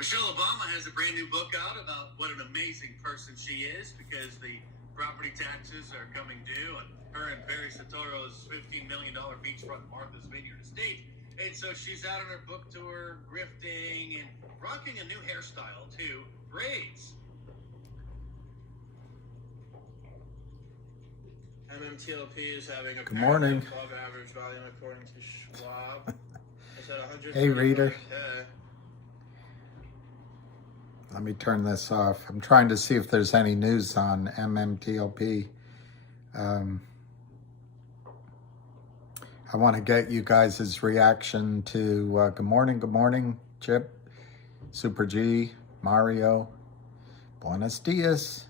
Michelle Obama has a brand new book out about what an amazing person she is because the property taxes are coming due, and her and Barry Soetoro's $15 million beachfront Martha's Vineyard estate. And so she's out on her book tour, grifting, and rocking a new hairstyle too, braids. MMTLP is having a good morning above average volume according to Schwab. It's at 100. Hey reader, let me turn this off. I'm trying to see if there's any news on MMTLP. I want to get you guys' reaction to good morning, Chip, Super G, Mario, buenos dias,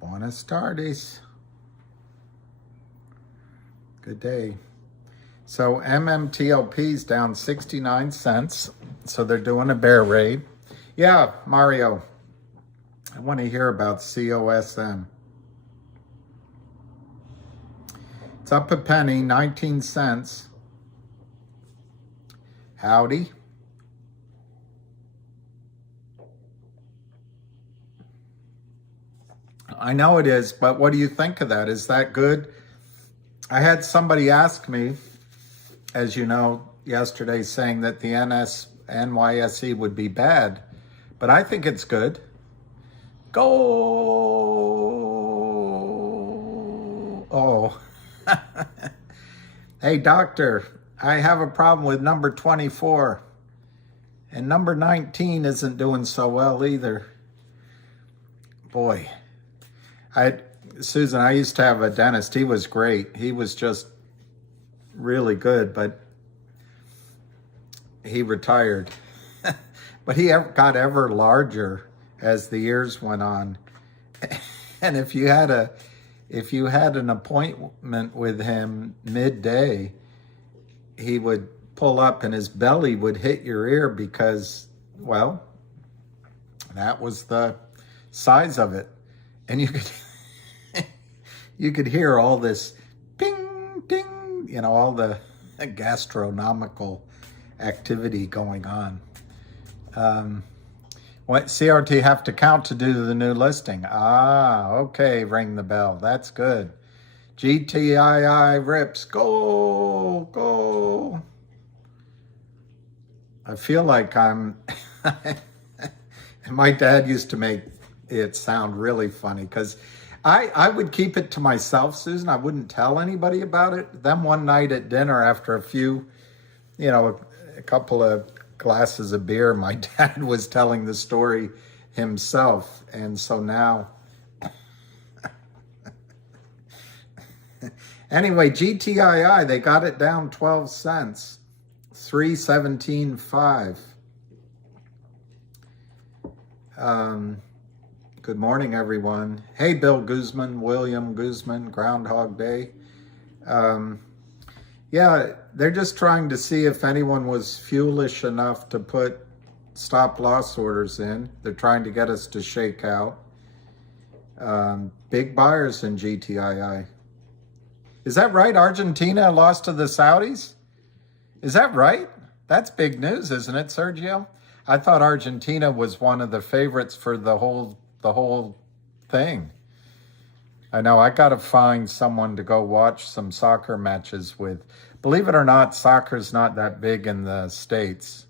buenas tardes, good day. So MMTLP's down 69 cents, so they're doing a bear raid. Yeah, Mario, I want to hear about COSM. It's up a penny, 19 cents. Howdy. I know it is, but what do you think of that? Is that good? I had somebody ask me, as you know, yesterday saying that the NYSE would be bad, but I think it's good. Go! Oh. Hey, doctor, I have a problem with number 24, and number 19 isn't doing so well either. Boy, Susan, I used to have a dentist. He was great. He was just really good, but he retired. But he got ever larger as the years went on. And if you had an appointment with him midday, he would pull up and his belly would hit your ear because, well, that was the size of it. And you could hear all this ping, ding, you know, all the gastronomical activity going on. What CRT have to count to do the new listing? Ah, okay, ring the bell. That's good. GTII rips. Go. I feel like I'm... My dad used to make it sound really funny because I would keep it to myself, Susan. I wouldn't tell anybody about it. Then one night at dinner after a few, a couple of glasses of beer, my dad was telling the story himself. And so now, anyway, GTII, they got it down 12 cents, 317.5. Good morning, everyone. Hey, Bill Guzman, William Guzman, Groundhog Day. Yeah, they're just trying to see if anyone was foolish enough to put stop loss orders in. They're trying to get us to shake out. Big buyers in GTII. Is that right? Argentina lost to the Saudis? Is that right? That's big news, isn't it, Sergio? I thought Argentina was one of the favorites for the whole thing. I know, I got to find someone to go watch some soccer matches with. Believe it or not, soccer's not that big in the States.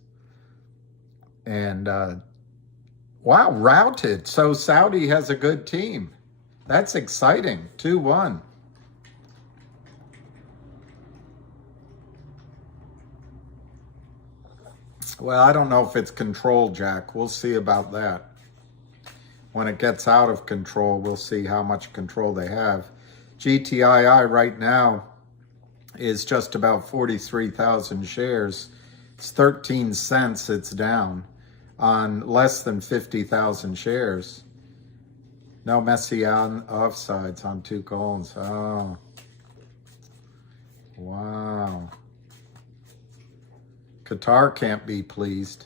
And, wow, routed. So Saudi has a good team. That's exciting. 2-1. Well, I don't know if it's control, Jack. We'll see about that. When it gets out of control, we'll see how much control they have. GTII right now is just about 43,000 shares. It's 13 cents it's down on less than 50,000 shares. No Messian offsides on 2 calls. Oh, wow. Qatar can't be pleased.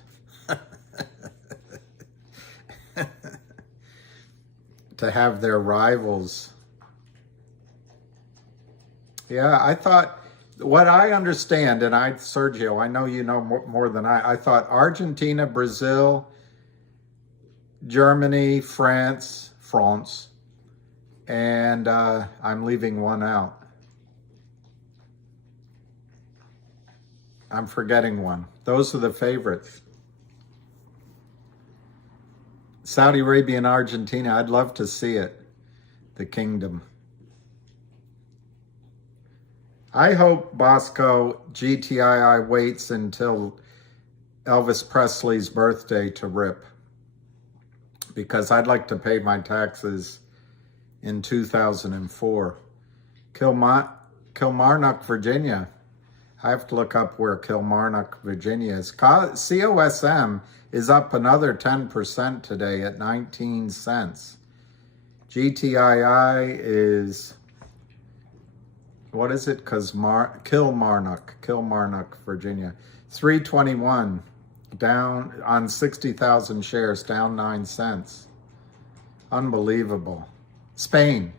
To have their rivals. Yeah, I thought what I understand, and Sergio, I know you know more than I thought Argentina, Brazil, Germany, France, and I'm leaving one out. I'm forgetting one. Those are the favorites. Saudi Arabia and Argentina, I'd love to see it. The kingdom. I hope Bosco GTII waits until Elvis Presley's birthday to rip, because I'd like to pay my taxes in 2004. Kilmarnock, Virginia. I have to look up where Kilmarnock, Virginia is. COSM is up another 10% today at 19 cents. GTII is, what is it? Kilmarnock, Virginia. 321, down on 60,000 shares, down 9 cents. Unbelievable. Spain.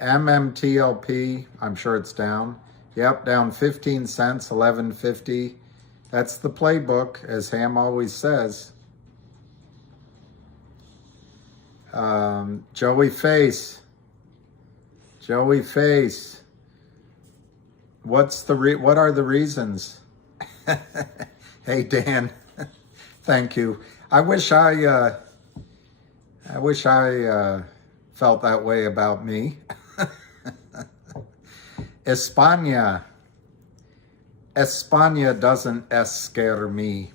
MMTLP, I'm sure it's down. Yep, down 15 cents, 11.50. That's the playbook, as Ham always says. Joey Face. What are the reasons? Hey Dan, thank you. I wish I felt that way about me. España doesn't scare me.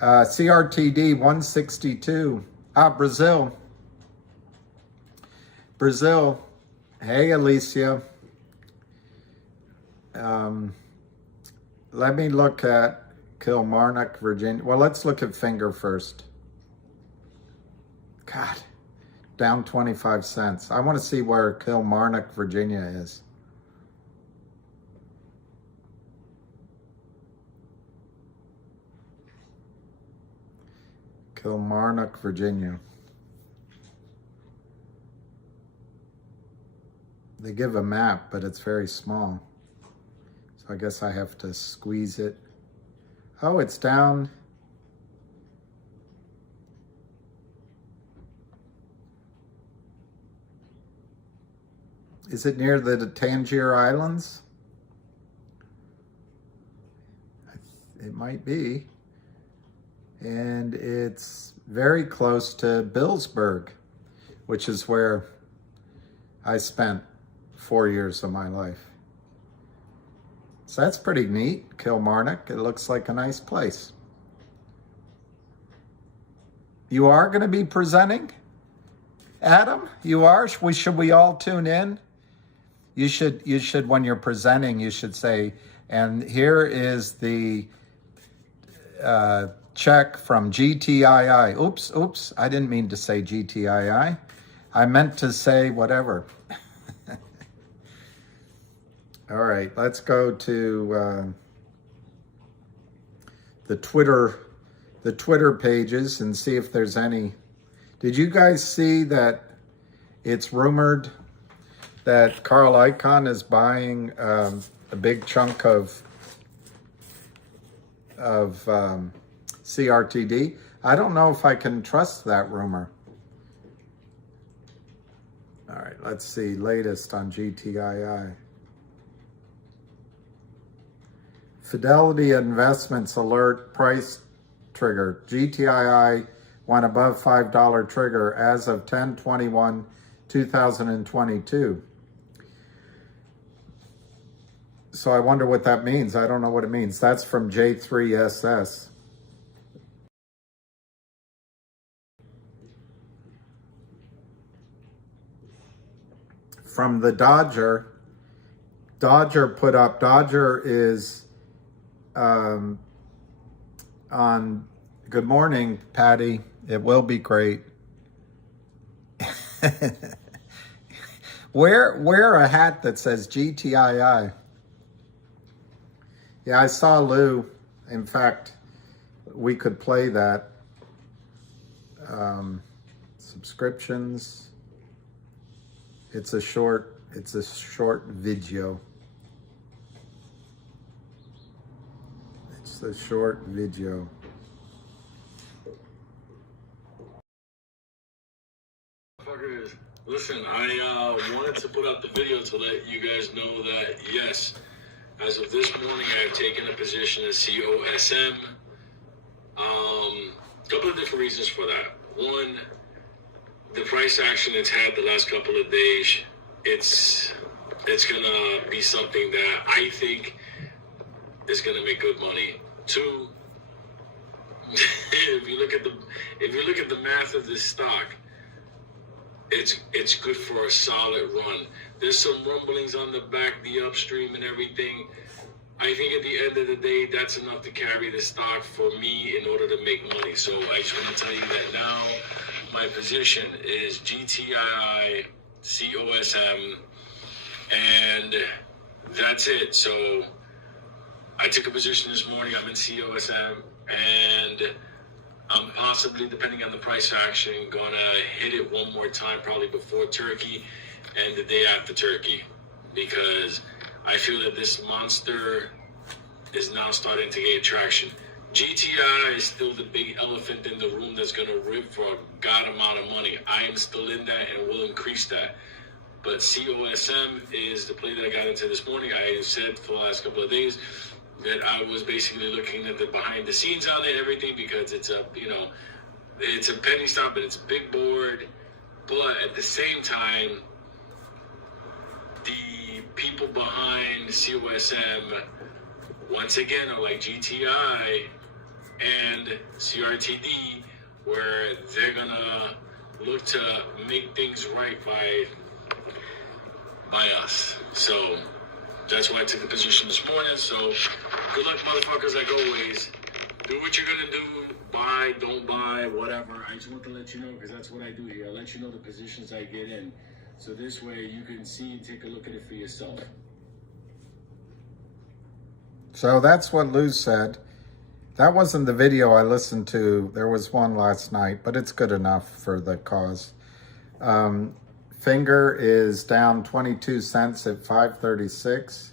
CRTD 162. Brazil. Hey, Alicia. Let me look at Kilmarnock, Virginia. Well, let's look at Finger first. God, down 25 cents. I want to see where Kilmarnock, Virginia is. Kilmarnock, Virginia. They give a map, but it's very small. So I guess I have to squeeze it. Oh, it's down. Is it near the Tangier Islands? It might be. And it's very close to Billsburg, which is where I spent 4 years of my life. So that's pretty neat, Kilmarnock. It looks like a nice place. You are going to be presenting, Adam? You are? Should we all tune in? You should, when you're presenting, you should say, and here is the check from GTII. Oops, I didn't mean to say GTII. I meant to say whatever. All right, let's go to the Twitter pages and see if there's any. Did you guys see that it's rumored that Carl Icahn is buying a big chunk of CRTD? I don't know if I can trust that rumor. All right, let's see, latest on GTII. Fidelity Investments alert price trigger. GTII went above $5 trigger as of 10/21/2022. So I wonder what that means. I don't know what it means. That's from J3SS. From the Dodger put up, Dodger is on Good Morning, Patty. It will be great. Wear a hat that says GTII. Yeah, I saw Lou. In fact, we could play that. Subscriptions. It's a short video. It's a short video. Listen, I wanted to put out the video to let you guys know that, yes, as of this morning, I have taken a position at COSM. A couple of different reasons for that. One, the price action it's had the last couple of days, it's gonna be something that I think is gonna make good money. Two, if you look at the math of this stock, it's good for a solid run. There's some rumblings on the back, the upstream and everything. I think at the end of the day, that's enough to carry the stock for me in order to make money. So I just want to tell you that now my position is GTII, COSM, and that's it. So I took a position this morning. I'm in COSM, and I'm possibly, depending on the price action, gonna hit it one more time, probably before Turkey and the day after Turkey, because I feel that this monster is now starting to gain traction. GTI is still the big elephant in the room that's gonna rip for a god amount of money. I am still in that and will increase that. But COSM is the play that I got into this morning. I said for the last couple of days that I was basically looking at the behind the scenes on it, everything, because it's a, it's a penny stock, but it's a big board. But at the same time, the people behind COSM, once again, are like GTI and CRTD, where they're gonna look to make things right by us. So that's why I took the position this morning. So good luck, motherfuckers, like always. Do what you're gonna do. Buy, don't buy, whatever. I just want to let you know, because that's what I do here. I let you know the positions I get in. So this way you can see and take a look at it for yourself. So that's what Lou said. That wasn't the video I listened to. There was one last night, but it's good enough for the cause. Finger is down 22 cents at 536.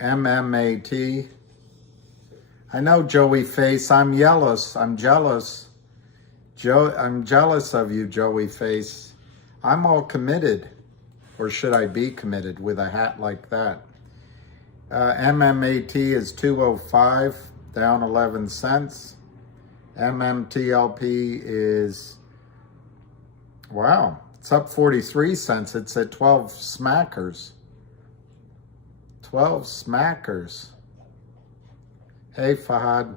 MMAT. I know, Joey Face. I'm jealous. I'm jealous. I'm jealous of you, Joey Face. I'm all committed. Or should I be committed with a hat like that? MMAT is 205, down 11 cents. MMTLP is, wow, it's up 43 cents. It's at 12 smackers. 12 smackers. Hey, Fahad.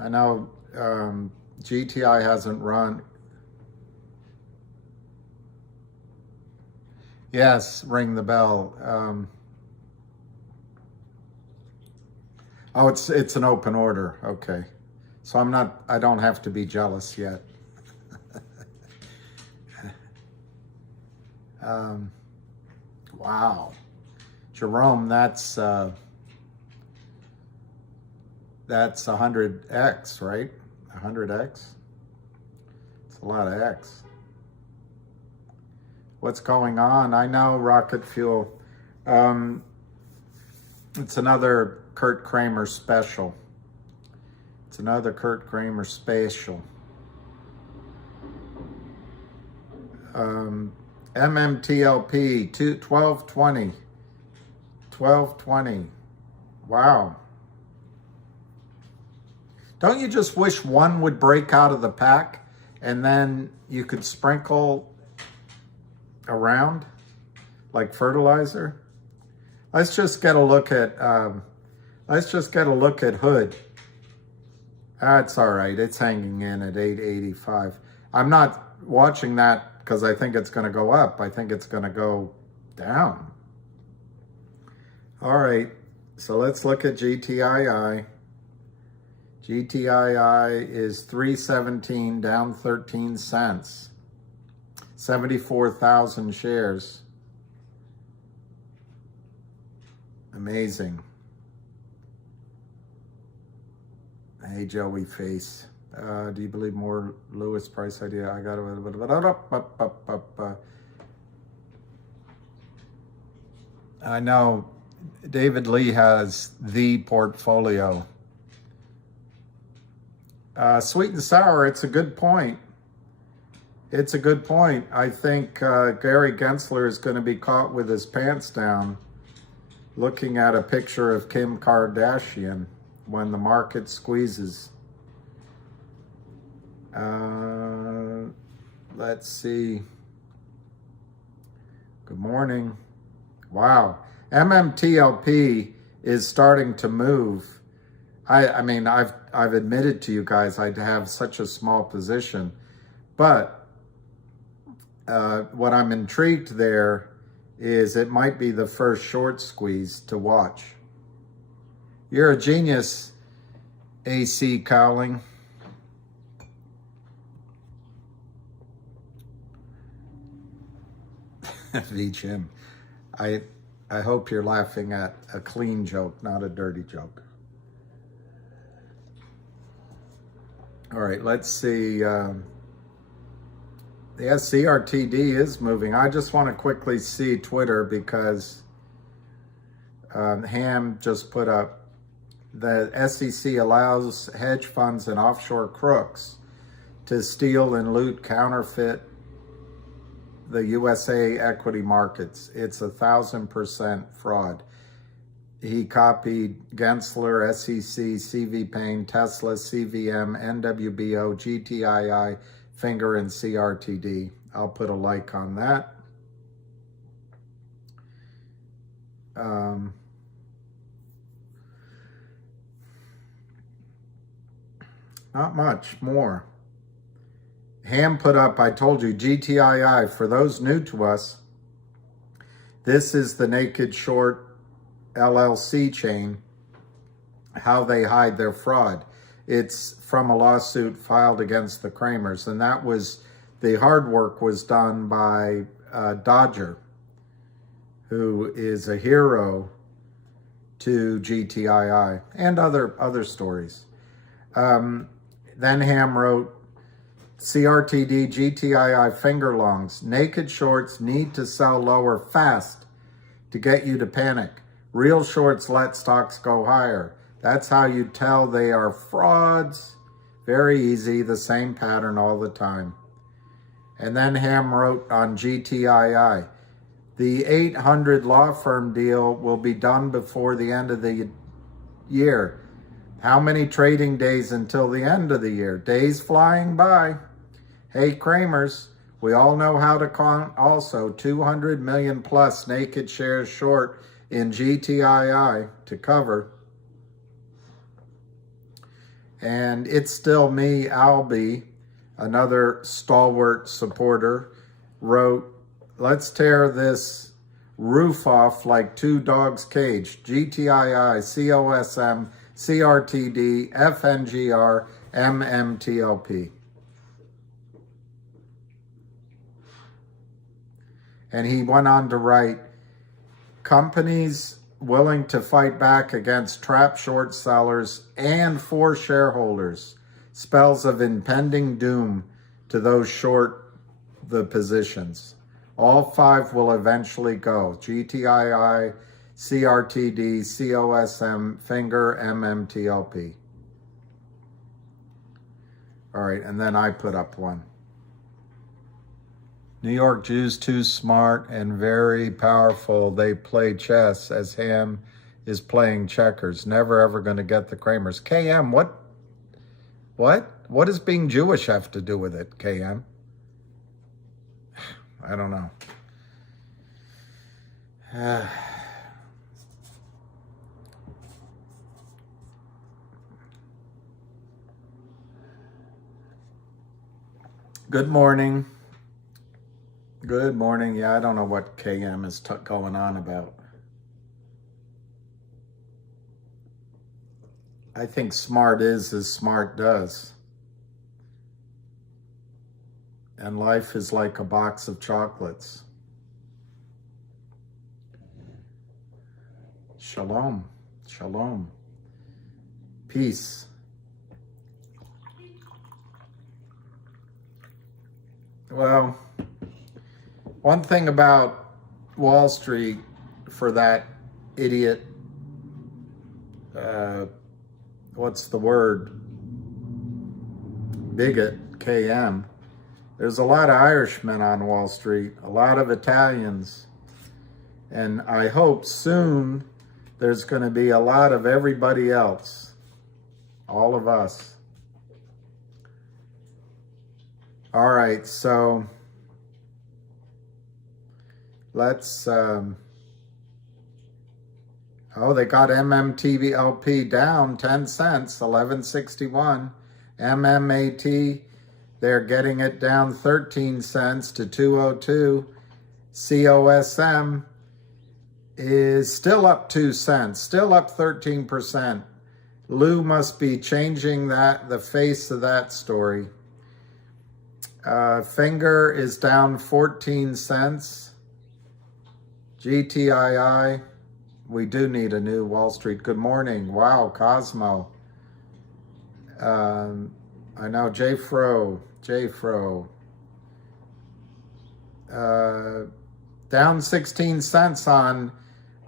I know GTI hasn't run. Yes, ring the bell. Oh, it's an open order. Okay. So I don't have to be jealous yet. Wow. Jerome, that's 100x, right? 100x? It's a lot of X. What's going on? I know, Rocket Fuel. It's another Kurt Kramer special. It's another Kurt Kramer special. MMTLP, 1220. 1220. Wow. Don't you just wish one would break out of the pack and then you could sprinkle around like fertilizer? Let's just get a look at Hood. That's all right. It's hanging in at 885. I'm not watching that because I think it's going to go up. I think it's going to go down. All right. So let's look at GTII. GTII is 317, down 13 cents. 74,000 shares. Amazing. Hey, Joey Face. Do you believe more Lewis price idea? I got I know David Lee has the portfolio. Sweet and sour, it's a good point. It's a good point. I think Gary Gensler is going to be caught with his pants down looking at a picture of Kim Kardashian when the market squeezes. Let's see. Good morning. Wow. MMTLP is starting to move. I mean, I've admitted to you guys I have such a small position, but what I'm intrigued there is it might be the first short squeeze to watch. You're a genius, AC Cowling. V Jim, I hope you're laughing at a clean joke, not a dirty joke. All right, let's see. Yeah, CRTD is moving. I just want to quickly see Twitter because Ham just put up the SEC allows hedge funds and offshore crooks to steal and loot counterfeit the USA equity markets. It's 1,000% fraud. He copied Gensler, SEC, CV Payne, Tesla, CVM, NWBO, GTII, Finger, and CRTD. I'll put a like on that. Not much more. Ham put up, I told you, GTII. For those new to us, this is the Naked Short LLC chain, how they hide their fraud. It's from a lawsuit filed against the Kramers, and that was, the hard work was done by Dodger, who is a hero to GTII, and other stories. Then Ham wrote, CRTD, GTII, finger longs. Naked shorts need to sell lower fast to get you to panic. Real shorts let stocks go higher. That's how you tell they are frauds. Very easy, the same pattern all the time. And then Ham wrote on GTII, the 800 law firm deal will be done before the end of the year. How many trading days until the end of the year? Days flying by. Hey, Kramers, we all know how to count also 200 million plus naked shares short in GTII to cover. And it's still me, Albie, another stalwart supporter, wrote, let's tear this roof off like two dogs caged. GTII, COSM, CRTD, FNGR, MMTLP. And he went on to write, companies willing to fight back against trap short sellers and for shareholders, spells of impending doom to those short the positions. All five will eventually go. GTII, CRTD, COSM, Finger, MMTLP. All right, and then I put up one. New York Jews too smart and very powerful. They play chess as Ham is playing checkers. Never ever going to get the Kramers. KM, what does being Jewish have to do with it, KM? I don't know. Good morning. Good morning. Yeah, I don't know what KM is going on about. I think smart is as smart does. And life is like a box of chocolates. Shalom. Shalom. Peace. Well, one thing about Wall Street for that idiot, what's the word? Bigot, KM. There's a lot of Irishmen on Wall Street, a lot of Italians. And I hope soon there's going to be a lot of everybody else, all of us. All right, so let's, oh, they got MMTLP down 10 cents, 11.61. MMAT, they're getting it down 13 cents to 202. COSM is still up 2 cents, still up 13%. Lou must be changing the face of that story. Finger is down 14 cents. GTII, we do need a new Wall Street. Good morning. Wow, Cosmo. I know J-Fro. Down 16 cents on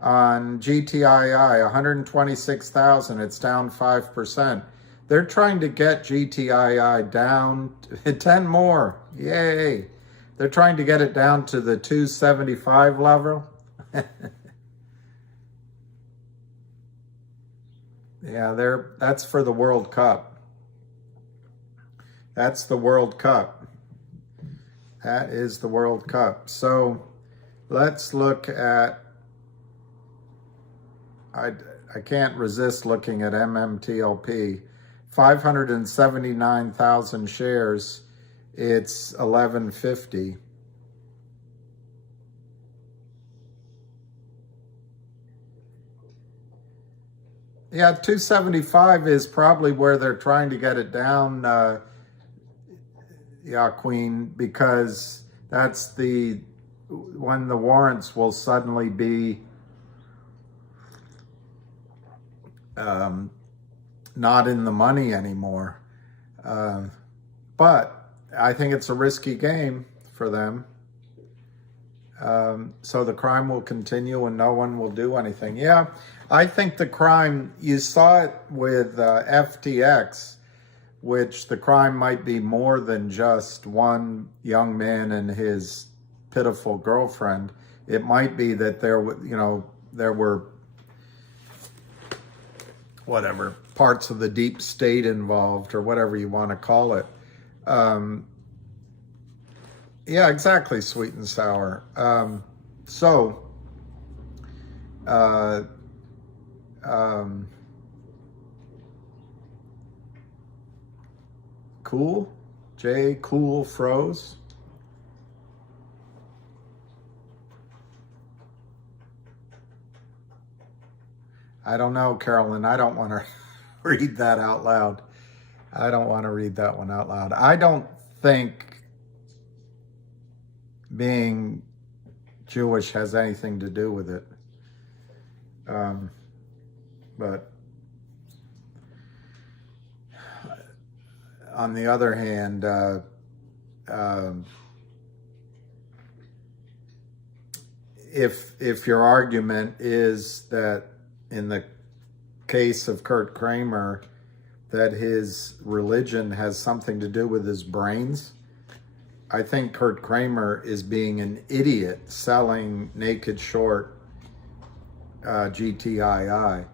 GTII, 126,000. It's down 5%. They're trying to get GTII down 10 more. Yay. They're trying to get it down to the 275 level. Yeah, that's for the World Cup. That's the World Cup. That is the World Cup. So let's look at, I can't resist looking at MMTLP. 579,000 shares. It's 1150. Yeah, 275 is probably where they're trying to get it down, yeah, Queen, because that's when the warrants will suddenly be not in the money anymore. But I think it's a risky game for them. So the crime will continue and no one will do anything. Yeah, I think the crime, you saw it with FTX, which the crime might be more than just one young man and his pitiful girlfriend. It might be that there were whatever parts of the deep state involved, or whatever you want to call it. Yeah, exactly, sweet and sour. Cool. J. Cool froze. I don't know, Carolyn. I don't want to read that out loud. I don't want to read that one out loud. I don't think being Jewish has anything to do with it. But on the other hand, if your argument is that in the case of Kurt Kramer, that his religion has something to do with his brains, I think Kurt Kramer is being an idiot selling naked short GTII.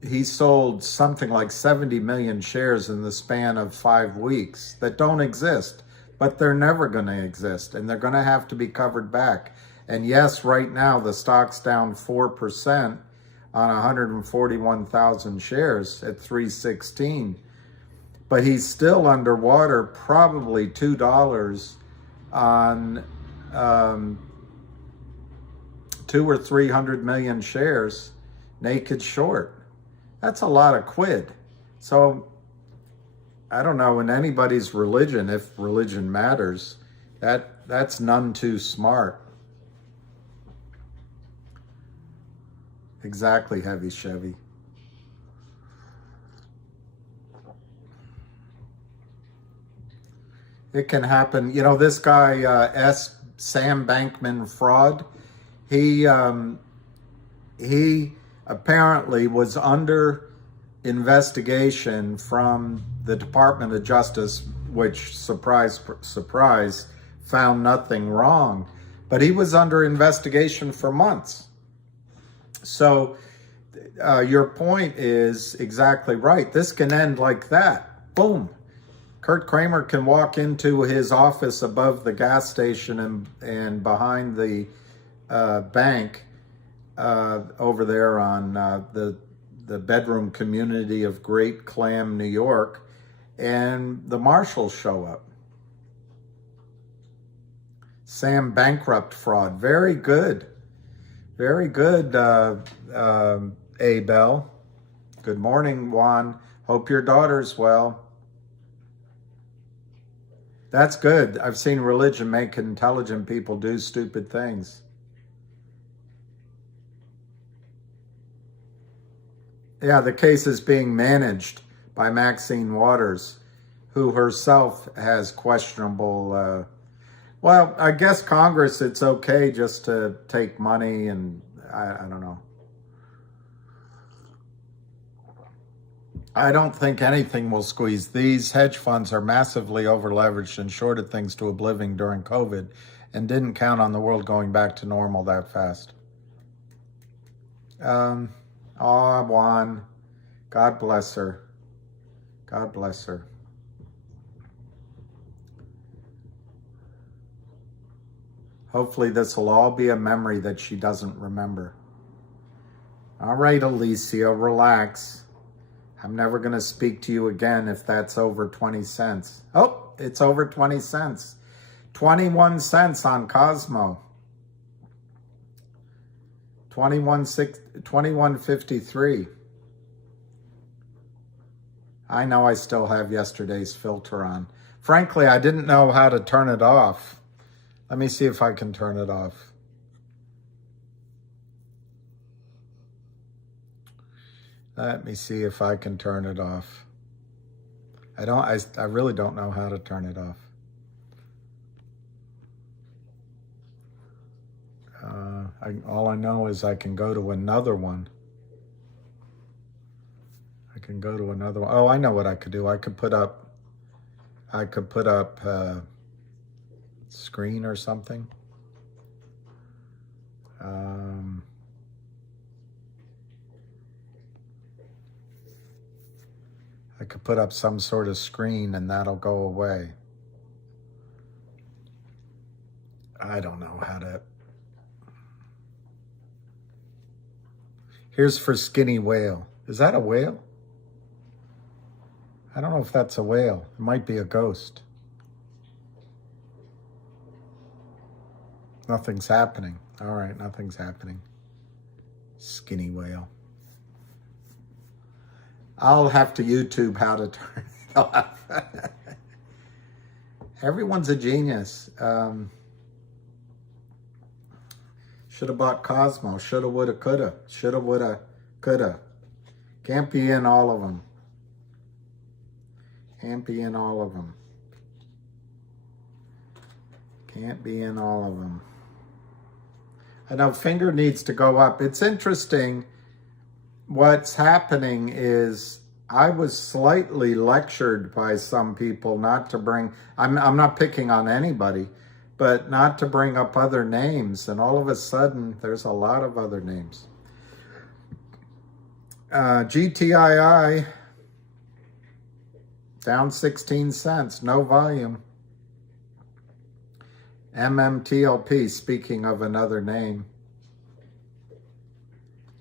He sold something like 70 million shares in the span of 5 weeks that don't exist, but they're never going to exist, and they're going to have to be covered back. And yes, right now the stock's down 4% on 141,000 shares at 316, but he's still underwater, probably $2 on 200 or 300 million shares naked short. That's a lot of quid. So I don't know, in anybody's religion, if religion matters, that's none too smart. Exactly, Heavy Chevy. It can happen. You know, this guy, Sam Bankman-Fraud, he apparently was under investigation from the Department of Justice, which, surprise, surprise, found nothing wrong. But he was under investigation for months. So your point is exactly right. This can end like that. Boom. Kurt Kramer can walk into his office above the gas station and behind the bank over there on the bedroom community of Great Clam, New York, and the marshals show up. Sam Bankrupt Fraud. Very good. Very good, Abel. Good morning, Juan. Hope your daughter's well. That's good. I've seen religion make intelligent people do stupid things. Yeah, the case is being managed by Maxine Waters, who herself has questionable... well, I guess Congress, it's okay just to take money and I don't know. I don't think anything will squeeze. These hedge funds are massively over-leveraged and shorted things to oblivion during COVID and didn't count on the world going back to normal that fast. Juan, God bless her. God bless her. Hopefully this will all be a memory that she doesn't remember. All right, Alicia, relax. I'm never going to speak to you again if that's over 20 cents. Oh, it's over 20 cents. 21 cents on Cosmo. 21.53. I know I still have yesterday's filter on. Frankly, I didn't know how to turn it off. Let me see if I can turn it off. Let me see if I can turn it off. I really don't know how to turn it off. All I know is I can go to another one. I can go to another one. Oh, I know what I could do. I could put up screen or something. I could put up some sort of screen and that'll go away. I don't know how to. Here's for skinny whale. Is that a whale? I don't know if that's a whale. It might be a ghost. Nothing's happening. All right, nothing's happening. Skinny whale. I'll have to YouTube how to turn it off. Everyone's a genius. Should have bought Cosmo. Shoulda, woulda, coulda. Shoulda, woulda, coulda. Can't be in all of them. Can't be in all of them. Can't be in all of them. I know Finger needs to go up. It's interesting. What's happening is I was slightly lectured by some people not to bring, I'm not picking on anybody, but not to bring up other names. And all of a sudden, there's a lot of other names. GTII, down 16 cents, no volume. MMTLP, speaking of another name.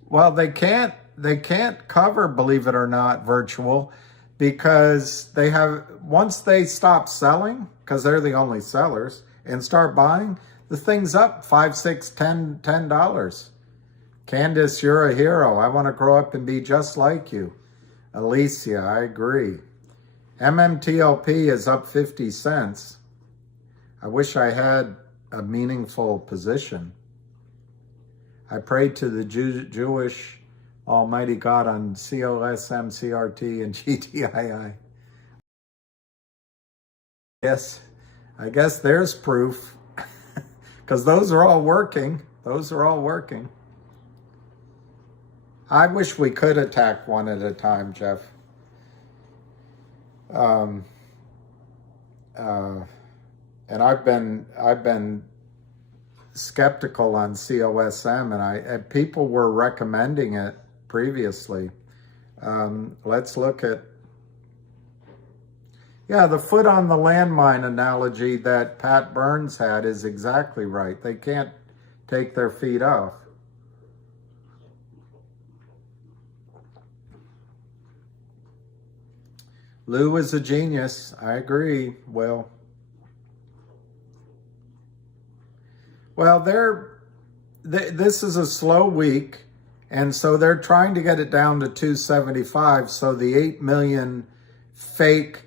Well, they can't cover, believe it or not, virtual, because they have, once they stop selling, because they're the only sellers, and start buying, the thing's up $5, $6, $10. Candace, you're a hero. I want to grow up and be just like you. Alicia, I agree. MMTLP is up 50 cents. I wish I had a meaningful position. I prayed to the Jewish Almighty God on COSM, CRT, and GTII. Yes, I guess there's proof, because those are all working. Those are all working. I wish we could attack one at a time, Jeff. And I've been skeptical on COSM, and people were recommending it previously. Let's look at, yeah, the foot on the landmine analogy that Pat Burns had is exactly right. They can't take their feet off. Lou is a genius. I agree. Well, this is a slow week, and so they're trying to get it down to 275. So the 8 million fake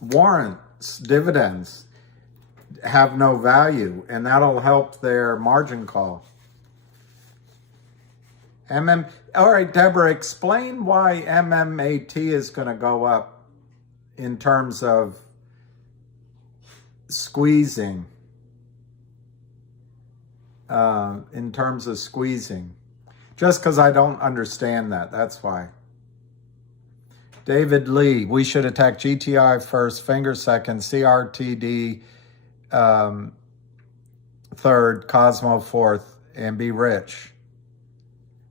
warrants, dividends, have no value, and that'll help their margin call. All right, Deborah, explain why MMAT is going to go up in terms of squeezing. Just because I don't understand that, that's why. David Lee, we should attack GTI first, finger second, CRTD third, Cosmo fourth, and be rich.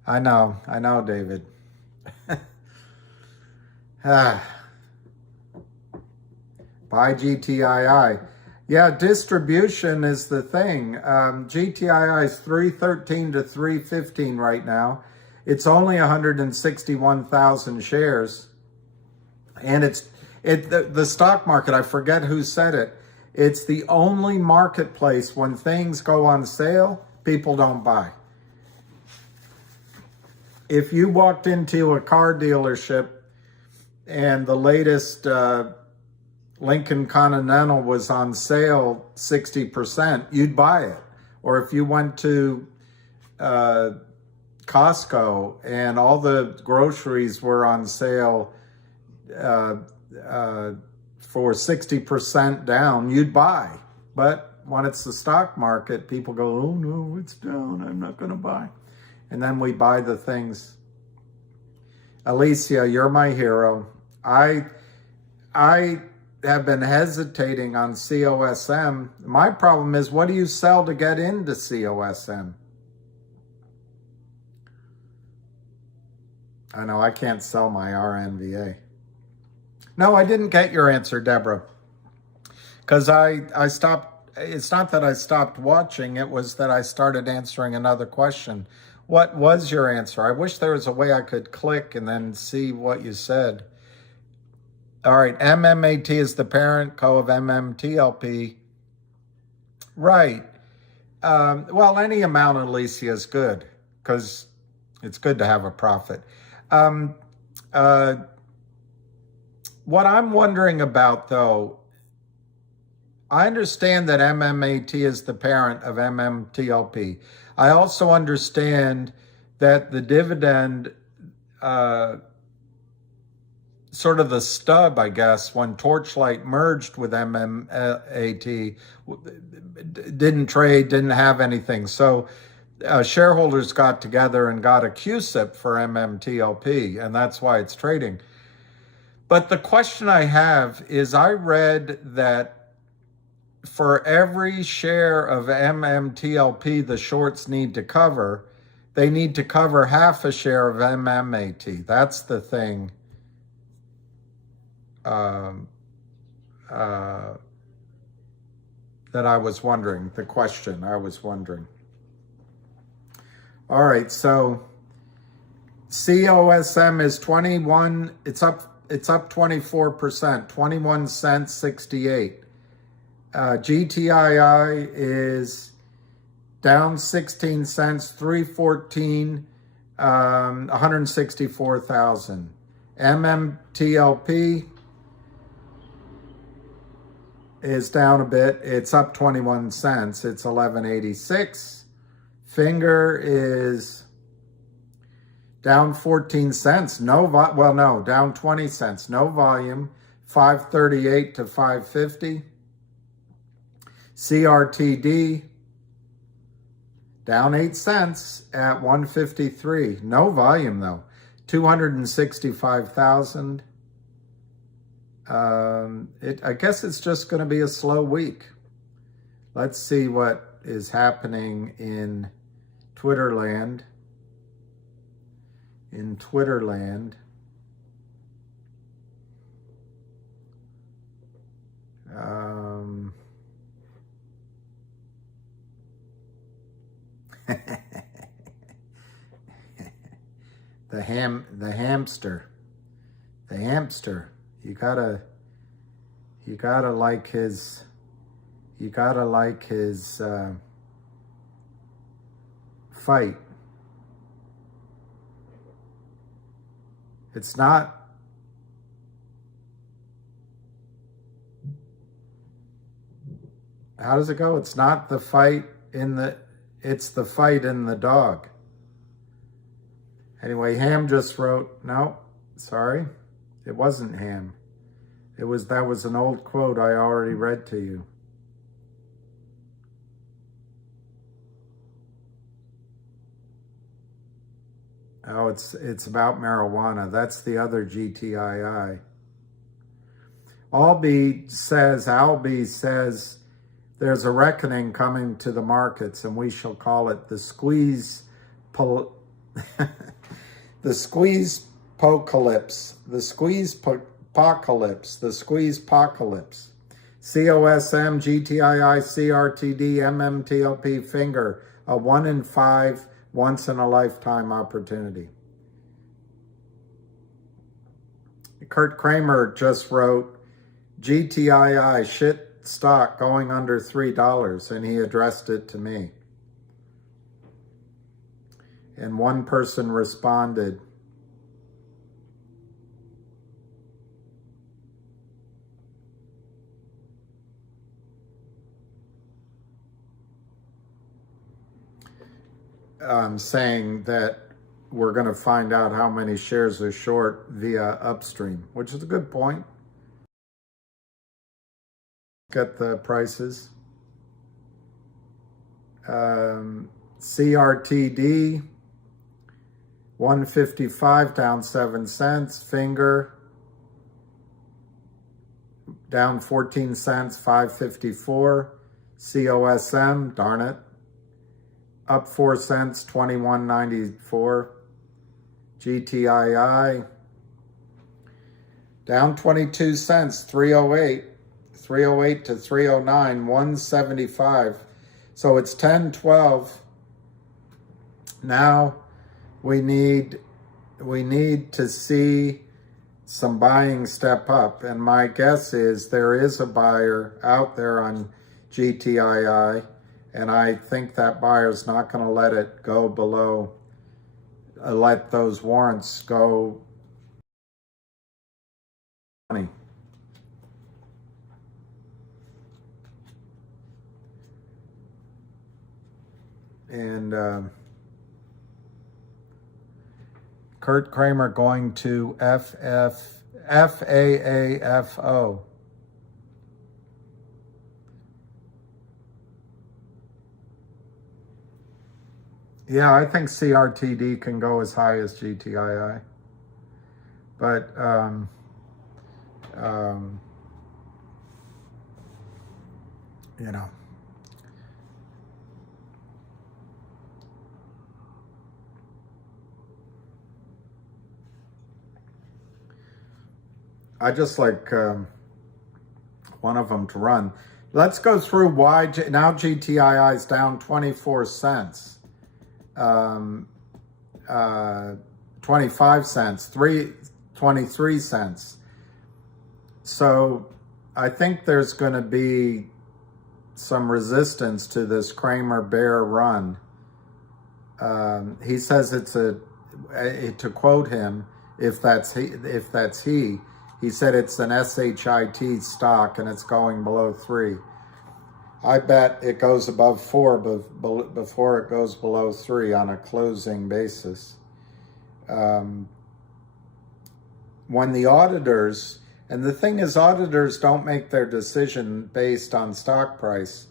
I know, David. Buy GTII. Yeah, distribution is the thing. GTII is 313 to 315 right now. It's only 161,000 shares. And the stock market, I forget who said it, it's the only marketplace when things go on sale, people don't buy. If you walked into a car dealership and the latest Lincoln Continental was on sale 60%, you'd buy it. Or if you went to Costco and all the groceries were on sale for 60% down, you'd buy. But when it's the stock market, people go, oh no, it's down, I'm not going to buy. And then we buy the things. Alicia, you're my hero. I have been hesitating on COSM. My problem is, what do you sell to get into COSM? I know I can't sell my RNVA. No, I didn't get your answer, Deborah. Because I stopped, it's not that I stopped watching, it was that I started answering another question. What was your answer? I wish there was a way I could click and then see what you said. All right, MMAT is the parent co of MMTLP. Right. Well, any amount, Alicia, is good because it's good to have a profit. What I'm wondering about, though, I understand that MMAT is the parent of MMTLP. I also understand that the dividend, sort of the stub, I guess, when Torchlight merged with MMAT, didn't trade, didn't have anything. So shareholders got together and got a QSIP for MMTLP, and that's why it's trading. But the question I have is, I read that for every share of MMTLP the shorts need to cover, they need to cover half a share of MMAT. That's the thing that I was wondering, the question I was wondering. All right, so COSM is 21, it's up 24%, 21 cents 68. GTII is down 16 cents, 314, 164,000. MMTLP is down a bit. It's up 21 cents. It's 1186. Finger is down 14 cents. Down 20 cents. No volume. 538 to 550. CRTD down 8 cents at 153. No volume though. 265,000. I guess it's just going to be a slow week. Let's see what is happening in Twitterland. In Twitterland. The hamster. You gotta like his fight. It's not, how does it go? It's not the fight in the, it's the fight in the dog. Anyway, Ham just wrote, no, sorry, it wasn't Ham. That was an old quote I already read to you. Oh, it's about marijuana. That's the other GTII. Albie says, there's a reckoning coming to the markets, and we shall call it the squeeze, the squeeze apocalypse, the squeeze apocalypse, the squeeze apocalypse. COSM, GTII, CRTD, MMTLP, finger, a 1 in 5, once in a lifetime opportunity. Kurt Kramer just wrote, GTII, shit stock going under $3, and he addressed it to me. And one person responded, saying that we're going to find out how many shares are short via upstream, which is a good point. Get the prices. CRTD 155 down 7 cents. Finger down 14 cents, 554. COSM, darn it, up 4 cents, 21.94. GTII down 22 cents, 308. 308 to 309, 175. So it's 10.12. Now we need to see some buying step up, and my guess is there is a buyer out there on GTII, and I think that buyer's not going to let it go below, let those warrants go 20. And Kurt Kramer going to FAAFO. Yeah, I think CRTD can go as high as GTII. But you know, I just like one of them to run. Let's go through why now GTII is down 24 cents, 25 cents, 23 cents. So I think there's going to be some resistance to this Kramer bear run. He says it's to quote him, if that's he, he said it's an SHIT stock and it's going below 3. I bet it goes above 4 before it goes below 3 on a closing basis. When the auditors, and the thing is, auditors don't make their decision based on stock price.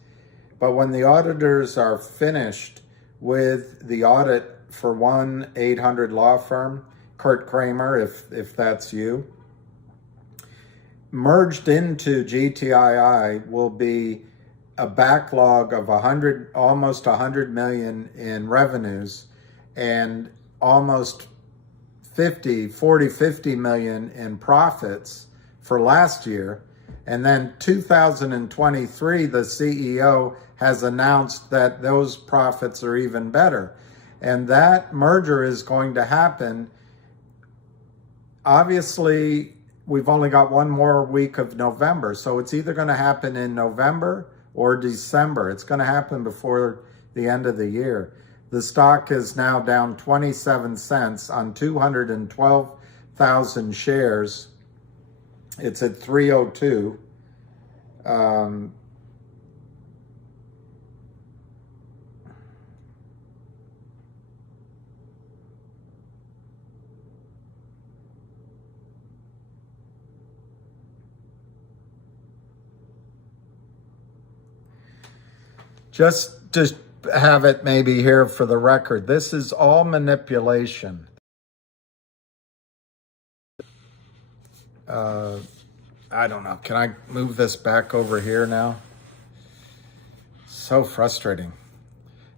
But when the auditors are finished with the audit for 1-800 law firm, Kurt Kramer, if that's you, merged into GTII will be a backlog of almost 100 million in revenues and almost 50 million in profits for last year. And then 2023, the CEO has announced that those profits are even better. And that merger is going to happen. Obviously, we've only got one more week of November, so it's either going to happen in November or December. It's going to happen before the end of the year. The stock is now down 27 cents on 212,000 shares. It's at 302. Just to have it maybe here for the record, this is all manipulation. I don't know. Can I move this back over here now? So frustrating.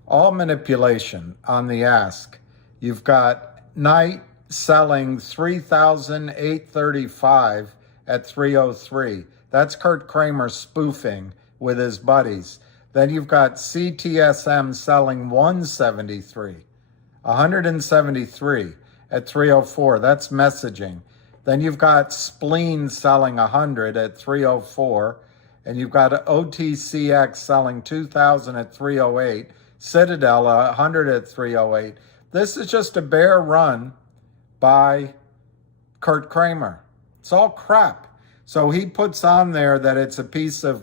All manipulation on the ask. You've got Knight selling 3,835 at 303. That's Kurt Kramer spoofing with his buddies. Then you've got CTSM selling 173 at 304. That's messaging. Then you've got Spleen selling 100 at 304. And you've got OTCX selling 2,000 at 308. Citadel 100 at 308. This is just a bear run by Kurt Kramer. It's all crap. So he puts on there that it's a piece of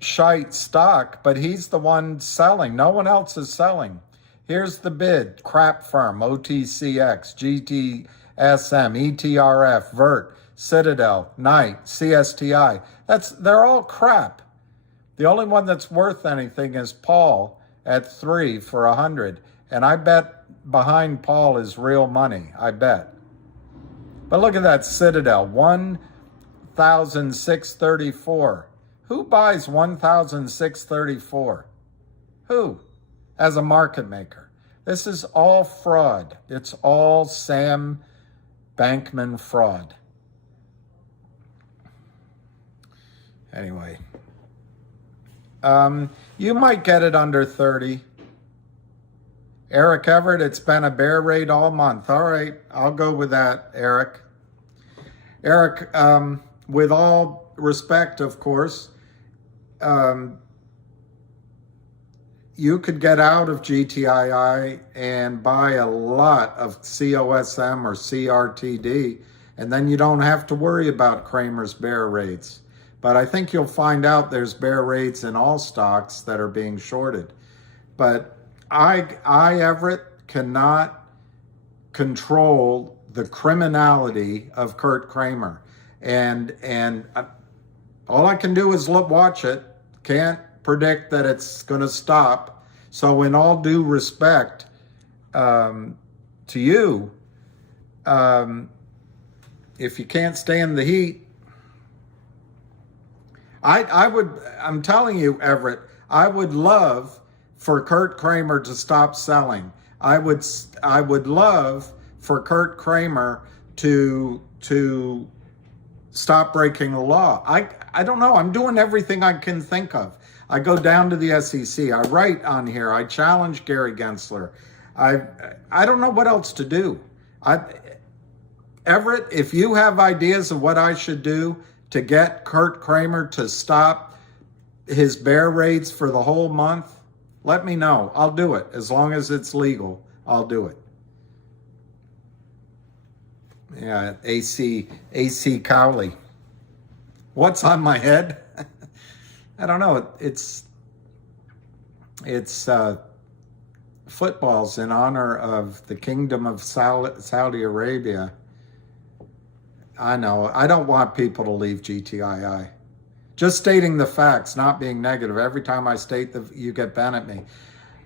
shite stock, but he's the one selling. No one else is selling. Here's the bid. Crap firm, OTCX, GTSM, ETRF, Vert, Citadel, Knight, CSTI. They're all crap. The only one that's worth anything is Paul at 3 for 100. And I bet behind Paul is real money. I bet. But look at that Citadel, 1,634. Who buys 1,634? Who? As a market maker. This is all fraud. It's all Sam Bankman fraud. Anyway. You might get it under 30. Eric Everett, it's been a bear raid all month. All right, I'll go with that, Eric. Eric, with all respect, of course, you could get out of GTII and buy a lot of COSM or CRTD, and then you don't have to worry about Kramer's bear raids. But I think you'll find out there's bear raids in all stocks that are being shorted. But Everett, cannot control the criminality of Kurt Kramer. And all I can do is watch it. Can't predict that it's going to stop. So in all due respect to you, if you can't stand the heat, I'm telling you, Everett, I would love for Kurt Kramer to stop selling. I would love for Kurt Kramer to stop breaking the law. I don't know. I'm doing everything I can think of. I go down to the SEC. I write on here. I challenge Gary Gensler. I don't know what else to do. Everett, if you have ideas of what I should do to get Kurt Kramer to stop his bear raids for the whole month, let me know. I'll do it. As long as it's legal, I'll do it. Yeah, AC Cowley. What's on my head? I don't know. It's footballs in honor of the Kingdom of Saudi Arabia. I know. I don't want people to leave GTII. Just stating the facts, not being negative. Every time I state you get bent at me.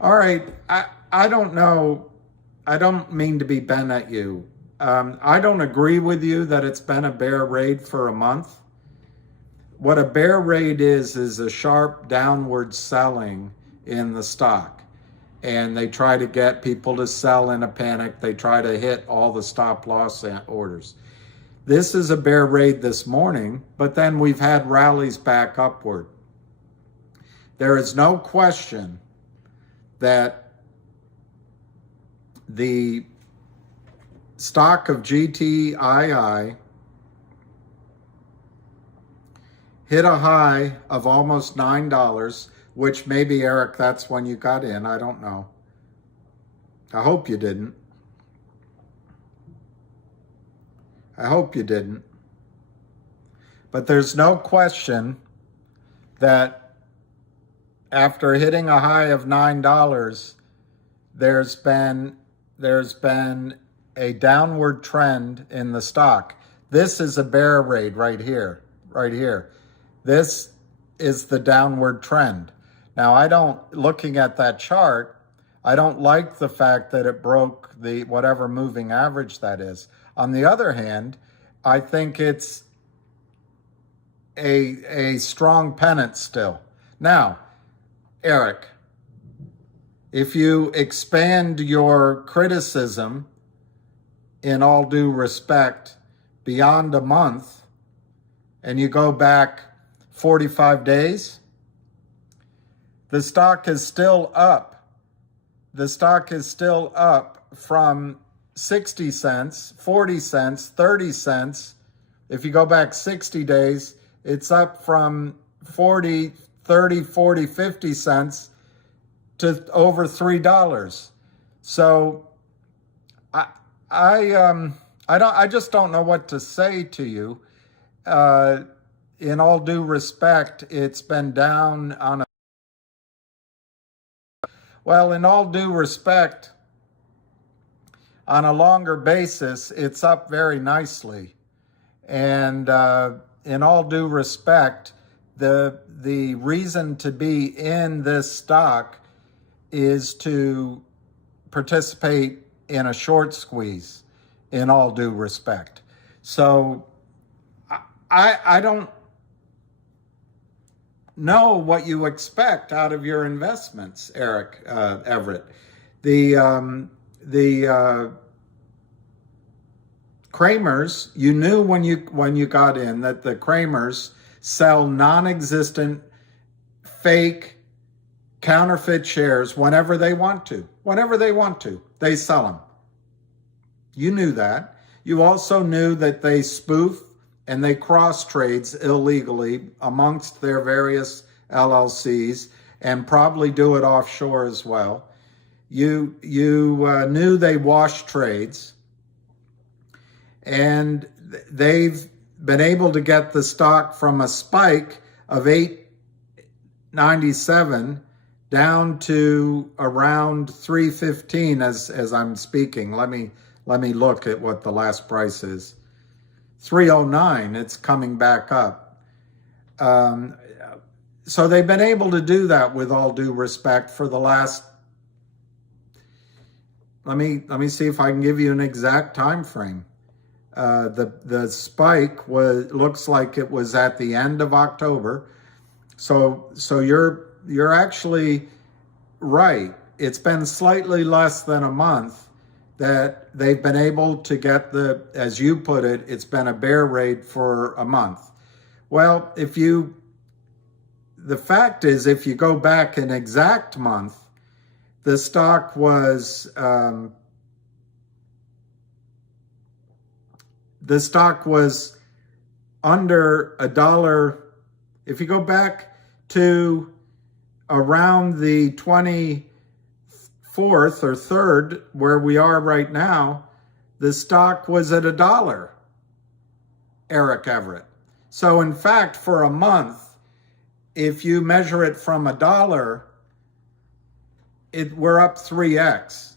All right, I don't know. I don't mean to be bent at you. I don't agree with you that it's been a bear raid for a month. What a bear raid is a sharp downward selling in the stock. And they try to get people to sell in a panic. They try to hit all the stop loss orders. This is a bear raid this morning, but then we've had rallies back upward. There is no question that the stock of GTII hit a high of almost $9, which maybe, Eric, that's when you got in. I don't know. I hope you didn't. I hope you didn't. But there's no question that after hitting a high of $9, there's been a downward trend in the stock. This is a bear raid right here, right here. This is the downward trend. Now, looking at that chart, I don't like the fact that it broke the whatever moving average that is. On the other hand, I think it's a strong pennant still. Now, Eric, if you expand your criticism, in all due respect, beyond a month, and you go back 45 days, the stock is still up. The stock is still up from 60 cents, 40 cents, 30 cents. If you go back 60 days, it's up from 40, 30, 40, 50 cents to over $3. So I just don't know what to say to you. In all due respect, it's been down on in all due respect, on a longer basis, it's up very nicely. And in all due respect, the reason to be in this stock is to participate in a short squeeze, in all due respect. So I don't know what you expect out of your investments, Eric Everett. The Kramers, you knew when you got in that the Kramers sell non-existent, fake, counterfeit shares whenever they want to. Whenever they want to, they sell them. You knew that. You also knew that they spoof and they cross trades illegally amongst their various LLCs and probably do it offshore as well. You knew they wash trades, and they've been able to get the stock from a spike of $8.97 down to around $3.15 as I'm speaking. Let me look at what the last price is. $3.09. It's coming back up. So they've been able to do that, with all due respect, for the last. Let me see if I can give you an exact time frame. The spike looks like it was at the end of October. So you're actually right. It's been slightly less than a month that they've been able to get as you put it, it's been a bear raid for a month. Well, the fact is, if you go back an exact month, the stock was under $1. If you go back to around the 24th or 3rd, where we are right now, the stock was at $1, Eric Everett. So in fact, for a month, if you measure it from $1, we're up 3x,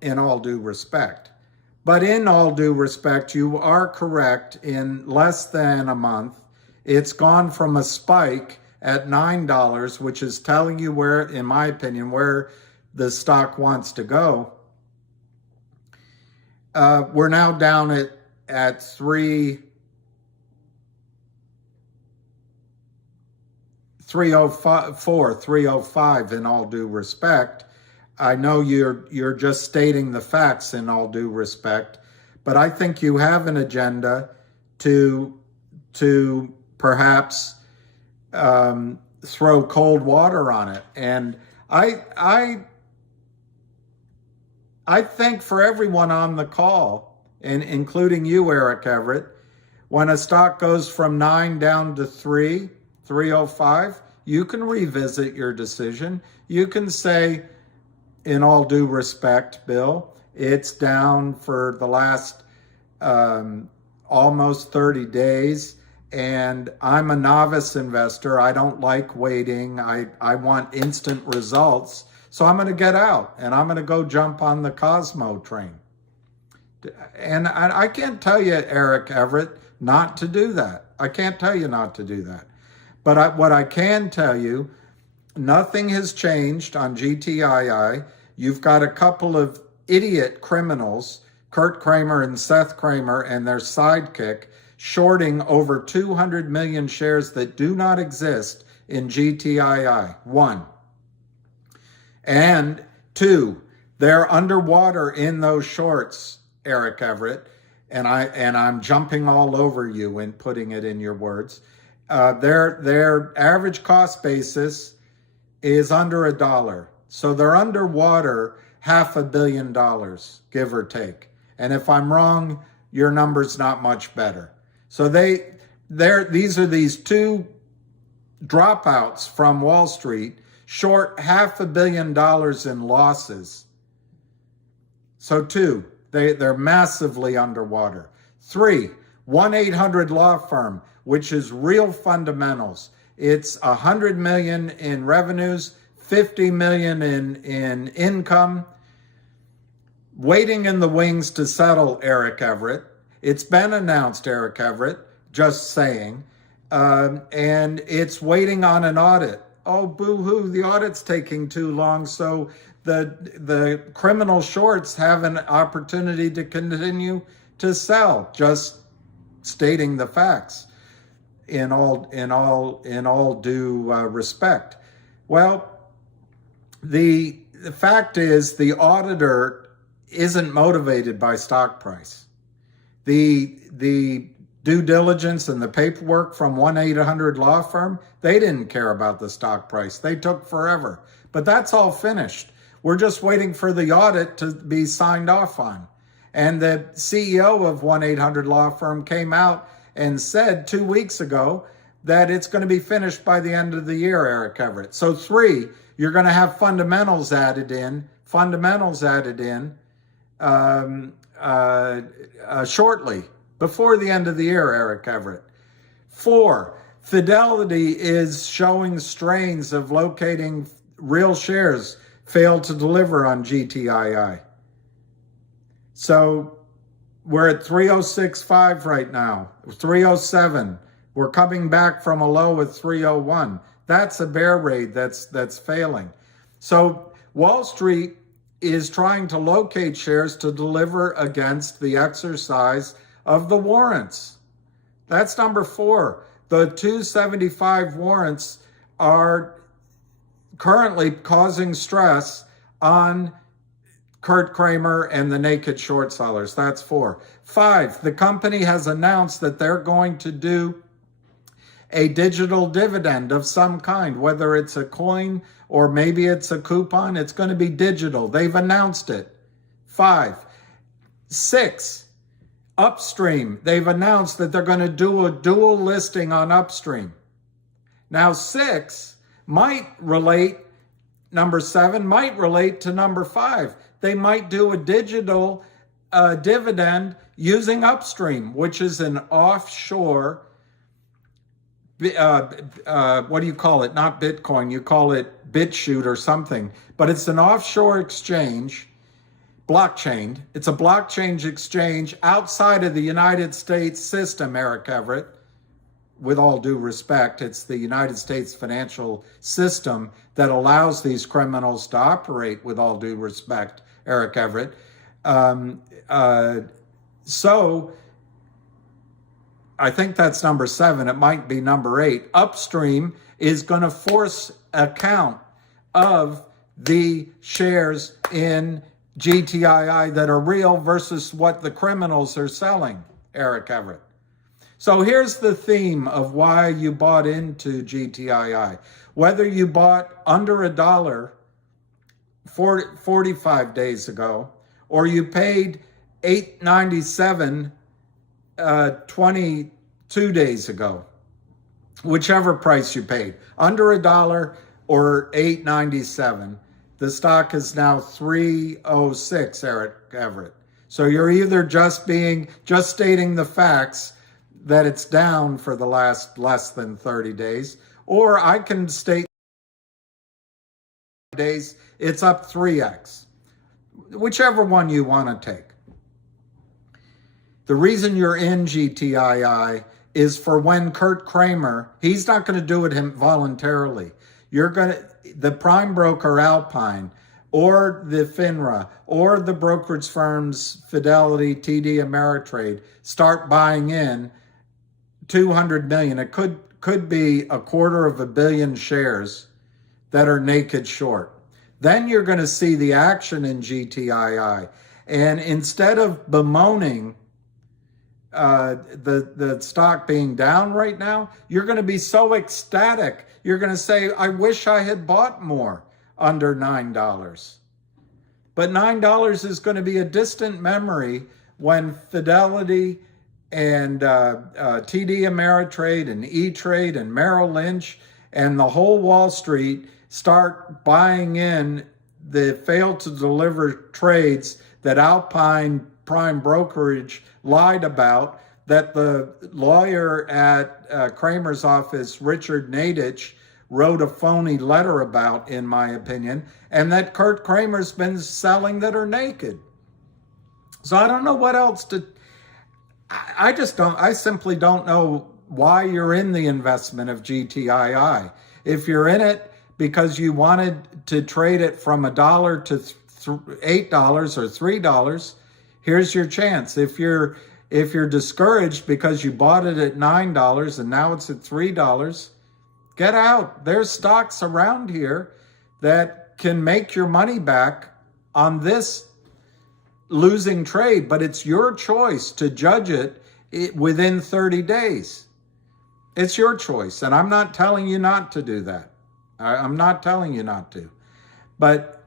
in all due respect. But in all due respect, you are correct. In less than a month, It's gone from a spike at $9, which is telling you where, in my opinion, where the stock wants to go. We're now down at 305 in all due respect. I know you're just stating the facts in all due respect, but I think you have an agenda to perhaps throw cold water on it. And I think for everyone on the call, and including you, Eric Everett, when a stock goes from 9 down to 305, you can revisit your decision. You can say, in all due respect, Bill, it's down for the last almost 30 days, and I'm a novice investor. I don't like waiting. I want instant results. So I'm going to get out, and I'm going to go jump on the COSM train. And I can't tell you, Eric Everett, not to do that. I can't tell you not to do that. But what I can tell you, nothing has changed on GTII. You've got a couple of idiot criminals, Kurt Kramer and Seth Kramer and their sidekick, shorting over 200 million shares that do not exist in GTII. 1. And 2, they're underwater in those shorts, Eric Everett, and I'm jumping all over you and putting it in your words. Their average cost basis is under $1. So they're underwater $500 million, give or take. And if I'm wrong, your number's not much better. So these are these two dropouts from Wall Street, short $500 million in losses. So 2, they're massively underwater. 3, 1-800 law firm, which is real fundamentals. It's $100 million in revenues, $50 million in income, waiting in the wings to settle, Eric Everett. It's been announced, Eric Everett, just saying, and it's waiting on an audit. Oh, boo-hoo, the audit's taking too long, so the criminal shorts have an opportunity to continue to sell, just stating the facts in all due respect. Well, the fact is the auditor isn't motivated by stock price. The due diligence and the paperwork from 1-800 law firm, they didn't care about the stock price. They took forever. But that's all finished. We're just waiting for the audit to be signed off on. And the CEO of 1-800 law firm came out and said 2 weeks ago that it's going to be finished by the end of the year, Eric Everett. So 3, you're going to have fundamentals added in shortly, before the end of the year, Eric Everett. 4, Fidelity is showing strains of locating real shares failed to deliver on GTII. So we're at 306.5 right now, 307. We're coming back from a low at 301. That's a bear raid that's failing. So Wall Street is trying to locate shares to deliver against the exercise of the warrants. That's number 4. The 275 warrants are currently causing stress on Kurt Kramer and the naked short sellers. That's 4. 5, the company has announced that they're going to do a digital dividend of some kind, whether it's a coin or maybe it's a coupon. It's going to be digital. They've announced it. 5. 6, Upstream. They've announced that they're going to do a dual listing on Upstream. Now 6 might relate, number 7 might relate to number 5. They might do a digital dividend using Upstream, which is an offshore, what do you call it? Not Bitcoin, you call it BitChute or something, but it's an offshore exchange, blockchain. It's a blockchain exchange outside of the United States system, Eric Everett. with all due respect, it's the United States financial system that allows these criminals to operate, with all due respect, Eric Everett. So I think that's number 7. It might be number 8. Upstream is going to force a count of the shares in GTII that are real versus what the criminals are selling, Eric Everett. So here's the theme of why you bought into GTII. Whether you bought under $1 45 days ago, or you paid $8.97 22 days ago, whichever price you paid, under $1 or $8.97, the stock is now $3.06, Eric Everett. So you're either just stating the facts that it's down for the last less than 30 days, or I can state days it's up 3x, whichever one you want to take. The reason you're in GTII is for when Kurt Kramer, he's not going to do it voluntarily. The prime broker Alpine, or the FINRA, or the brokerage firms Fidelity, TD Ameritrade start buying in 200 million. It could be 250 million shares that are naked short. Then you're going to see the action in GTII. And instead of bemoaning the stock being down right now, you're going to be so ecstatic. You're going to say, I wish I had bought more under $9. But $9 is going to be a distant memory when Fidelity and TD Ameritrade and E-Trade and Merrill Lynch and the whole Wall Street start buying in the failed to deliver trades that Alpine Prime Brokerage lied about, that the lawyer at Kramer's office, Richard Nadich, wrote a phony letter about, in my opinion, and that Kurt Kramer's been selling that are naked. So I don't know what else to... I simply don't know why you're in the investment of GTII. If you're in it because you wanted to trade it from $1 to $8 or $3, here's your chance. If you're discouraged because you bought it at $9 and now it's at $3, get out. There's stocks around here that can make your money back on this losing trade, but it's your choice to judge it within 30 days. It's your choice, and I'm not telling you not to do that. I'm not telling you not to. But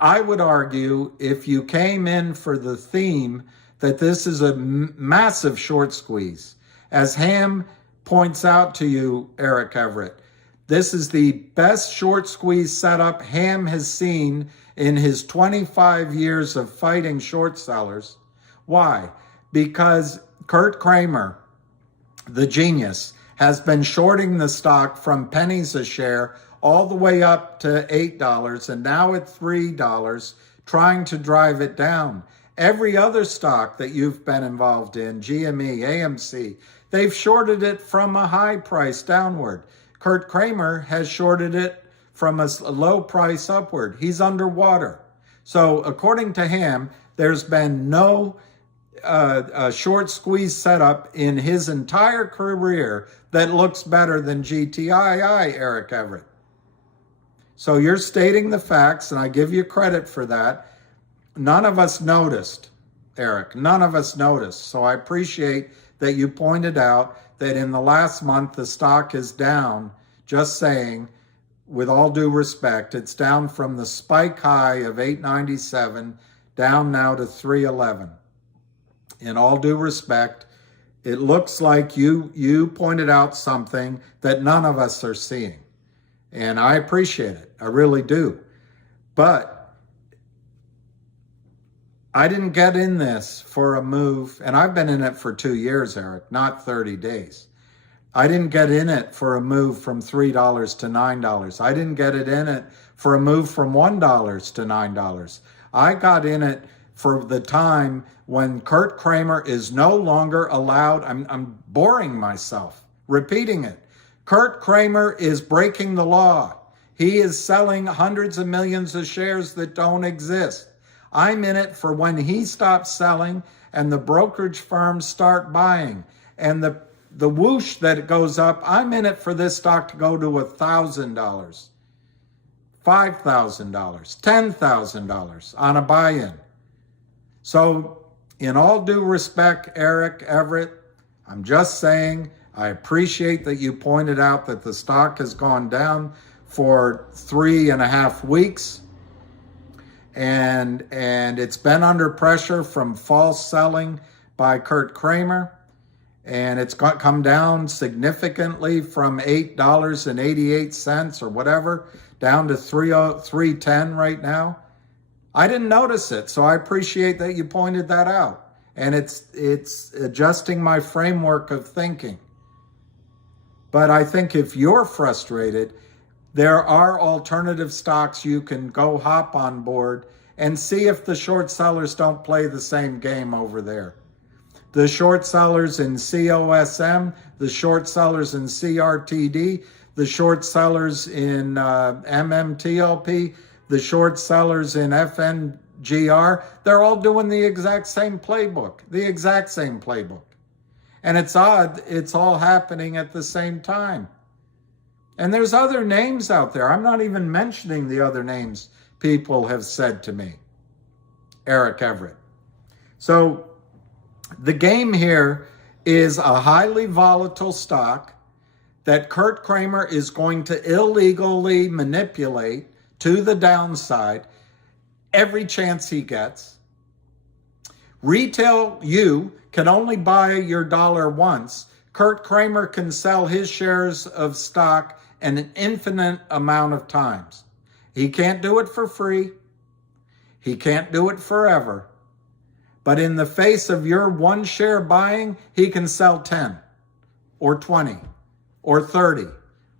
I would argue, if you came in for the theme that this is a massive short squeeze, as Ham points out to you, Eric Everett, this is the best short squeeze setup Ham has seen in his 25 years of fighting short sellers. Why? Because Kurt Kramer, the genius, has been shorting the stock from pennies a share all the way up to $8 and now at $3, trying to drive it down. Every other stock that you've been involved in, GME, AMC, they've shorted it from a high price downward. Kurt Kramer has shorted it from a low price upward. He's underwater. So according to Ham, there's been no short squeeze setup in his entire career that looks better than GTII, Eric Everett. So you're stating the facts, and I give you credit for that. None of us noticed, Eric. None of us noticed. So I appreciate that you pointed out that in the last month, the stock is down. Just saying, with all due respect, it's down from the spike high of $8.97 down now to $3.11. In all due respect, it looks like you pointed out something that none of us are seeing. And I appreciate it. I really do. But I didn't get in this for a move, and I've been in it for 2 years, Eric, not 30 days. I didn't get in it for a move from $3 to $9. I didn't get it in it for a move from $1 to $9. I got in it for the time when Kurt Kramer is no longer allowed. I'm boring myself repeating it. Kurt Kramer is breaking the law. He is selling hundreds of millions of shares that don't exist. I'm in it for when he stops selling and the brokerage firms start buying. And the whoosh that it goes up, I'm in it for this stock to go to $1,000, $5,000, $10,000 on a buy-in. So in all due respect, Eric Everett, I'm just saying I appreciate that you pointed out that the stock has gone down for 3.5 weeks. And it's been under pressure from false selling by Kurt Kramer. And it's come down significantly from $8.88 or whatever, down to $3.10 right now. I didn't notice it, so I appreciate that you pointed that out. And it's adjusting my framework of thinking. But I think if you're frustrated, there are alternative stocks you can go hop on board and see if the short sellers don't play the same game over there. The short sellers in COSM, the short sellers in CRTD, the short sellers in MMTLP, the short sellers in FNGR, they're all doing the exact same playbook, And it's odd, it's all happening at the same time. And there's other names out there. I'm not even mentioning the other names people have said to me. Eric Everett. So the game here is a highly volatile stock that Kurt Kramer is going to illegally manipulate to the downside every chance he gets. Retail, you can only buy your dollar once. Kurt Kramer can sell his shares of stock an infinite amount of times. He can't do it for free. He can't do it forever. But in the face of your one share buying, he can sell 10 or 20 or 30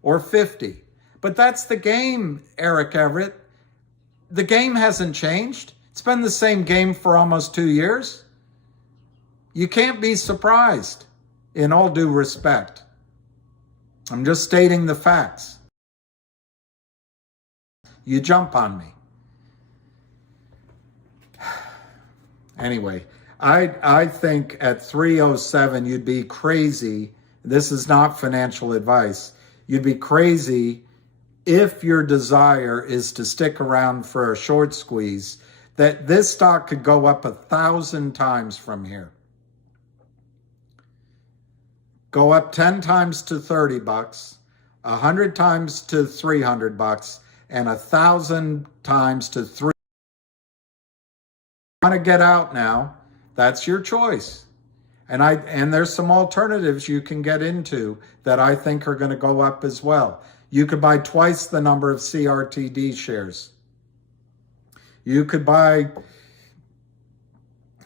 or 50. But that's the game, Eric Everett. The game hasn't changed. It's been the same game for almost 2 years. You can't be surprised, in all due respect. I'm just stating the facts. You jump on me. Anyway, I think at 307 you'd be crazy. This is not financial advice. You'd be crazy if your desire is to stick around for a short squeeze, that this stock could go up 1,000 times from here. Go up 10 times to $30, 100 times to $300, and 1,000 times to $300. Want to get out now? That's your choice. And there's some alternatives you can get into that I think are going to go up as well. You could buy twice the number of CRTD shares. You could buy,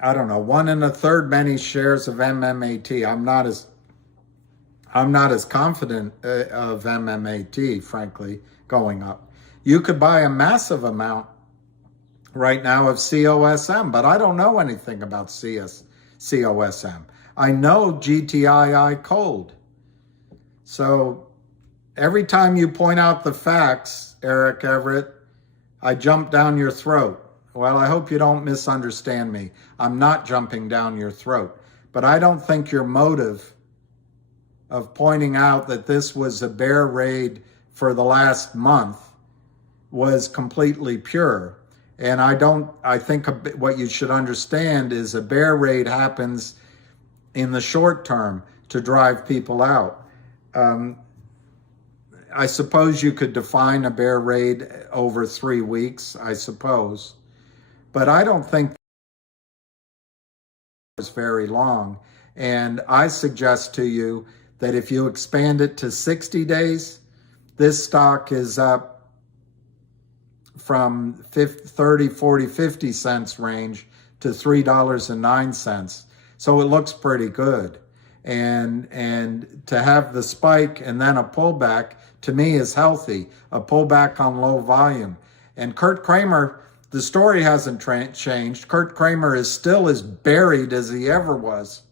I don't know, 1 1/3 many shares of MMAT. I'm not as confident of MMAT, frankly, going up. You could buy a massive amount right now of COSM, but I don't know anything about COSM. I know GTII cold. So every time you point out the facts, Eric Everett, I jump down your throat. Well, I hope you don't misunderstand me. I'm not jumping down your throat. But I don't think your motive of pointing out that this was a bear raid for the last month was completely pure. And I think what you should understand is a bear raid happens in the short term to drive people out. I suppose you could define a bear raid over 3 weeks, I suppose. But I don't think it's very long. And I suggest to you that if you expand it to 60 days, this stock is up from 30, 40, 50 cents range to $3.09. So it looks pretty good. And to have the spike and then a pullback, to me, is healthy. A pullback on low volume. And Kurt Kramer, the story hasn't changed. Kurt Kramer is still as buried as he ever was.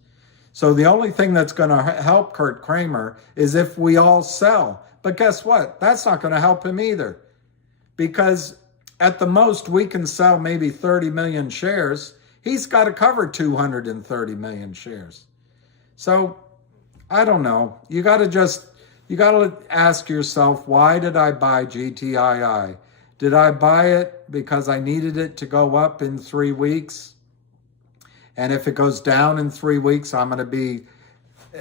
So the only thing that's going to help Kurt Kramer is if we all sell. But guess what? That's not going to help him either. Because at the most, we can sell maybe 30 million shares. He's got to cover 230 million shares. So I don't know. You got to ask yourself, why did I buy GTII? Did I buy it because I needed it to go up in 3 weeks? And if it goes down in 3 weeks, I'm going to be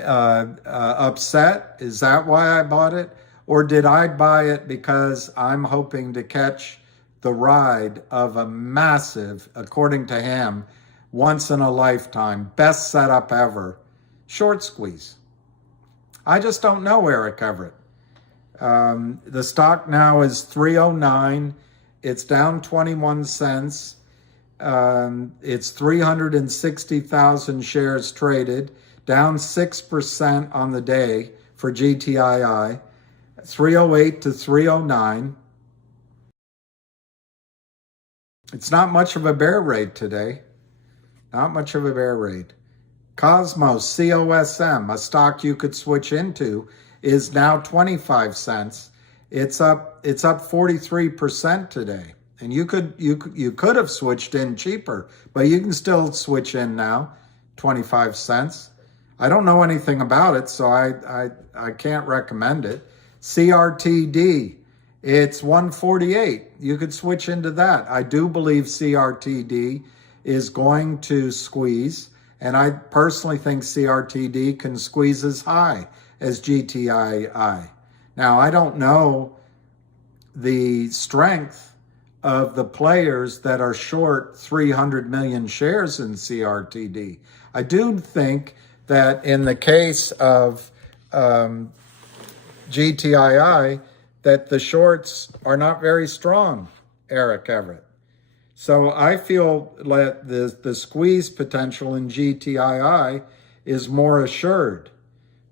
upset? Is that why I bought it? Or did I buy it because I'm hoping to catch the ride of a massive, according to him, once in a lifetime, best setup ever, short squeeze? I just don't know, Eric Everett. The stock now is 309. It's down 21 cents. It's 360,000 shares traded, down 6% on the day for GTII, 308 to 309. It's not much of a bear raid today. Not much of a bear raid. Cosmos, COSM, a stock you could switch into, is now 25 cents. It's up 43% today. And you could have switched in cheaper, but you can still switch in now, 25 cents. I don't know anything about it, so I can't recommend it. CRTD, it's 148. You could switch into that. I do believe CRTD is going to squeeze, and I personally think CRTD can squeeze as high as GTII. Now, I don't know the strength of the players that are short 300 million shares in CRTD. I do think that in the case of GTII, that the shorts are not very strong, Eric Everett. So I feel that the squeeze potential in GTII is more assured.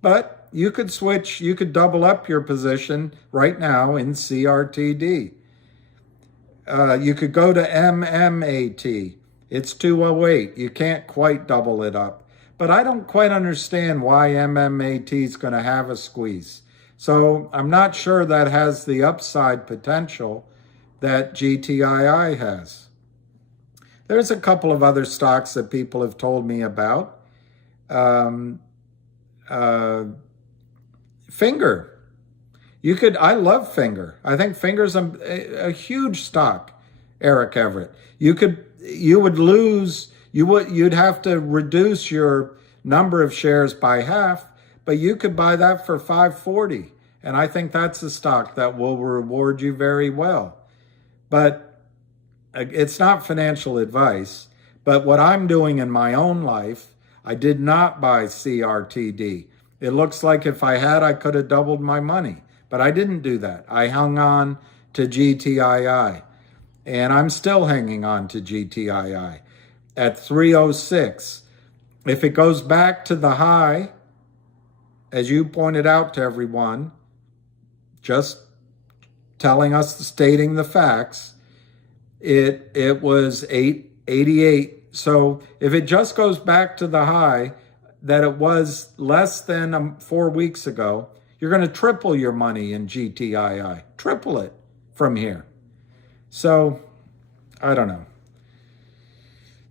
But you could switch, you could double up your position right now in CRTD. You could go to MMAT. It's 208. You can't quite double it up. But I don't quite understand why MMAT is going to have a squeeze. So I'm not sure that has the upside potential that GTII has. There's a couple of other stocks that people have told me about. Finger. I love Finger. I think Finger's a huge stock, Eric Everett. You'd have to reduce your number of shares by half, but you could buy that for $5.40. And I think that's a stock that will reward you very well. But it's not financial advice. But what I'm doing in my own life, I did not buy CRTD. It looks like if I had, I could have doubled my money. But I didn't do that. I hung on to GTII. And I'm still hanging on to GTII at 306. If it goes back to the high, as you pointed out to everyone, just stating the facts, it was 888. So if it just goes back to the high that it was less than 4 weeks ago, you're going to triple your money in GTII. Triple it from here. So, I don't know.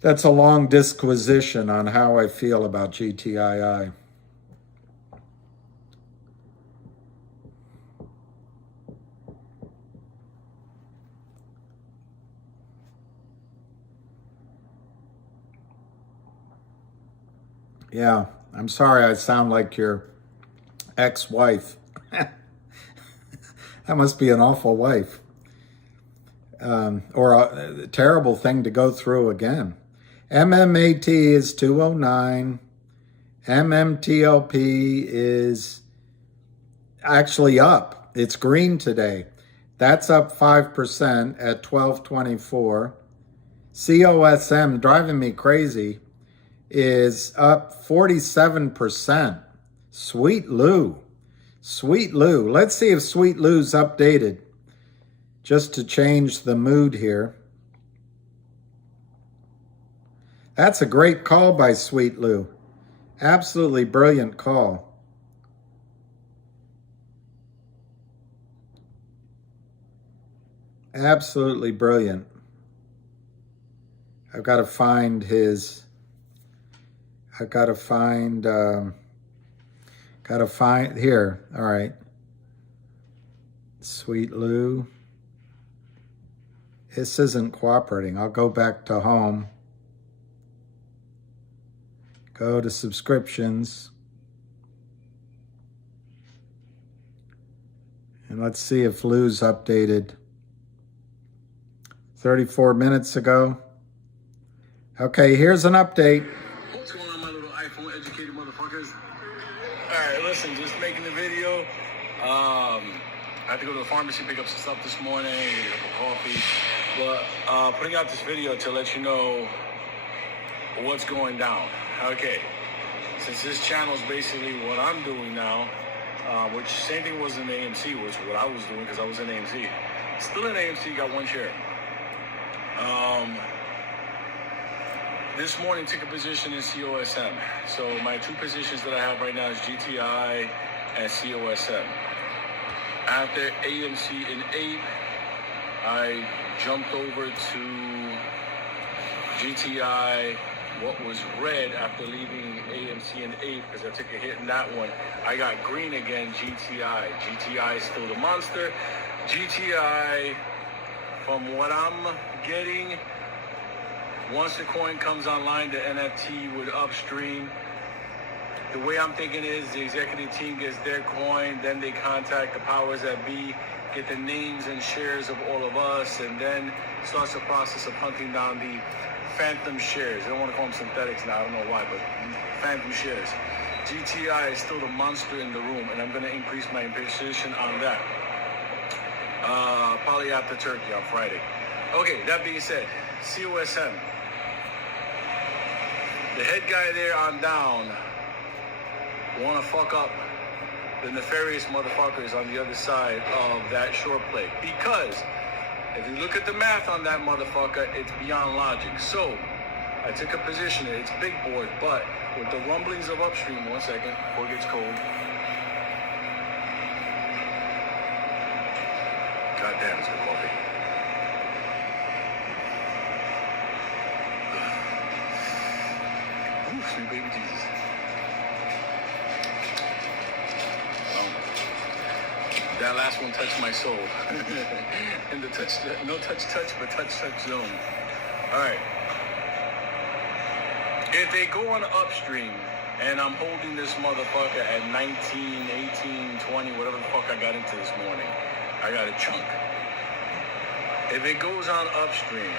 That's a long disquisition on how I feel about GTII. Yeah, I'm sorry I sound like your ex-wife. That must be an awful wife. Or a terrible thing to go through again. MMAT is 209. MMTLP is actually up. It's green today. That's up 5% at 1224. COSM, driving me crazy, is up 47%. Sweet Lou. Sweet Lou. Let's see if Sweet Lou's updated. Just to change the mood here. That's a great call by Sweet Lou. Absolutely brilliant call. Absolutely brilliant. I've got to find his, I've got to find, here. All right. Sweet Lou. This isn't cooperating. I'll go back to home. Go to subscriptions. And let's see if Lou's updated 34 minutes ago. Okay, here's an update. What's going on, my little iPhone educated motherfuckers? Alright, listen, just making the video. I had to go to the pharmacy, pick up some stuff this morning, get a cup of coffee. But putting out this video to let you know what's going down. Okay, since this channel is basically what I'm doing now, which same thing was in AMC, which what I was doing because I was in AMC. Still in AMC, got one share. This morning took a position in COSM. So my two positions that I have right now is GTI and COSM. After AMC in 8, I jumped over to GTI. What was red after leaving AMC in 8, because I took a hit in that one. I got green again, GTI. GTI is still the monster. GTI, from what I'm getting, once the coin comes online, the NFT would upstream. The way I'm thinking is the executive team gets their coin, then they contact the powers that be, get the names and shares of all of us, and then starts the process of hunting down the phantom shares. I don't want to call them synthetics now, I don't know why, but phantom shares. GTI is still the monster in the room, and I'm going to increase my position on that. Probably after Turkey on Friday. Okay, that being said, COSM. The head guy there on down want to fuck up the nefarious motherfuckers on the other side of that short play. Because if you look at the math on that motherfucker, it's beyond logic. So I took a position. It's big board, but with the rumblings of upstream, 1 second, before it gets cold. God damn, it's good coffee. Ooh, sweet baby Jesus. That last one touched my soul. And the touch, no touch, but touch zone. All right. If they go on upstream, and I'm holding this motherfucker at 19, 18, 20, whatever the fuck I got into this morning, I got a chunk. If it goes on upstream,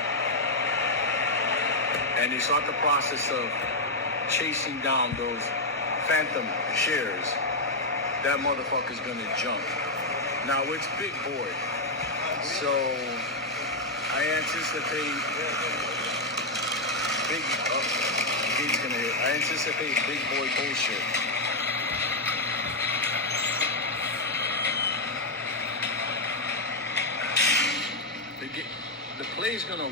and they start the process of chasing down those phantom shares, that motherfucker's gonna jump. Now it's big boy, so I anticipate big. Gate's gonna hit. I anticipate big boy bullshit. The play's gonna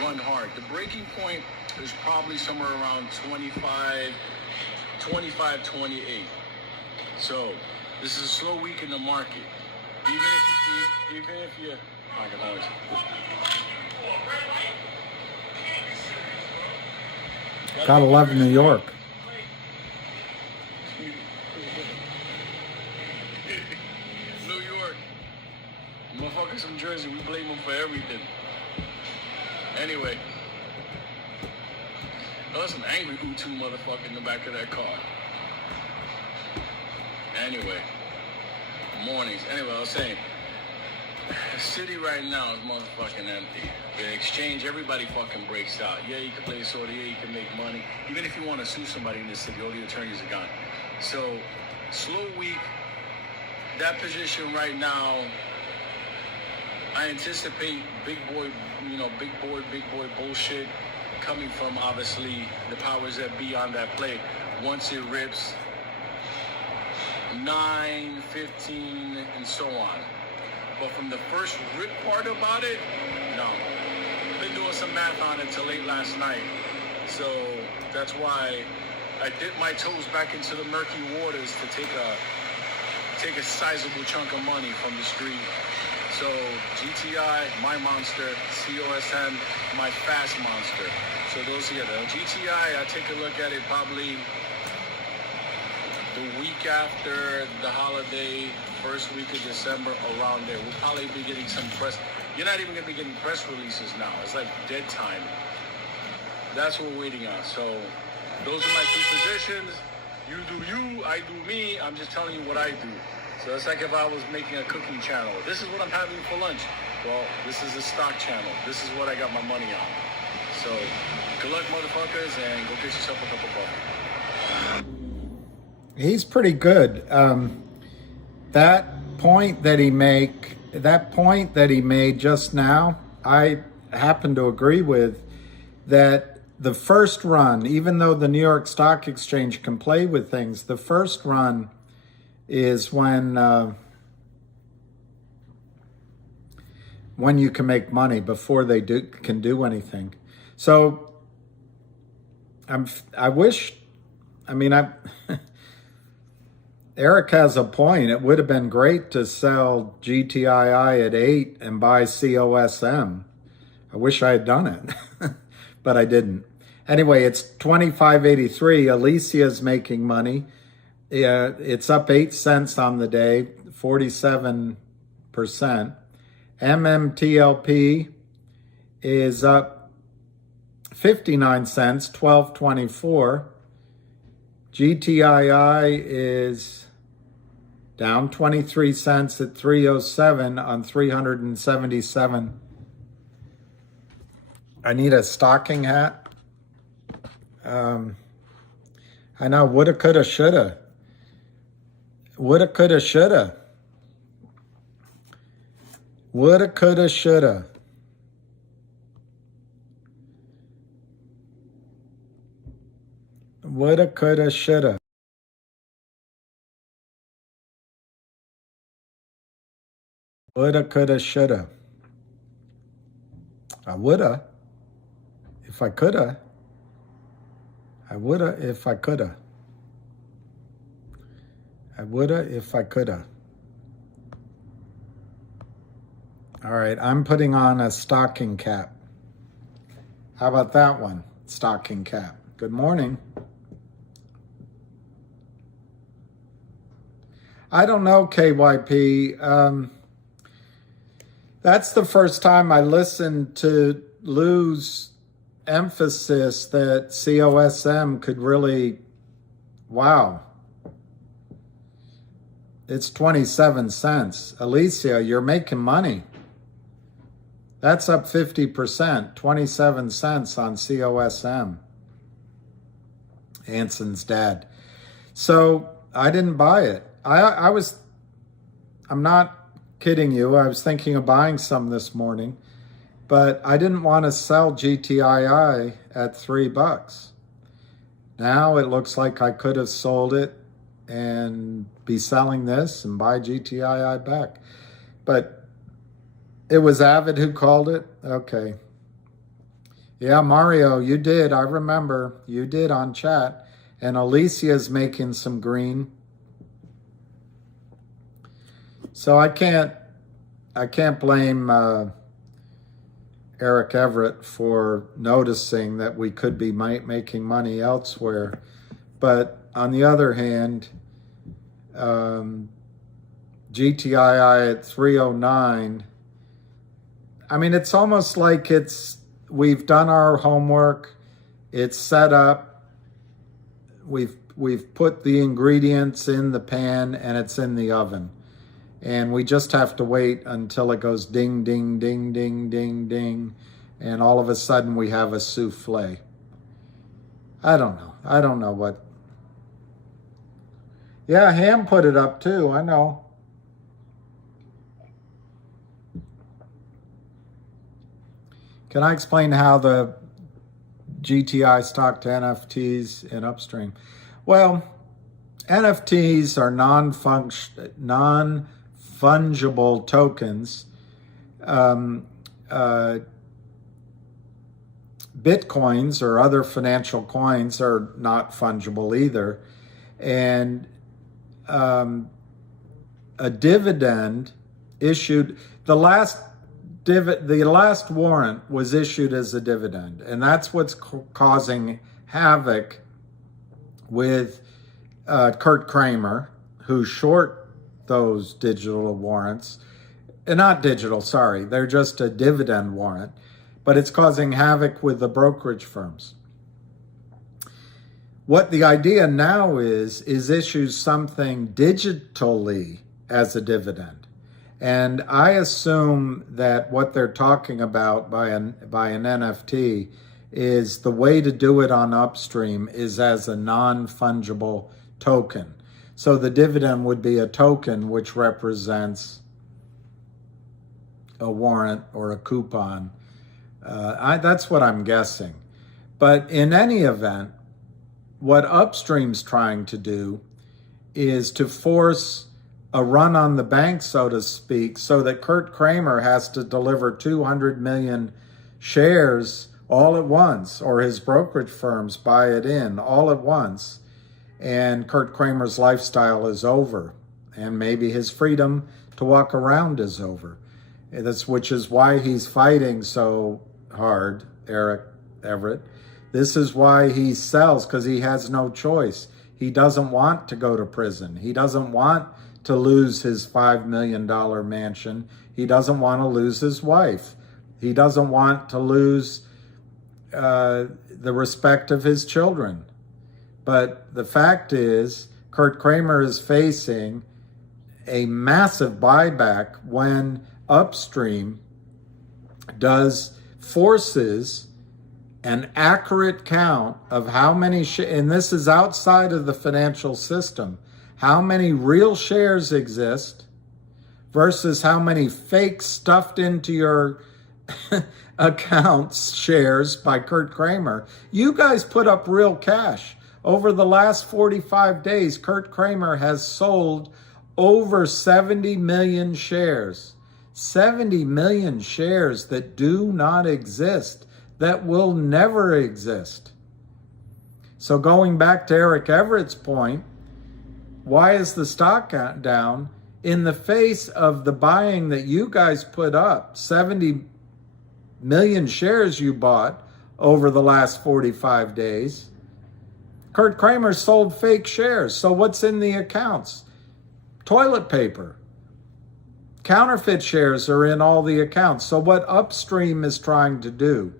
run hard. The breaking point is probably somewhere around 25, 28. So this is a slow week in the market. Even if you, I can always. Gotta love New York. New York. Motherfuckers from Jersey, we blame them for everything. Anyway. There's some angry Utu motherfucker in the back of that car. Anyway. Mornings. Anyway, I was saying, the city right now is motherfucking empty. The exchange, everybody fucking breaks out. Yeah, you can play soda, yeah, you can make money. Even if you want to sue somebody in this city, all the attorneys are gone. So, slow week, that position right now, I anticipate big boy bullshit coming from, obviously, the powers that be on that play. Once it rips, 9, 15, and so on. But from the first rip part about it, no. Been doing some math on it till late last night. So that's why I dipped my toes back into the murky waters to take a sizable chunk of money from the street. So GTI, my monster, COSM, my fast monster. So those here, the GTI, I take a look at it probably the week after the holiday, first week of December, around there. We'll probably be getting some press. You're not even going to be getting press releases now. It's like dead time. That's what we're waiting on. So those are my two positions. You do you, I do me. I'm just telling you what I do. So it's like if I was making a cooking channel. This is what I'm having for lunch. Well, this is a stock channel. This is what I got my money on. So good luck, motherfuckers, and go get yourself a cup of coffee. He's pretty good. That point that he made just now, I happen to agree with. That the first run, even though the New York Stock Exchange can play with things, the first run is when you can make money before they can do anything. So Eric has a point. It would have been great to sell GTII at 8 and buy COSM. I wish I had done it, but I didn't. Anyway, it's 25.83. Alicia's making money. It's up 8 cents on the day, 47%. MMTLP is up 59 cents, 12.24. GTII is down 23 cents at 307 on 377. I need a stocking hat. I know, woulda, coulda, shoulda. Woulda, coulda, shoulda. Woulda, coulda, shoulda. Woulda, coulda, shoulda. Woulda, coulda, shoulda. I woulda, if I coulda. I woulda if I coulda. I woulda if I coulda. All right, I'm putting on a stocking cap. How about that one? Stocking cap. Good morning. I don't know, KYP. That's the first time I listened to Lou's emphasis that COSM could really, wow. It's 27 cents. Alicia, you're making money. That's up 50%, 27 cents on COSM. Anson's dad. So I didn't buy it. I'm not kidding you. I was thinking of buying some this morning, but I didn't want to sell GTII at $3. Now it looks like I could have sold it and be selling this and buy GTII back. But it was Avid who called it? Okay. Yeah, Mario, you did. I remember. You did on chat. And Alicia's making some green. So I can't blame Eric Everett for noticing that we could be making money elsewhere. But on the other hand, GTII at 309, I mean, it's almost like we've done our homework, it's set up, we've put the ingredients in the pan and it's in the oven. And we just have to wait until it goes ding, ding, ding, ding, ding, ding. And all of a sudden we have a souffle. I don't know. I don't know what. Yeah, Ham put it up too. I know. Can I explain how the GTI stocked NFTs in upstream? Well, NFTs are non-fungible tokens. Bitcoins or other financial coins are not fungible either. And a dividend issued, the last warrant was issued as a dividend, and that's what's causing havoc with Kurt Kramer, who short those digital warrants. Not digital, sorry, they're just a dividend warrant, but it's causing havoc with the brokerage firms. What the idea now is issue something digitally as a dividend. And I assume that what they're talking about by an NFT is the way to do it on Upstream is as a non-fungible token. So the dividend would be a token which represents a warrant or a coupon. That's what I'm guessing. But in any event, what Upstream's trying to do is to force a run on the bank, so to speak, so that Kurt Kramer has to deliver 200 million shares all at once, or his brokerage firms buy it in all at once, and Kurt Kramer's lifestyle is over, and maybe his freedom to walk around is over. Which is why he's fighting so hard, Eric Everett. This is why he sells, because he has no choice. He doesn't want to go to prison. He doesn't want to lose his $5 million mansion. He doesn't want to lose his wife. He doesn't want to lose the respect of his children. But the fact is, Kurt Kramer is facing a massive buyback when Upstream forces an accurate count of how many and this is outside of the financial system, how many real shares exist versus how many fake stuffed into your accounts shares by Kurt Kramer. You guys put up real cash. Over the last 45 days, Kurt Kramer has sold over 70 million shares. 70 million shares that do not exist, that will never exist. So going back to Eric Everett's point, why is the stock down? In the face of the buying that you guys put up, 70 million shares you bought over the last 45 days, Kurt Kramer sold fake shares. So what's in the accounts? Toilet paper. Counterfeit shares are in all the accounts. So what Upstream is trying to do,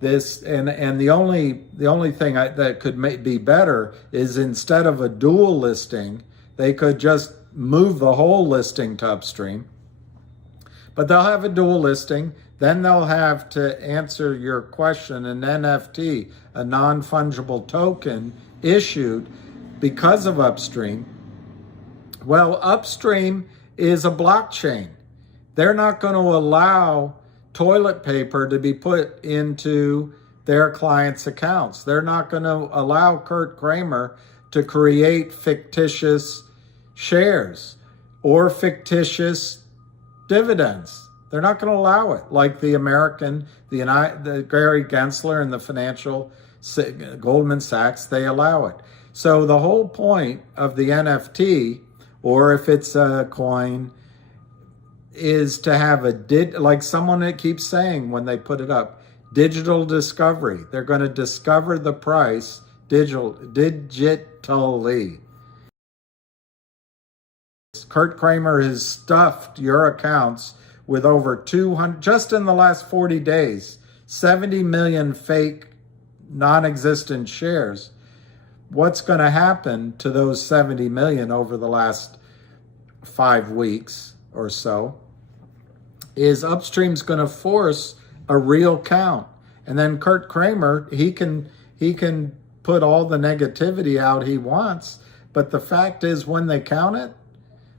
this and the only thing that could be better is instead of a dual listing, they could just move the whole listing to Upstream. But they'll have a dual listing. Then they'll have to answer your question, an NFT, a non-fungible token issued because of Upstream. Well, Upstream is a blockchain. They're not going to allow toilet paper to be put into their clients' accounts. They're not going to allow Kurt Kramer to create fictitious shares or fictitious dividends. They're not going to allow it. Like the Gary Gensler and the financial Goldman Sachs, they allow it. So the whole point of the NFT, or if it's a coin, is to have like someone that keeps saying when they put it up, digital discovery. They're going to discover the price digitally. Kurt Kramer has stuffed your accounts with over 200, just in the last 40 days, 70 million fake non-existent shares. What's going to happen to those 70 million over the last 5 weeks or so is Upstream's going to force a real count. And then Kurt Kramer, he can put all the negativity out he wants. But the fact is, when they count it,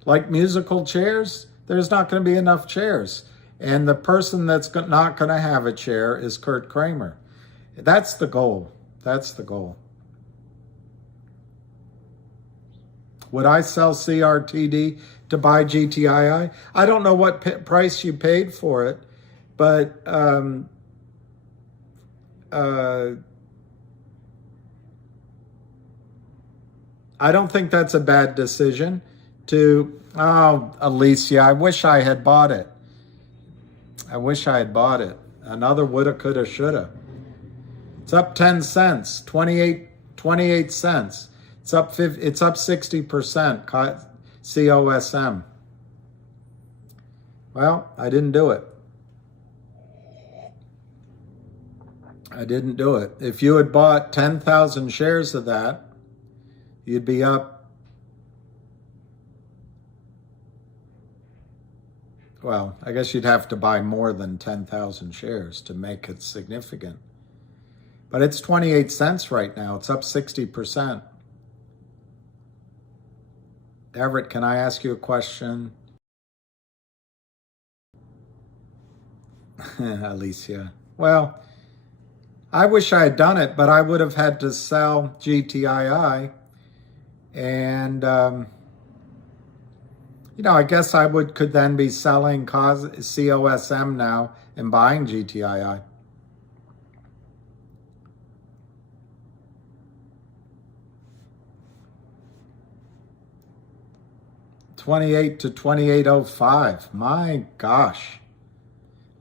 like musical chairs, there's not going to be enough chairs. And the person that's not going to have a chair is Kurt Kramer. That's the goal. That's the goal. Would I sell CRTD to buy GTII? I don't know what price you paid for it, but I don't think that's a bad decision to, oh, Alicia, I wish I had bought it. I wish I had bought it. Another woulda, coulda, shoulda. It's up 10 cents, 28 cents. It's up 60%, COSM. Well, I didn't do it. I didn't do it. If you had bought 10,000 shares of that, you'd be up, well, I guess you'd have to buy more than 10,000 shares to make it significant. But it's 28 cents right now. It's up 60%. Everett, can I ask you a question? Alicia. Well, I wish I had done it, but I would have had to sell GTII. And, you know, I guess I could then be selling COSM now and buying GTII. $28 to $28.05. My gosh.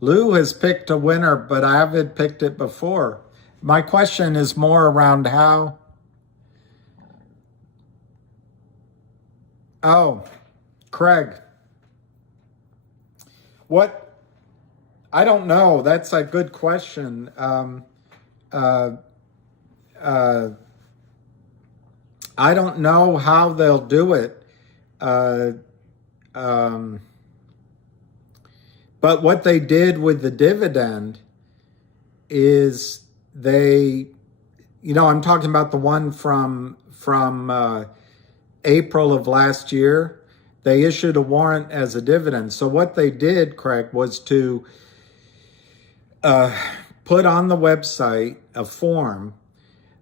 Lou has picked a winner, but I haven't picked it before. My question is more around how. Oh, Craig. What? I don't know. That's a good question. I don't know how they'll do it. But what they did with the dividend is they, you know, I'm talking about the one from April of last year. They issued a warrant as a dividend. So what they did, Craig, was to put on the website a form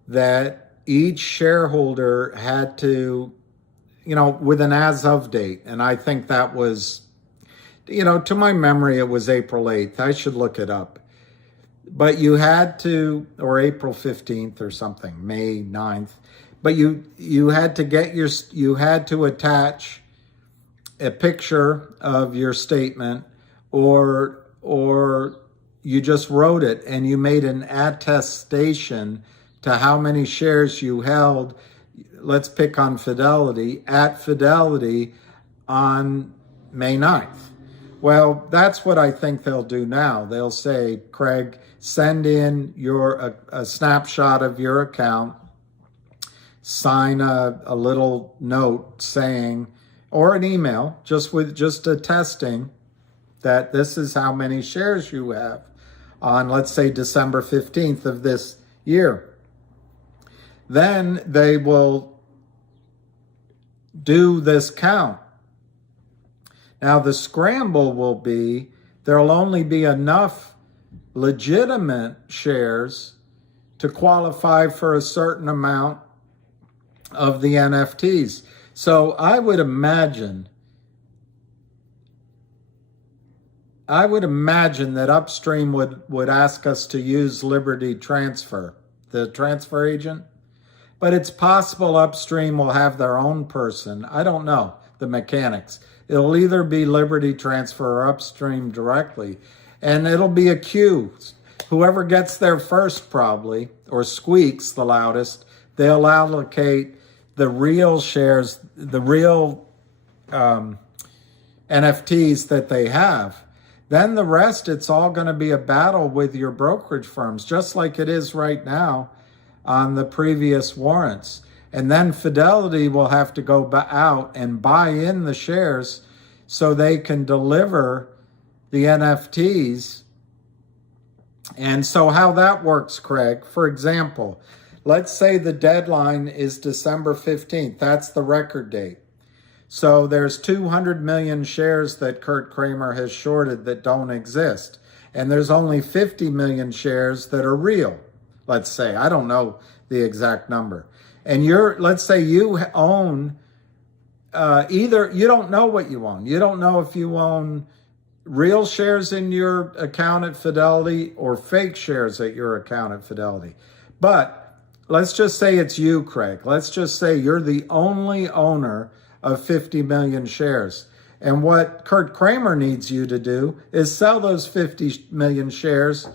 that each shareholder had to, you know, with an as of date. And I think that was, you know, to my memory, it was April 8th. I should look it up. But you had to, or April 15th or something, May 9th. But you had to you had to attach a picture of your statement, or you just wrote it and you made an attestation to how many shares you held. Let's pick on Fidelity, at Fidelity on May 9th. Well, that's what I think they'll do now. They'll say, Craig, send in a snapshot of your account, sign a little note saying, or an email, just attesting that this is how many shares you have on, let's say, December 15th of this year. Then they will do this count. Now, the scramble will be, there'll only be enough legitimate shares to qualify for a certain amount of the NFTs. So I would imagine that Upstream would ask us to use Liberty Transfer, the transfer agent. But it's possible Upstream will have their own person. I don't know the mechanics. It'll either be Liberty Transfer or Upstream directly. And it'll be a queue. Whoever gets there first probably, or squeaks the loudest, they'll allocate the real shares, the real NFTs that they have. Then the rest, it's all going to be a battle with your brokerage firms, just like it is right now on the previous warrants. And then Fidelity will have to go out and buy in the shares so they can deliver the NFTs. And so how that works, Craig, for example, let's say the deadline is December 15th. That's the record date. So there's 200 million shares that Kurt Kramer has shorted that don't exist. And there's only 50 million shares that are real, let's say. I don't know the exact number. And let's say you own either, you don't know what you own. You don't know if you own real shares in your account at Fidelity or fake shares at your account at Fidelity. But let's just say it's you, Craig. Let's just say you're the only owner of 50 million shares. And what Kurt Kramer needs you to do is sell those 50 million shares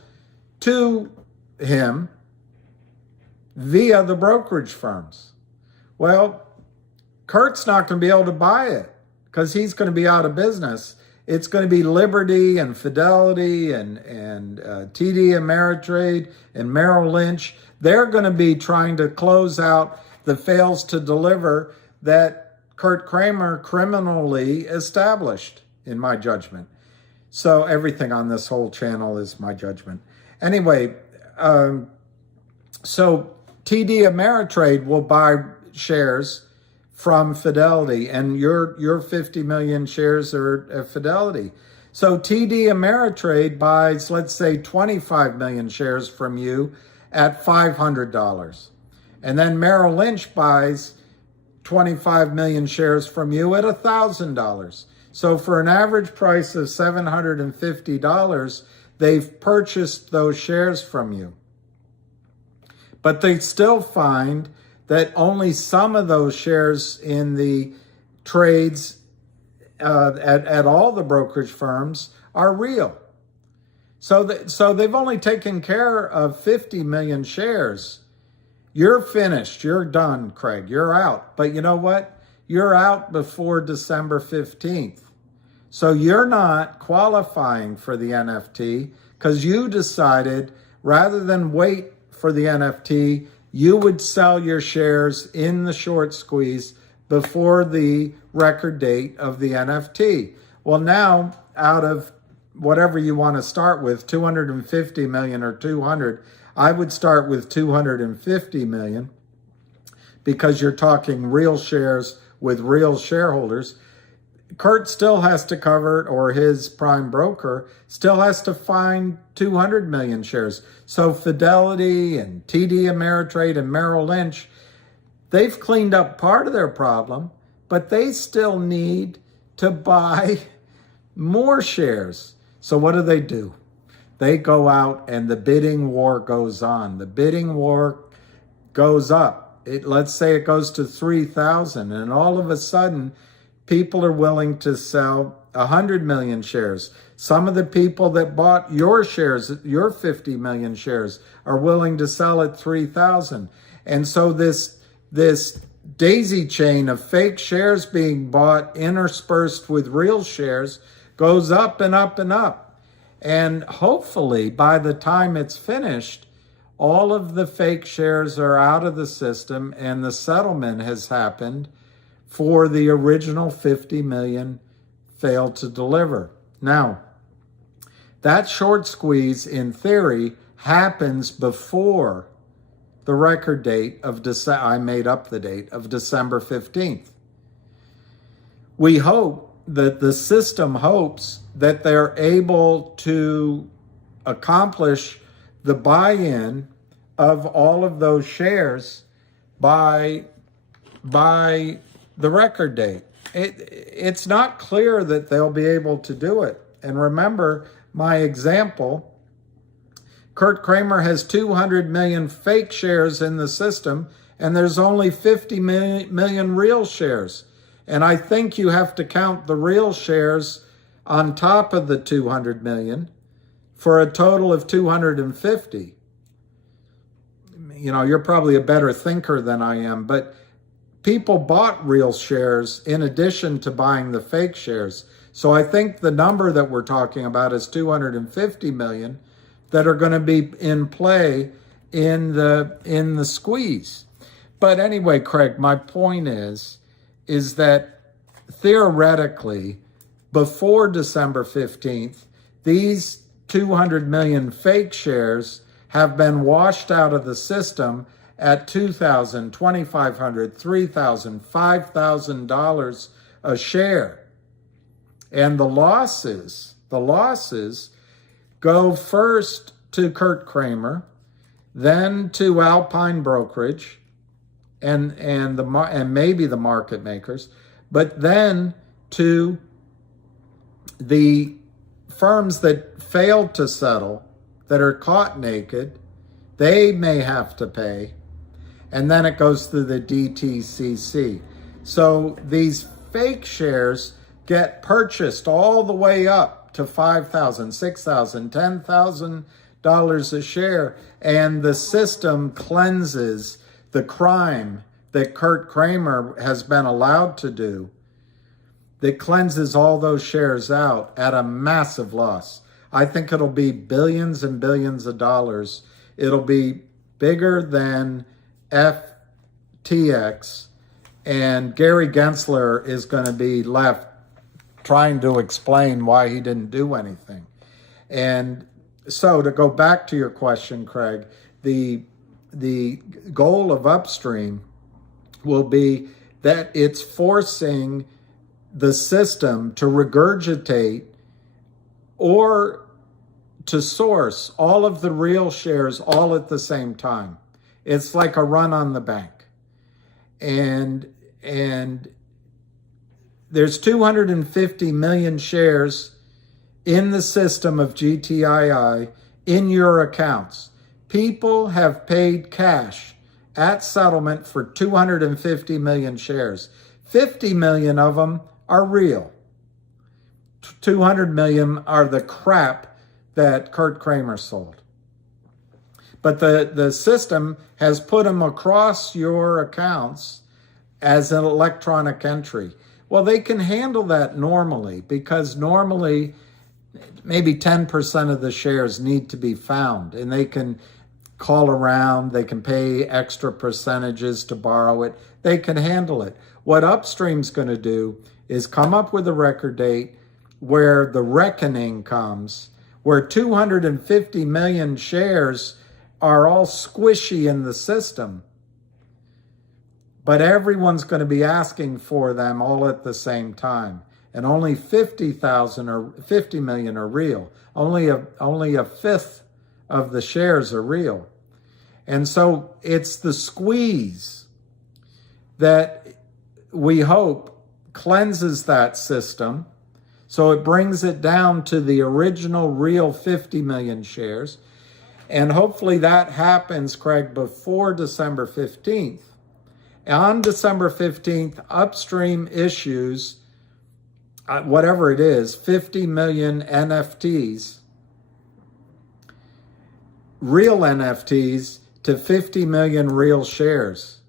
to him via the brokerage firms. Well, Kurt's not going to be able to buy it because he's going to be out of business. It's going to be Liberty and Fidelity and TD Ameritrade and Merrill Lynch. They're going to be trying to close out the fails to deliver that Kurt Kramer criminally established, in my judgment. So everything on this whole channel is my judgment. Anyway, so TD Ameritrade will buy shares from Fidelity, and your 50 million shares are at Fidelity. So TD Ameritrade buys, let's say, 25 million shares from you at $500. And then Merrill Lynch buys 25 million shares from you at $1,000. So for an average price of $750, they've purchased those shares from you. But they still find that only some of those shares in the trades at all the brokerage firms are real. So they've only taken care of 50 million shares. You're finished. You're done, Craig. You're out. But you know what? You're out before December 15th. So you're not qualifying for the NFT because you decided rather than wait for the NFT, you would sell your shares in the short squeeze before the record date of the NFT. Well, now out of whatever you want to start with, 250 million or 200, I would start with 250 million because you're talking real shares with real shareholders. Kurt still has to cover, or his prime broker still has to find 200 million shares. So Fidelity and TD Ameritrade and Merrill Lynch, they've cleaned up part of their problem, but they still need to buy more shares. So what do? They go out and the bidding war goes on. The bidding war goes up. Let's say it goes to 3,000, and all of a sudden, people are willing to sell 100 million shares. Some of the people that bought your shares, your 50 million shares, are willing to sell at 3,000. And so this daisy chain of fake shares being bought interspersed with real shares goes up and up and up. And hopefully by the time it's finished, all of the fake shares are out of the system and the settlement has happened for the original 50 million failed to deliver. Now, that short squeeze in theory happens before the record date of December. I made up the date of December 15th. We hope that the system hopes that they're able to accomplish the buy-in of all of those shares by the record date. It's not clear that they'll be able to do it. And remember my example, Kurt Kramer has 200 million fake shares in the system, and there's only 50 million real shares. And I think you have to count the real shares on top of the 200 million for a total of 250. You know, you're probably a better thinker than I am, but people bought real shares in addition to buying the fake shares. So I think the number that we're talking about is 250 million that are going to be in play in the squeeze. But anyway, Craig, my point is that theoretically, before December 15th, these 200 million fake shares have been washed out of the system at $2,000, $2,500, $3,000, $5,000 a share. And the losses go first to Kurt Kramer, then to Alpine Brokerage, and maybe the market makers, but then to the firms that failed to settle, that are caught naked, they may have to pay. And then it goes through the DTCC. So these fake shares get purchased all the way up to $5,000, $6,000, $10,000 a share. And the system cleanses the crime that Kurt Kramer has been allowed to do, that cleanses all those shares out at a massive loss. I think it'll be billions and billions of dollars. It'll be bigger than FTX, and Gary Gensler is going to be left trying to explain why he didn't do anything. And so to go back to your question, Craig, the goal of Upstream will be that it's forcing the system to regurgitate or to source all of the real shares all at the same time. It's like a run on the bank. And there's 250 million shares in the system of GTII in your accounts. People have paid cash at settlement for 250 million shares. 50 million of them are real. 200 million are the crap that Kurt Kramer sold. But the system has put them across your accounts as an electronic entry. Well, they can handle that normally, because normally maybe 10% of the shares need to be found, and they can call around, they can pay extra percentages to borrow it, they can handle it. What Upstream's going to do is come up with a record date where the reckoning comes, where 250 million shares are all squishy in the system, but everyone's going to be asking for them all at the same time. And only 50,000 or 50 million are real. Only a fifth of the shares are real. And so it's the squeeze that we hope cleanses that system. So it brings it down to the original real 50 million shares. And hopefully that happens, Craig, before December 15th. On December 15th, Upstream issues, whatever it is, 50 million NFTs, real NFTs, to 50 million real shares.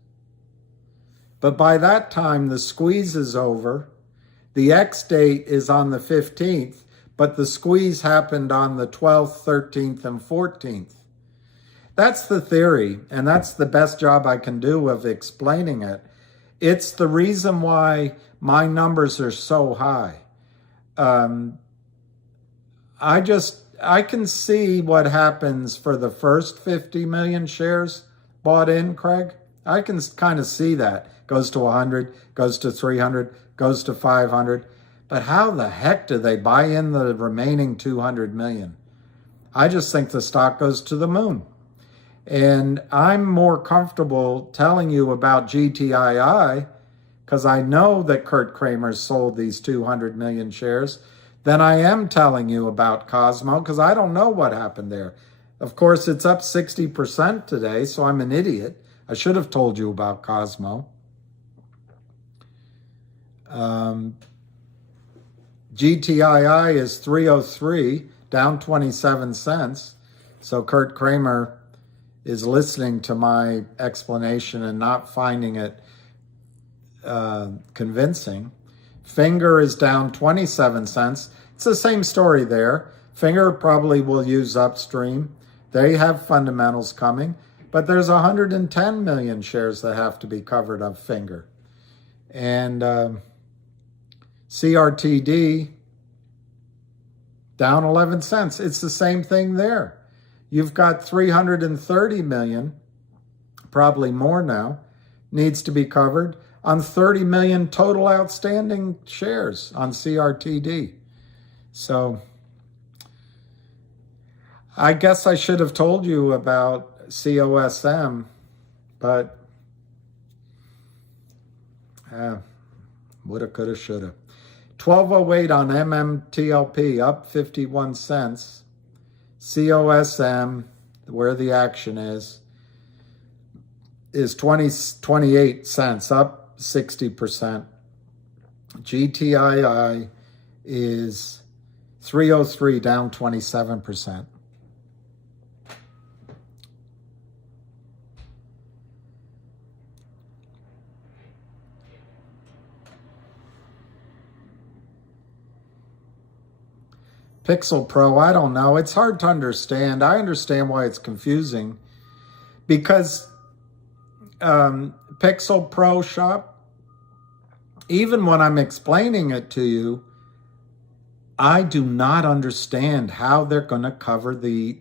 But by that time, the squeeze is over. The X date is on the 15th, but the squeeze happened on the 12th, 13th, and 14th. That's the theory, and that's the best job I can do of explaining it. It's the reason why my numbers are so high. I can see what happens for the first 50 million shares bought in, Craig. I can kind of see that. Goes to 100, goes to 300, goes to 500. But how the heck do they buy in the remaining 200 million? I just think the stock goes to the moon. And I'm more comfortable telling you about GTII because I know that Kurt Kramer sold these 200 million shares than I am telling you about Cosmo because I don't know what happened there. Of course, it's up 60% today, so I'm an idiot. I should have told you about Cosmo. GTII is 303, down 27 cents. So Kurt Kramer is listening to my explanation and not finding it convincing. Finger is down 27 cents. It's the same story there. Finger probably will use Upstream. They have fundamentals coming, but there's 110 million shares that have to be covered of Finger. And CRTD down 11 cents. It's the same thing there. You've got 330 million, probably more now, needs to be covered on 30 million total outstanding shares on CRTD. So I guess I should have told you about COSM, but woulda, coulda, shoulda. 1208 on MMTLP, up 51 cents. COSM, where the action is 28 cents, up 60%. GTII is 303, down 27%. Pixel Pro, I don't know. It's hard to understand. I understand why it's confusing because Pixel Pro Shop, even when I'm explaining it to you, I do not understand how they're going to cover the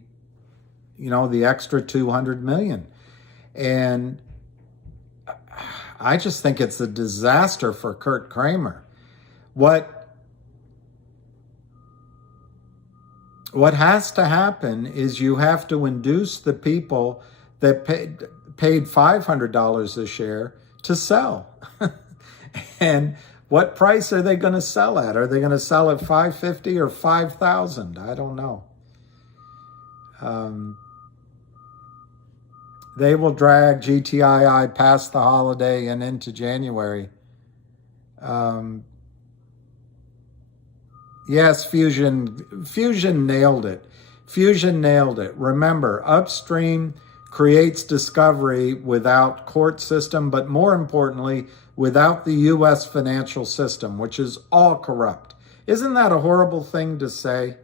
extra 200 million. And I just think it's a disaster for Kurt Kramer. What has to happen is you have to induce the people that paid $500 a share to sell. And what price are they going to sell at? Are they going to sell at $550 or $5,000? I don't know. They will drag GTII past the holiday and into January. Yes, Fusion nailed it. Fusion nailed it. Remember, upstream creates discovery without court system, but more importantly, without the U.S. financial system, which is all corrupt. Isn't that a horrible thing to say?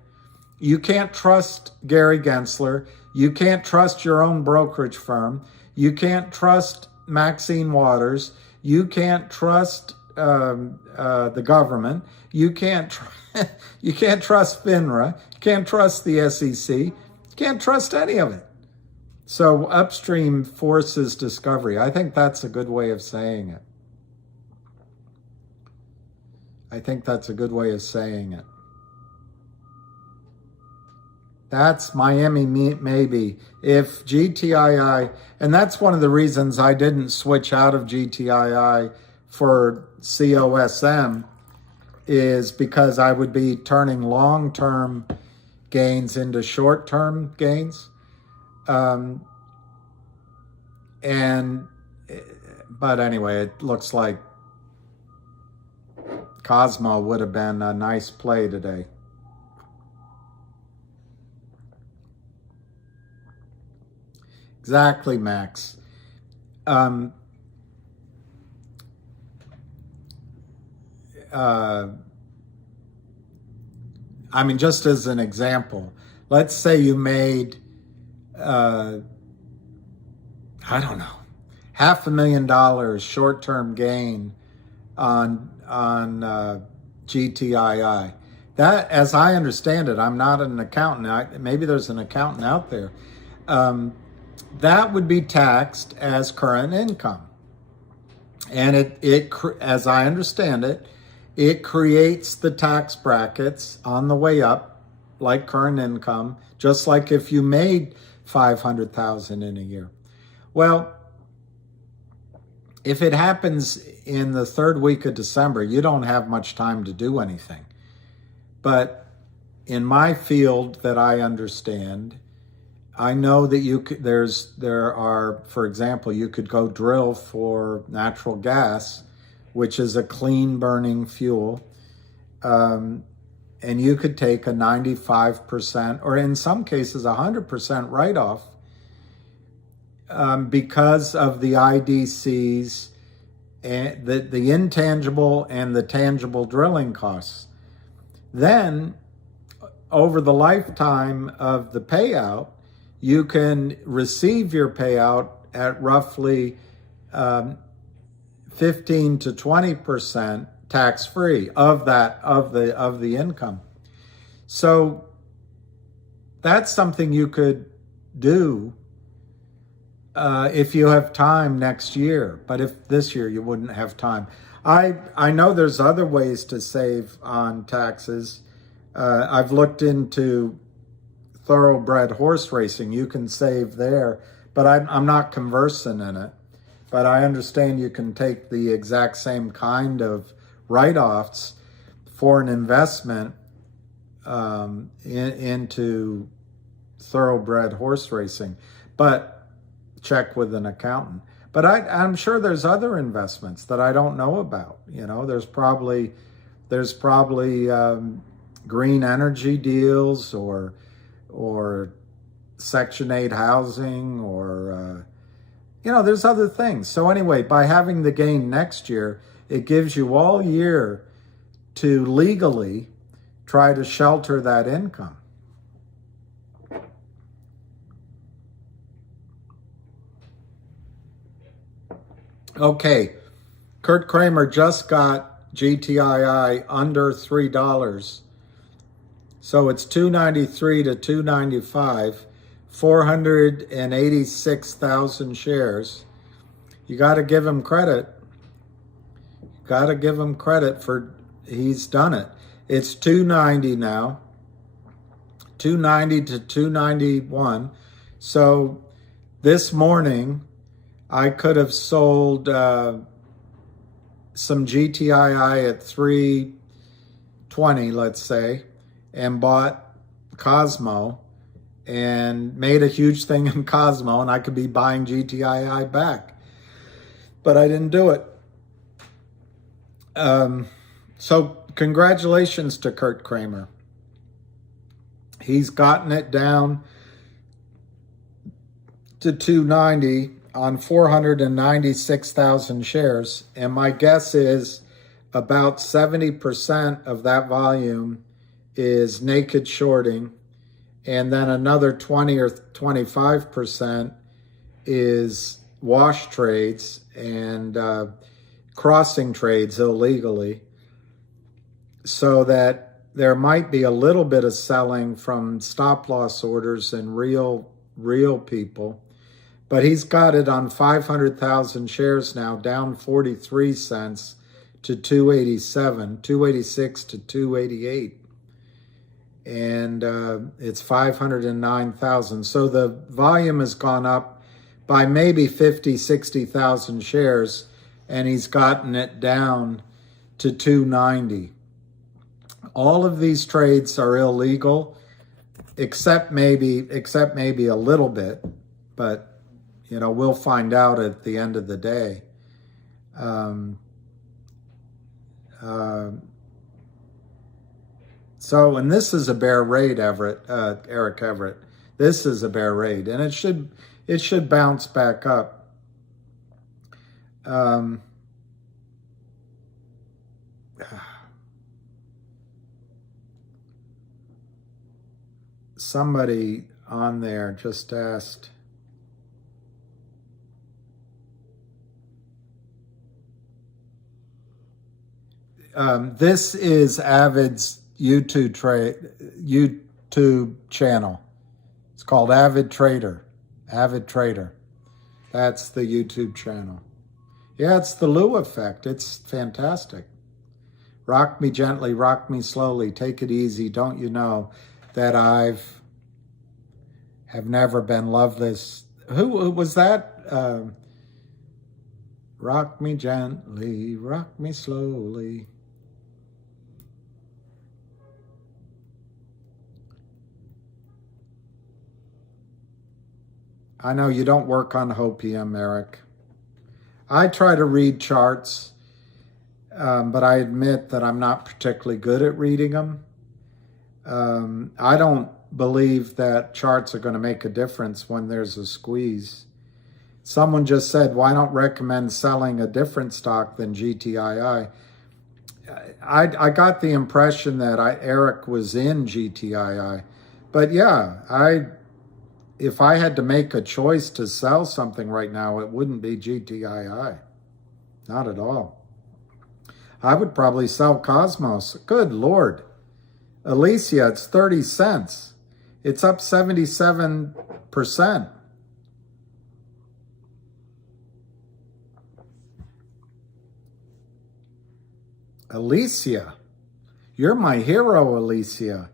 You can't trust Gary Gensler. You can't trust your own brokerage firm. You can't trust Maxine Waters. You can't trust the government. You can't trust FINRA. You can't trust the SEC. You can't trust any of it. So upstream forces discovery. I think that's a good way of saying it. That's Miami maybe. If GTII, and that's one of the reasons I didn't switch out of GTII for COSM, is because I would be turning long-term gains into short-term gains. But anyway, it looks like Cosmo would have been a nice play today. Exactly, Max. I mean, just as an example, let's say you made, I don't know, $500,000 short-term gain on GTII. That, as I understand it, I'm not an accountant. Maybe there's an accountant out there. That would be taxed as current income. And it, as I understand it, it creates the tax brackets on the way up, like current income, just like if you made $500,000 in a year. Well, if it happens in the third week of December, you don't have much time to do anything. But in my field that I understand, I know that there are, for example, you could go drill for natural gas, which is a clean burning fuel. And you could take a 95%, or in some cases, 100% write-off because of the IDCs, and the intangible and the tangible drilling costs. Then, over the lifetime of the payout, you can receive your payout at roughly 15 to 20% tax-free of the income. So that's something you could do if you have time next year. But if this year you wouldn't have time. I know there's other ways to save on taxes. I've looked into thoroughbred horse racing. You can save there, but I'm not conversant in it. But I understand you can take the exact same kind of write-offs for an investment into thoroughbred horse racing, but check with an accountant. But I'm sure there's other investments that I don't know about. You know, there's probably green energy deals or Section 8 housing or, you know, there's other things. So anyway, by having the gain next year, it gives you all year to legally try to shelter that income. Okay, Kurt Kramer just got GTII under $3. So it's $293 to $295, 486,000 shares. You got to give him credit. Got to give him credit for he's done it. It's $290 now, $290 to $291. So this morning, I could have sold some GTII at $320, let's say, and bought Cosmo and made a huge thing in Cosmo, and I could be buying GTII back. But I didn't do it. So congratulations to Kurt Kramer. He's gotten it down to 290 on 496,000 shares. And my guess is about 70% of that volume is naked shorting. And then another 20 or 25% is wash trades and crossing trades illegally. So that there might be a little bit of selling from stop loss orders and real people. But he's got it on 500,000 shares now, down 43 cents to 287, 286 to 288. And it's 509,000. So the volume has gone up by maybe 50, 60,000 shares, and he's gotten it down to 290. All of these trades are illegal, except maybe a little bit, but you know, we'll find out at the end of the day. So, and this is a bear raid, Eric Everett. This is a bear raid, and it should bounce back up. Somebody on there just asked, this is Avid's YouTube channel. It's called Avid Trader. Avid Trader. That's the YouTube channel. Yeah, it's the Lou effect. It's fantastic. Rock me gently, rock me slowly. Take it easy. Don't you know that have never been loveless? Who was that? Rock me gently, rock me slowly. I know you don't work on Hopium, Eric. I try to read charts, but I admit that I'm not particularly good at reading them. I don't believe that charts are going to make a difference when there's a squeeze. Someone just said, why not recommend selling a different stock than GTII? I got the impression that Eric was in GTII. But yeah, if I had to make a choice to sell something right now, it wouldn't be GTII. Not at all. I would probably sell Cosmos. Good Lord. Alicia, it's 30 cents. It's up 77%. Alicia, you're my hero, Alicia.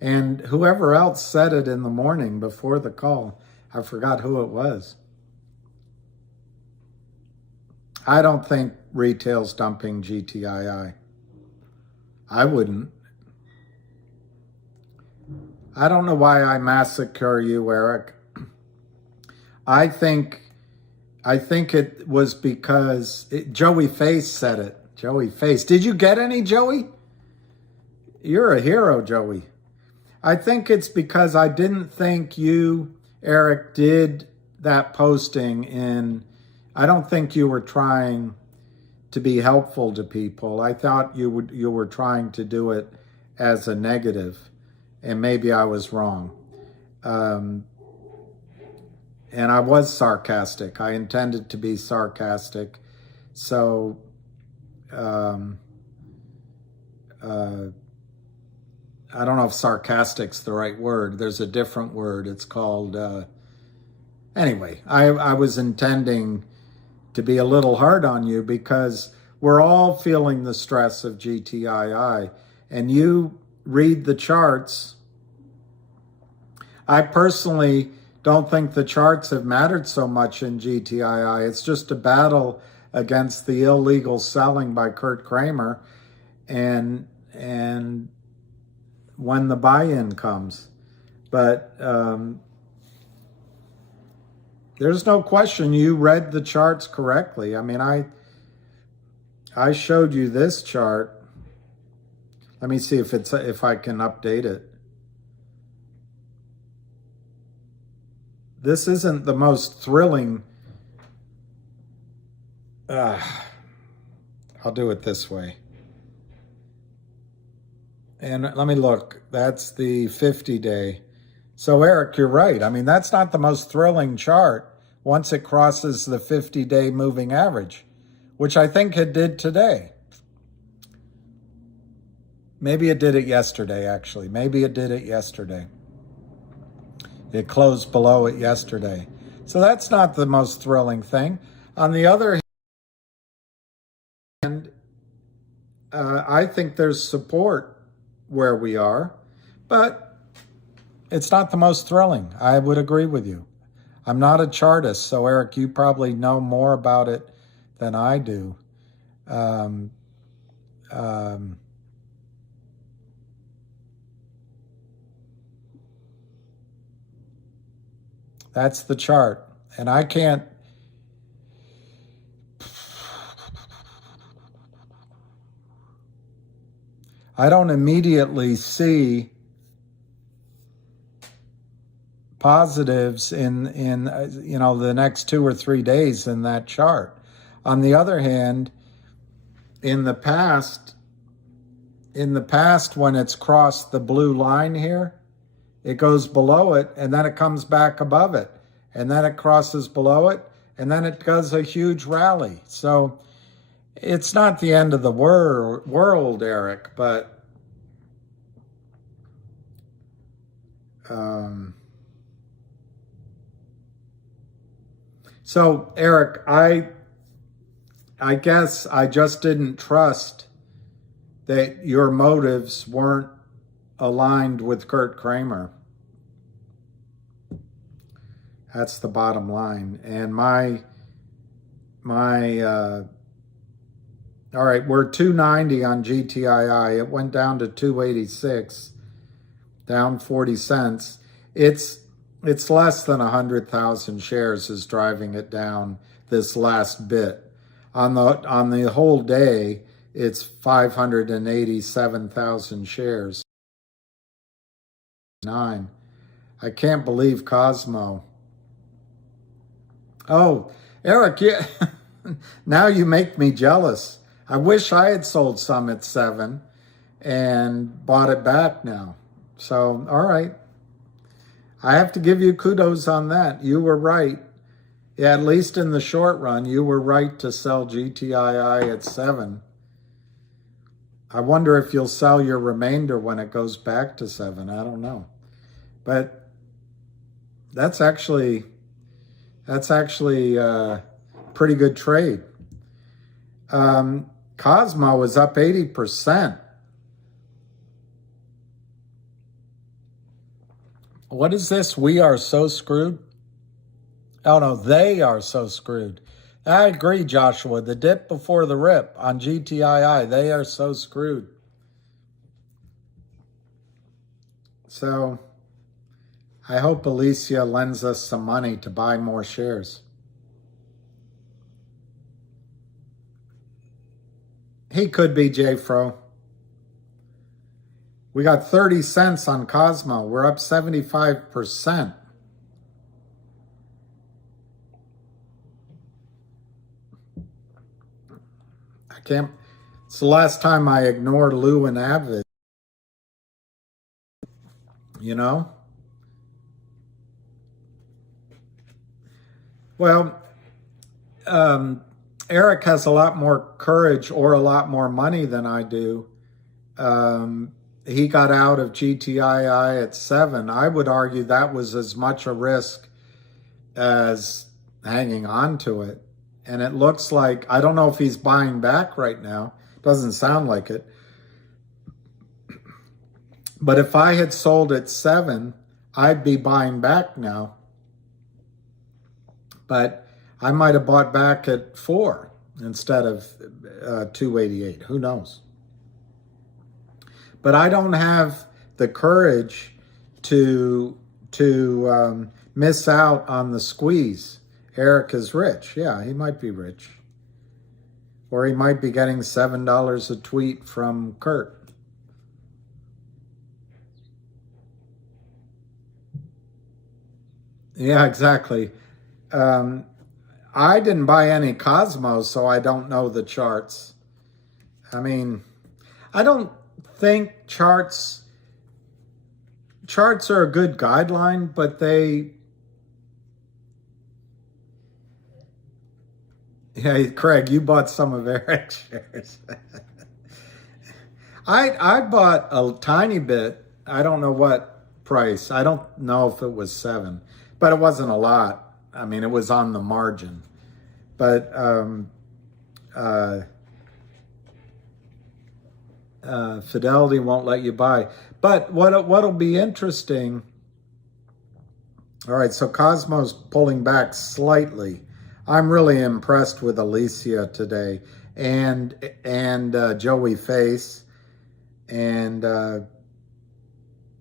And whoever else said it in the morning before the call, I forgot who it was. I don't think retail's dumping GTII. I wouldn't. I don't know why I massacre you, Eric. I think it was because Joey Face said it. Joey Face. Did you get any, Joey? You're a hero, Joey. I think it's because I didn't think you, Eric, did that posting in, I don't think you were trying to be helpful to people. I thought you were trying to do it as a negative, and maybe I was wrong. And I was sarcastic. I intended to be sarcastic. So, I don't know if sarcastic's the right word. There's a different word. It's called, anyway, I was intending to be a little hard on you because we're all feeling the stress of GTII, and you read the charts. I personally don't think the charts have mattered so much in GTII. It's just a battle against the illegal selling by Kurt Kramer and when the buy-in comes. But there's no question you read the charts correctly. I mean, I showed you this chart. Let me see if I can update it. This isn't the most thrilling. I'll do it this way. And let me look. That's the 50-day. So, Eric, you're right. I mean, that's not the most thrilling chart once it crosses the 50-day moving average, which I think it did today. Maybe it did it yesterday, actually. Maybe it did it yesterday. It closed below it yesterday. So that's not the most thrilling thing. On the other hand, I think there's support where we are, but it's not the most thrilling. I would agree with you. I'm not a chartist, so Eric, you probably know more about it than I do. That's the chart, and I can't. I don't immediately see positives in the next 2 or 3 days in that chart. On the other hand, in the past when it's crossed the blue line here, it goes below it and then it comes back above it, and then it crosses below it, and then it does a huge rally. So it's not the end of the world, Eric, but so Eric, I guess I just didn't trust that your motives weren't aligned with Kurt Kramer. That's the bottom line. And all right, we're 290 on GTII. It went down to 286, down 40 cents. It's less than 100,000 shares is driving it down this last bit. On the whole day, it's 587,000 shares. I can't believe Cosmo. Oh, Eric, yeah. Now you make me jealous. I wish I had sold some at 7 and bought it back now. So, all right. I have to give you kudos on that. You were right. Yeah, at least in the short run, you were right to sell GTII at 7. I wonder if you'll sell your remainder when it goes back to 7. I don't know. But that's actually a pretty good trade. Cosmo is up 80%. What is this? We are so screwed? Oh, no, they are so screwed. I agree, Joshua. The dip before the rip on GTII, they are so screwed. So I hope Alicia lends us some money to buy more shares. He could be, J-Fro. We got 30 cents on Cosmo. We're up 75%. I can't. It's the last time I ignored Lou and Avid. You know? Well, Eric has a lot more courage or a lot more money than I do. He got out of GTII at 7. I would argue that was as much a risk as hanging on to it. And it looks like, I don't know if he's buying back right now. Doesn't sound like it. But if I had sold at 7, I'd be buying back now. But I might have bought back at 4 instead of 288. Who knows? But I don't have the courage to miss out on the squeeze. Eric is rich. Yeah, he might be rich. Or he might be getting $7 a tweet from Kurt. Yeah, exactly. I didn't buy any Cosmos, so I don't know the charts. I mean, I don't think charts are a good guideline, but yeah, Craig, you bought some of Eric's shares. I bought a tiny bit. I don't know what price. I don't know if it was 7, but it wasn't a lot. I mean, it was on the margin. But Fidelity won't let you buy. But what'll be interesting, all right, so Cosmo's pulling back slightly. I'm really impressed with Alicia today and Joey Face and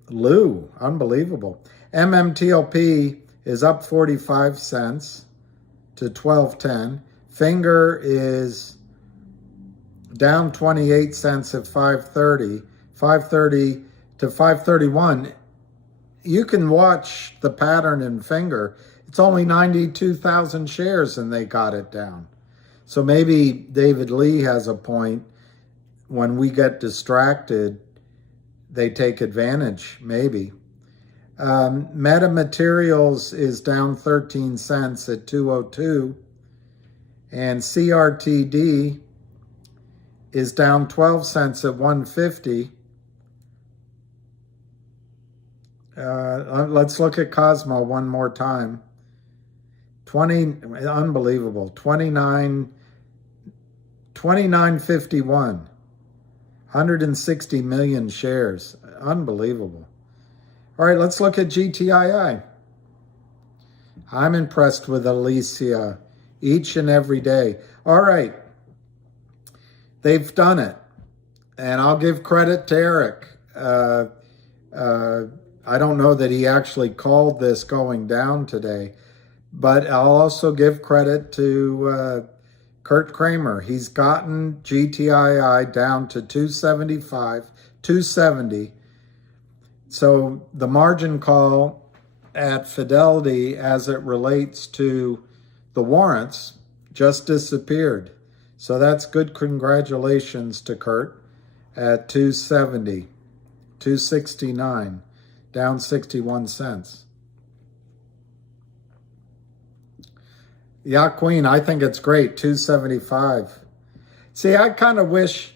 Lou, unbelievable. MMTLP is up 45 cents to 12.10. Finger is down 28 cents at 5.30. 5.30 to 5.31. You can watch the pattern in Finger. It's only 92,000 shares and they got it down. So maybe David Lee has a point. When we get distracted, they take advantage, maybe. Meta Materials is down 13 cents at 202. And CRTD is down 12 cents at 150. Let's look at Cosmo one more time. Unbelievable. 29.51. 160 million shares. Unbelievable. All right, let's look at GTII. I'm impressed with Alicia each and every day. All right. They've done it. And I'll give credit to Eric. I don't know that he actually called this going down today. But I'll also give credit to Kurt Kramer. He's gotten GTII down to 275, 270. So the margin call at Fidelity as it relates to the warrants just disappeared. So that's good. Congratulations to Kurt at 270, 269, down 61 cents. Yeah, Queen, I think it's great, 275. See, I kind of wish,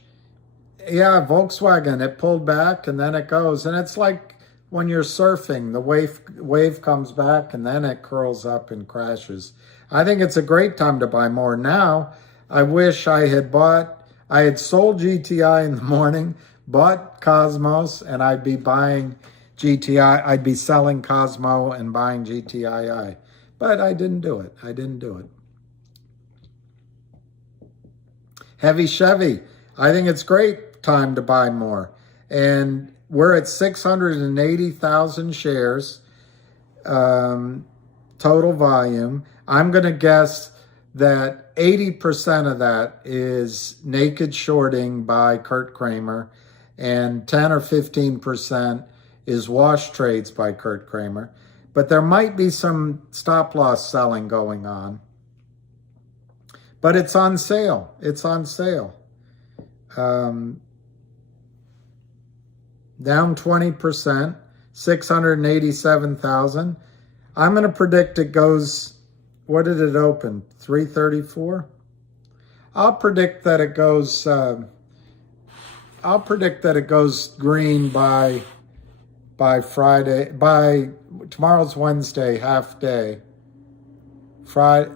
yeah, Volkswagen, it pulled back and then it goes. And it's like when you're surfing, the wave comes back and then it curls up and crashes. I think it's a great time to buy more. Now, I wish I had sold GTI in the morning, bought Cosmos, and I'd be buying GTI. I'd be selling Cosmo and buying GTII. But I didn't do it. Heavy Chevy. I think it's great time to buy more. And we're at 680,000 shares, total volume. I'm going to guess that 80% of that is naked shorting by Kurt Kramer, and 10 or 15% is wash trades by Kurt Kramer. But there might be some stop loss selling going on. But it's on sale. It's on sale. Down 20%, 687,000. I'm going to predict it goes, what did it open? 334? I'll predict that it goes green by Friday, by tomorrow's Wednesday, half day. Friday.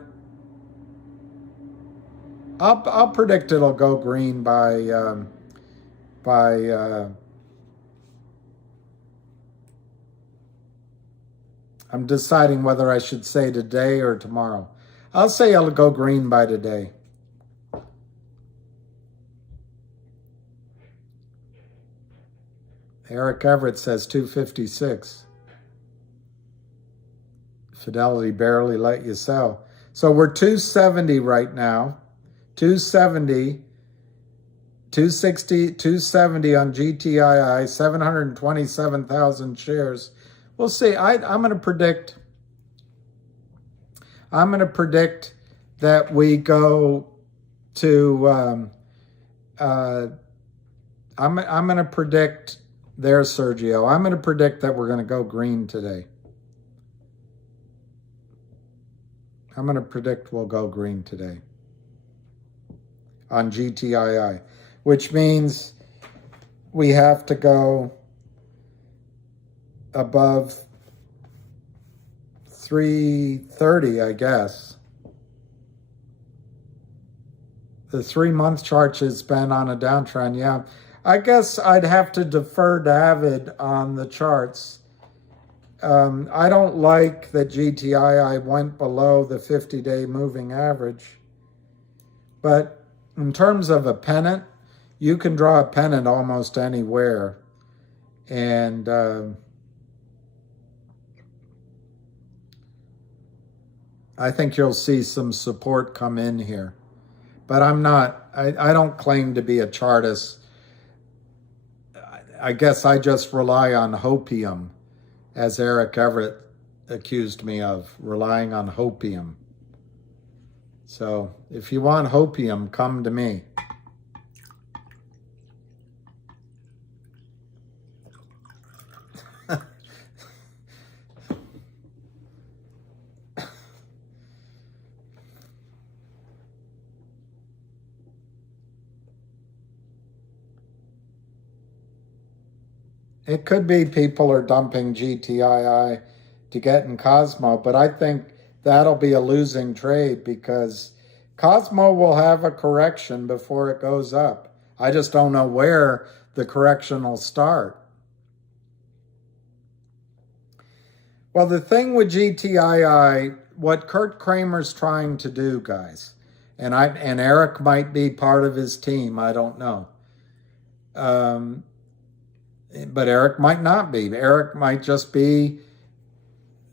I'll predict it'll go green by I'm deciding whether I should say today or tomorrow. I'll say it'll go green by today. Eric Everett says 256. Fidelity barely let you sell. So we're 270 right now. 270, 260, 270 on GTII, 727,000 shares. We'll see. I'm going to predict that we go to I'm going to predict there's Sergio. I'm going to predict that we're going to go green today. I'm going to predict we'll go green today on GTII, which means we have to go above 330, I guess. The 3-month chart has been on a downtrend. Yeah, I guess I'd have to defer David on the charts. I don't like that GTII went below the 50-day moving average. But in terms of a pennant, you can draw a pennant almost anywhere. And I think you'll see some support come in here. But I'm not, I don't claim to be a chartist. I guess I just rely on hopium, as Eric Everett accused me of, relying on hopium. So if you want hopium, come to me. It could be people are dumping GTII to get in Cosmo, but I think that'll be a losing trade because Cosmo will have a correction before it goes up. I just don't know where the correction will start. Well, the thing with GTII, what Kurt Kramer's trying to do, guys, and Eric might be part of his team, I don't know. But Eric might not be. Eric might just be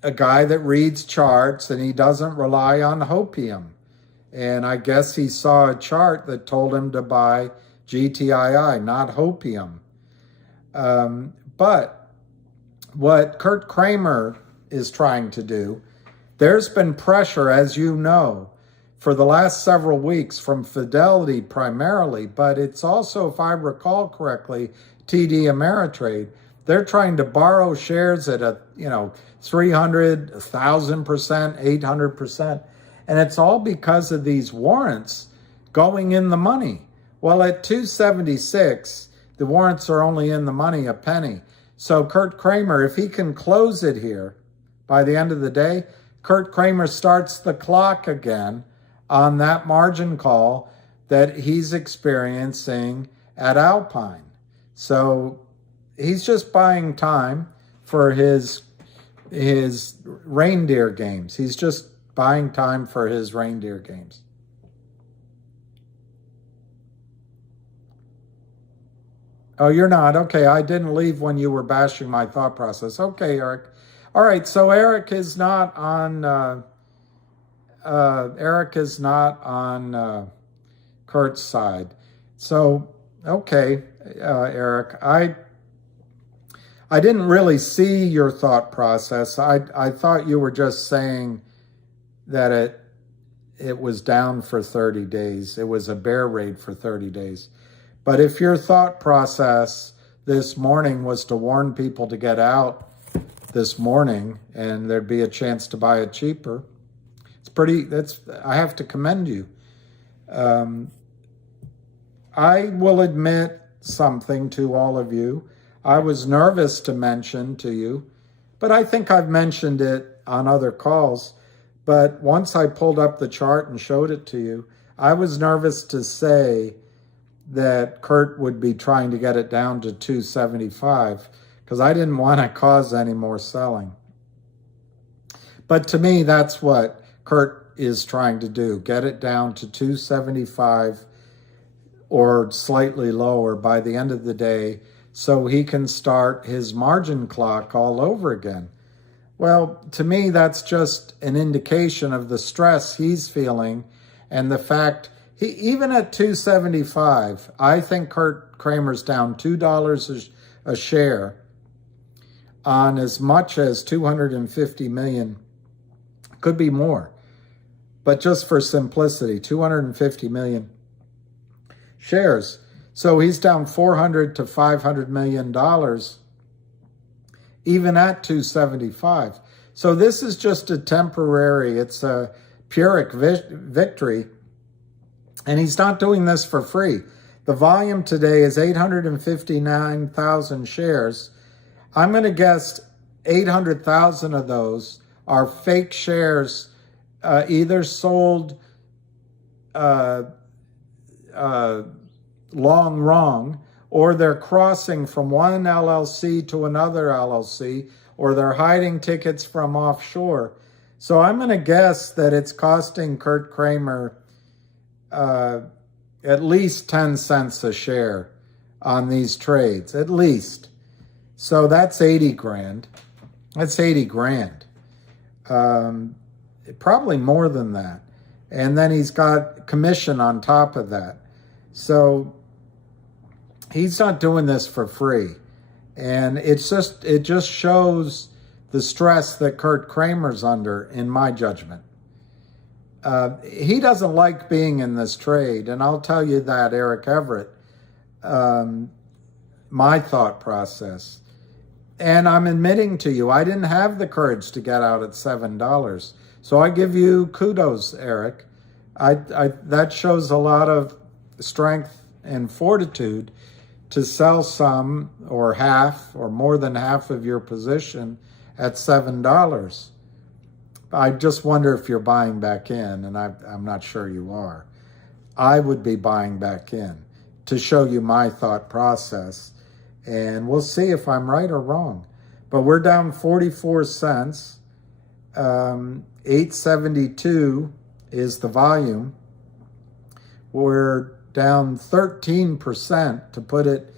a guy that reads charts and he doesn't rely on hopium. And I guess he saw a chart that told him to buy GTII, not hopium. But what Kurt Kramer is trying to do, there's been pressure, as you know, for the last several weeks from Fidelity primarily, but it's also, if I recall correctly, TD Ameritrade. They're trying to borrow shares at 300, 1,000%, 800%. And it's all because of these warrants going in the money. Well, at 276, the warrants are only in the money a penny. So Kurt Kramer, if he can close it here by the end of the day, Kurt Kramer starts the clock again on that margin call that he's experiencing at Alpine. So he's just buying time for his reindeer games. He's just buying time for his reindeer games. Oh, you're not? Okay, I didn't leave when you were bashing my thought process. Okay, Eric. All right, so Eric is not on Kurt's side. So, okay, Eric, I didn't really see your thought process. I thought you were just saying that it was down for 30 days. It was a bear raid for 30 days. But if your thought process this morning was to warn people to get out this morning and there'd be a chance to buy it cheaper, I have to commend you. I will admit something to all of you. I was nervous to mention to you, but I think I've mentioned it on other calls. But once I pulled up the chart and showed it to you, I was nervous to say that Kurt would be trying to get it down to 275 because I didn't want to cause any more selling. But to me, that's what Kurt is trying to do, get it down to 275 or slightly lower by the end of the day so he can start his margin clock all over again. Well, to me, that's just an indication of the stress he's feeling and the fact even at 275, I think Kurt Kramer's down $2 a share on as much as 250 million, could be more. But just for simplicity, 250 million shares. So he's down $400 to $500 million even at 275. So this is just a temporary, it's a Pyrrhic victory. And he's not doing this for free. The volume today is 859,000 shares. I'm going to guess 800,000 of those are fake shares, either sold long wrong, or they're crossing from one LLC to another LLC, or they're hiding tickets from offshore. So I'm going to guess that it's costing Kurt Kramer at least 10 cents a share on these trades, at least. So that's 80 grand. That's 80 grand. Probably more than that. And then he's got commission on top of that. So he's not doing this for free. And it just shows the stress that Kurt Kramer's under, in my judgment. He doesn't like being in this trade, and I'll tell you that, Eric Everett, my thought process. And I'm admitting to you, I didn't have the courage to get out at $7. So I give you kudos, Eric. That shows a lot of strength and fortitude to sell some or half or more than half of your position at $7. I just wonder if you're buying back in, and I'm not sure you are. I would be buying back in to show you my thought process, and we'll see if I'm right or wrong. But we're down 44 cents. 872 is the volume. We're down 13% to put it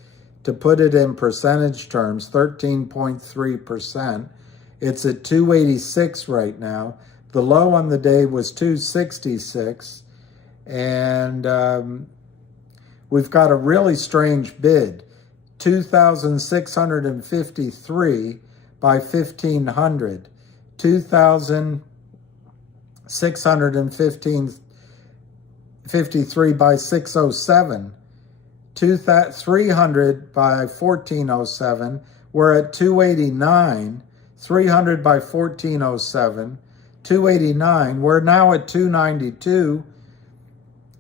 in percentage terms, 13.3%. It's at 286 right now. The low on the day was 266. And we've got a really strange bid, 2,653 by 1,500. 2,653 by 607. 300 by 1407. We're at 289. 300 by 1407, 289. We're now at 292.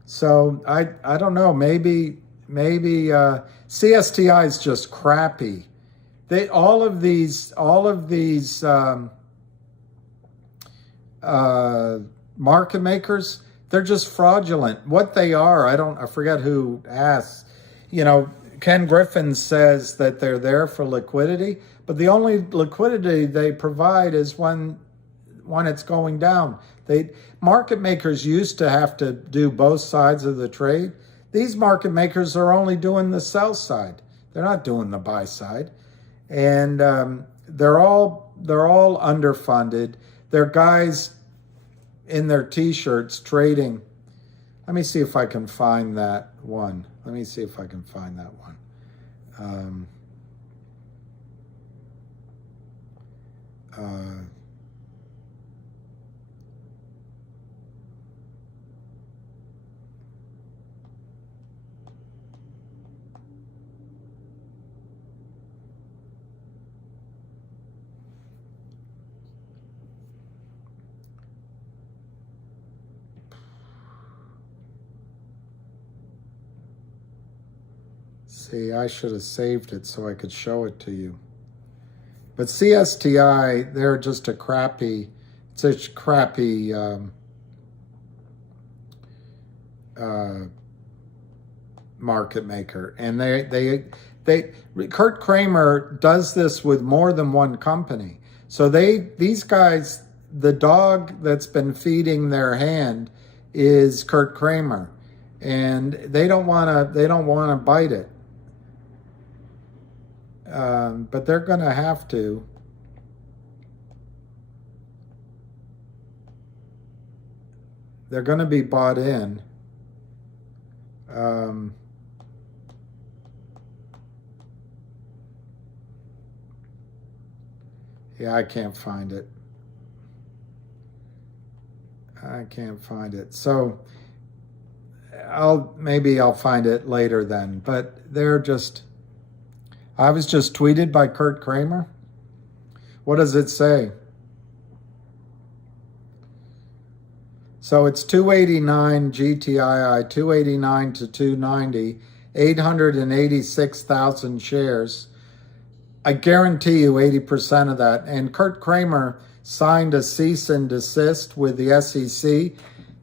So I don't know. Maybe CSTI is just crappy. All of these market makers, they're just fraudulent. What they are, I forget who asked. Ken Griffin says that they're there for liquidity, but the only liquidity they provide is when it's going down. Market makers used to have to do both sides of the trade. These market makers are only doing the sell side. They're not doing the buy side. And they're all underfunded. They're guys in their t-shirts trading. Let me see if I can find that one. Let me see if I can find that one. See, I should have saved it so I could show it to you. But CSTI, they're just a crappy, it's a crappy market maker. And Kurt Kramer does this with more than one company. So these guys, the dog that's been feeding their hand is Kurt Kramer, and they don't want to bite it. But they're going to have to. They're going to be bought in. Yeah, I can't find it. I can't find it. So maybe I'll find it later then. But they're just. I was just tweeted by Kurt Kramer. What does it say? So it's 289 GTII, 289 to 290, 886,000 shares. I guarantee you 80% of that. And Kurt Kramer signed a cease and desist with the SEC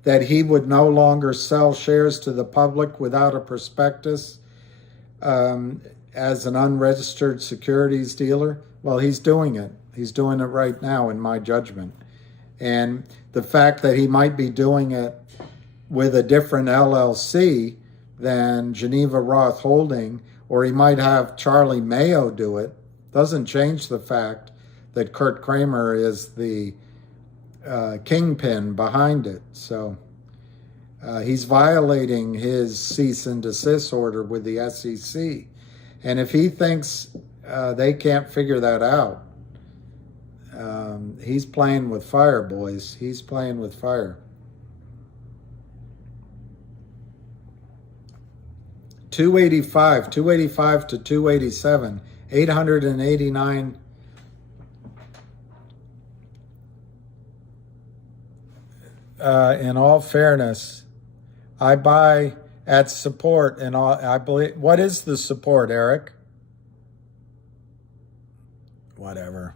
that he would no longer sell shares to the public without a prospectus. As an unregistered securities dealer. Well, he's doing it. He's doing it right now, in my judgment. And the fact that he might be doing it with a different LLC than Geneva Roth Holding, or he might have Charlie Mayo do it, doesn't change the fact that Kurt Kramer is the kingpin behind it. So he's violating his cease and desist order with the SEC. And if he thinks they can't figure that out, he's playing with fire, boys. He's playing with fire. 285 to 287, 889. In all fairness, I buy at support, and I believe. What is the support, Eric? Whatever.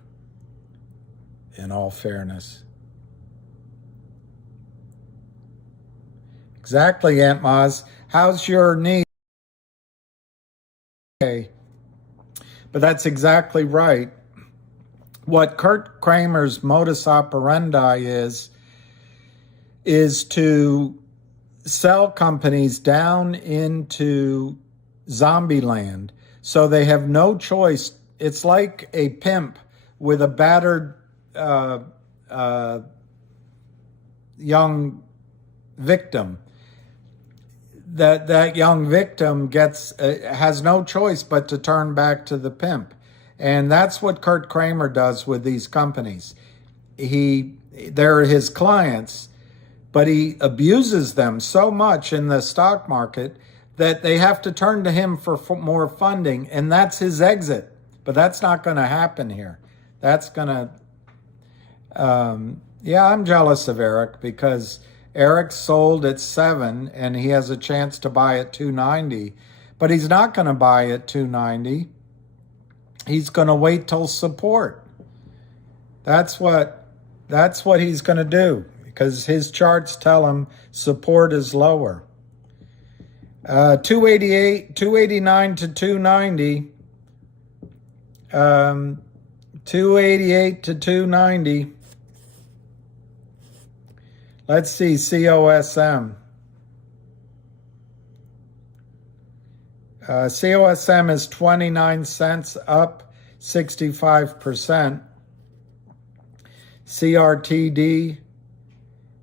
In all fairness. Exactly, Aunt Maz. How's your knee? Okay. But that's exactly right. What Kurt Kramer's modus operandi is to sell companies down into zombie land. So they have no choice. It's like a pimp with a battered young victim. That young victim has no choice but to turn back to the pimp. And that's what Kurt Kramer does with these companies. They're his clients, but he abuses them so much in the stock market that they have to turn to him for more funding, and that's his exit. But that's not going to happen here. That's going to... yeah, I'm jealous of Eric because Eric sold at 7 and he has a chance to buy at 290, but he's not going to buy at 290. He's going to wait till support. That's what he's going to do, because his charts tell him support is lower. 289 to 290. 288 to 290. Let's see, COSM. COSM is 29 cents, up 65%. CRTD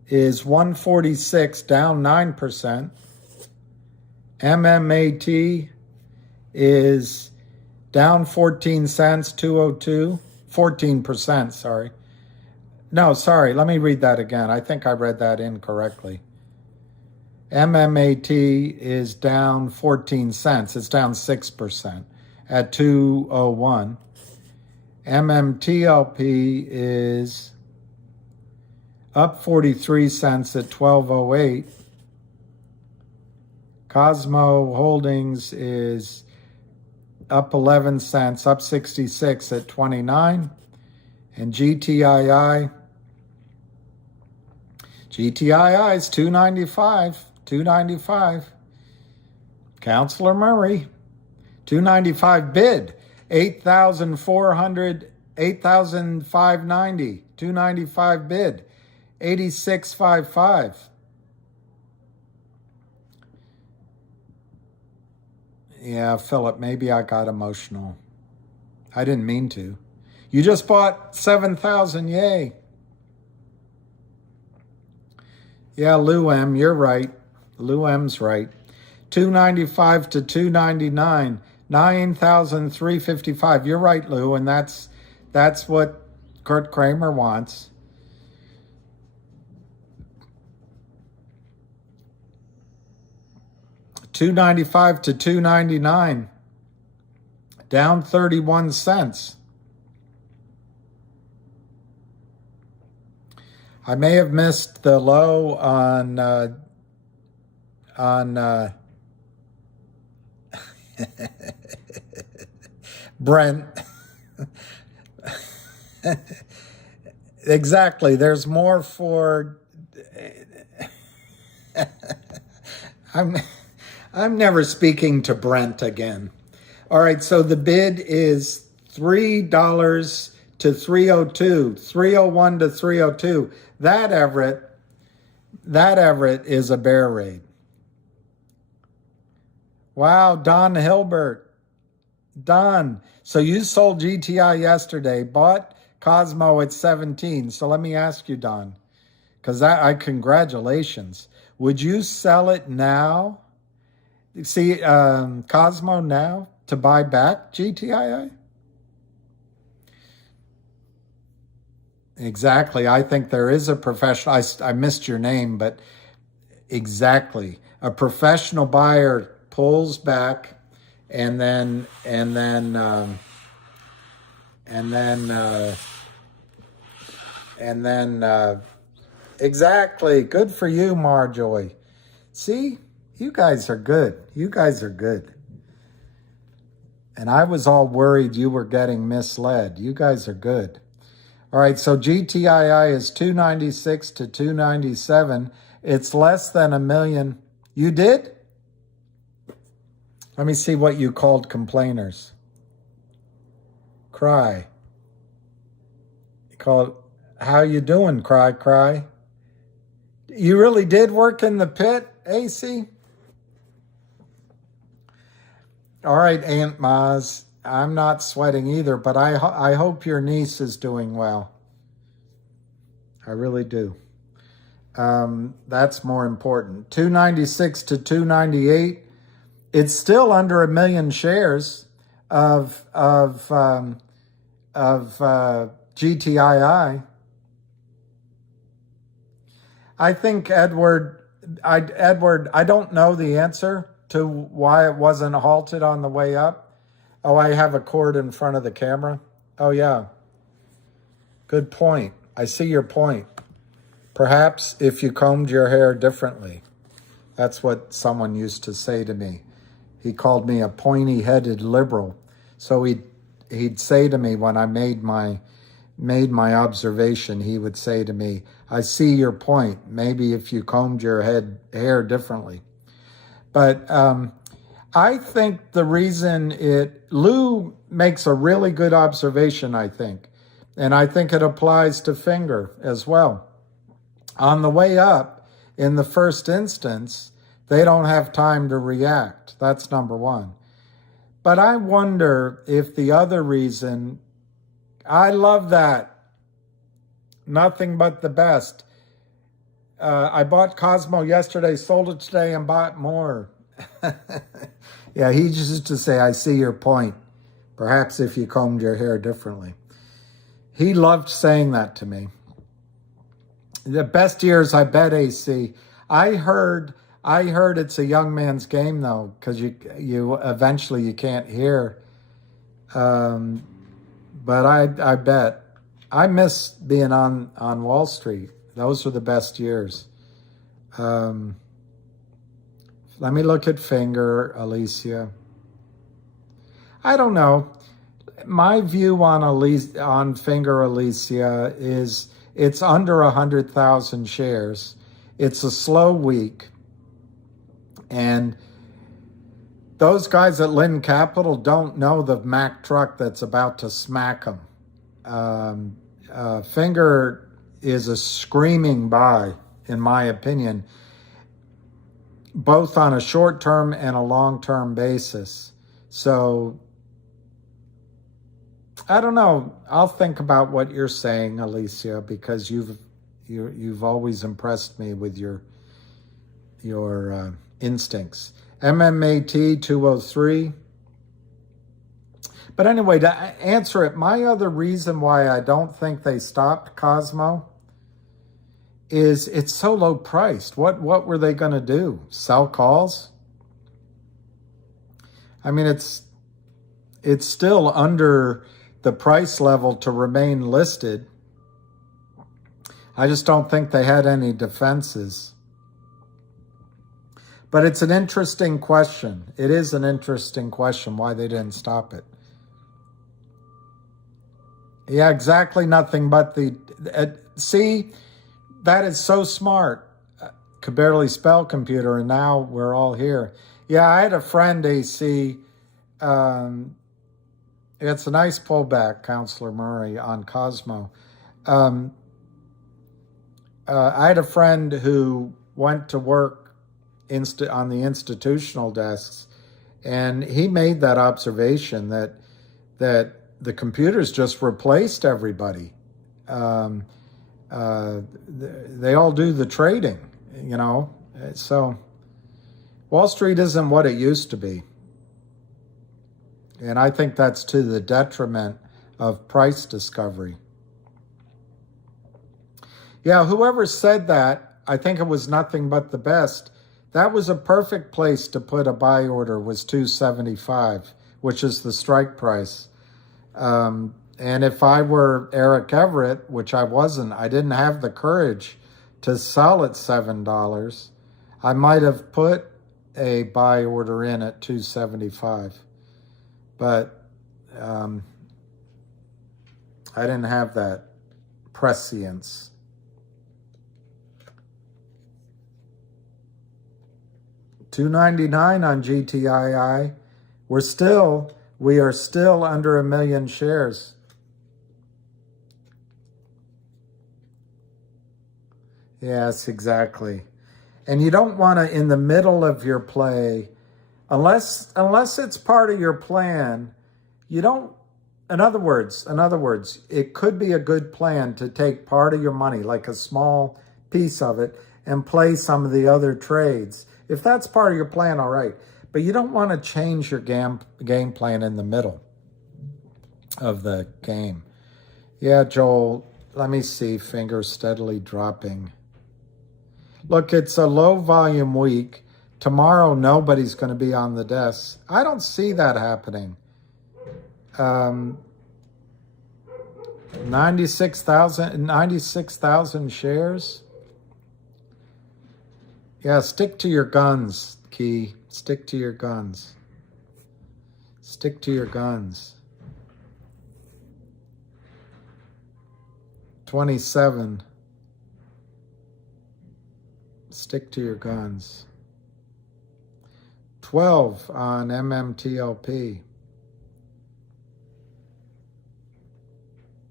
is 146, down 9%. MMAT is down 14 cents, 202. 14%, sorry. No, sorry, let me read that again. I think I read that incorrectly. MMAT is down 14 cents. It's down 6% at 201. MMTLP is up 43 cents at 1208. Cosmo Holdings is up 11 cents, up 66 at 29. And GTII is 295. 295. Counselor Murray, 295 bid, 8,400, 8,590, 295 bid, 86.55. Yeah, Philip, maybe I got emotional. I didn't mean to. You just bought 7,000, yay. Yeah, Lou M, you're right. Lou M's right. 295 to 299, 9,355. You're right, Lou, and that's what Kurt Kramer wants. $295 to $299, down 31 cents. I may have missed the low on Brent. Exactly. There's more for. I'm never speaking to Brent again. All right. So the bid is $3 to 302, 301 to 302. That Everett is a bear raid. Wow, Don Hilbert. Don, so you sold GTI yesterday, bought Cosmo at 17. So let me ask you, Don, because congratulations. Would you sell it now? See, Cosmo now to buy back GTII? Exactly. I think there is a professional. I missed your name, but exactly. A professional buyer pulls back and then exactly. Good for you, Marjoy. See, you guys are good. You guys are good. And I was all worried you were getting misled. You guys are good. All right, so GTII is 296 to 297. It's less than a million. You did? Let me see what you called complainers. Cry. You called, how you doing, Cry? You really did work in the pit, AC? All right, Aunt Maz. I'm not sweating either, but I hope your niece is doing well. I really do. That's more important. 296 to 298. It's still under 1 million shares of GTII. I think Edward, I don't know the answer to why it wasn't halted on the way up. Oh, I have a cord in front of the camera. Oh, yeah. Good point. I see your point. Perhaps if you combed your hair differently. That's what someone used to say to me. He called me a pointy-headed liberal. So he'd say to me when I made my observation, he would say to me, I see your point. Maybe if you combed your hair differently. But I think the reason Lou makes a really good observation, I think. And I think it applies to Finger as well. On the way up, in the first instance, they don't have time to react. That's number one. But I wonder if the other reason, I love that. Nothing but the best. I bought Cosmo yesterday, sold it today, and bought more. Yeah, he just used to say, I see your point. Perhaps if you combed your hair differently. He loved saying that to me. The best years, I bet, AC. I heard it's a young man's game, though, because you eventually you can't hear. But I bet. I miss being on Wall Street. Those were the best years. Let me look at Finger, Alicia. I don't know. My view on Finger, Alicia, is it's under 100,000 shares. It's a slow week. And those guys at Lynn Capital don't know the Mack truck that's about to smack them. Finger is a screaming buy, in my opinion, both on a short-term and a long-term basis. So, I don't know. I'll think about what you're saying, Alicia, because you've always impressed me with your instincts. MMAT 203. But anyway, to answer it, my other reason why I don't think they stopped Cosmo is it's so low priced. What were they going to do? Sell calls? I mean, it's still under the price level to remain listed. I just don't think they had any defenses. But it's an interesting question. It is an interesting question why they didn't stop it. Yeah, exactly. Nothing but see, that is so smart. Could barely spell computer, and now we're all here. Yeah, I had a friend, AC. It's a nice pullback, Counselor Murray, on Cosmo. I had a friend who went to work on the institutional desks, and he made that observation that the computers just replaced everybody. They all do the trading, you know. So Wall Street isn't what it used to be. And I think that's to the detriment of price discovery. Yeah, whoever said that, I think it was nothing but the best. That was a perfect place to put a buy order, was 275, which is the strike price. And if I were Eric Everett, which I wasn't, I didn't have the courage to sell at $7. I might have put a buy order in at 275. But I didn't have that prescience. $2.99 on GTII. We are still under 1 million shares. Yes, exactly. And you don't want to, in the middle of your play, unless it's part of your plan, you don't, in other words, it could be a good plan to take part of your money, like a small piece of it, and play some of the other trades. If that's part of your plan, all right. But you don't want to change your game plan in the middle of the game. Yeah, Joel, let me see, Finger steadily dropping. Look, it's a low volume week. Tomorrow, nobody's going to be on the desk. I don't see that happening. 96,000 shares. Yeah, stick to your guns, Key. Stick to your guns. Stick to your guns. 27. Stick to your guns. 12 on MMTLP.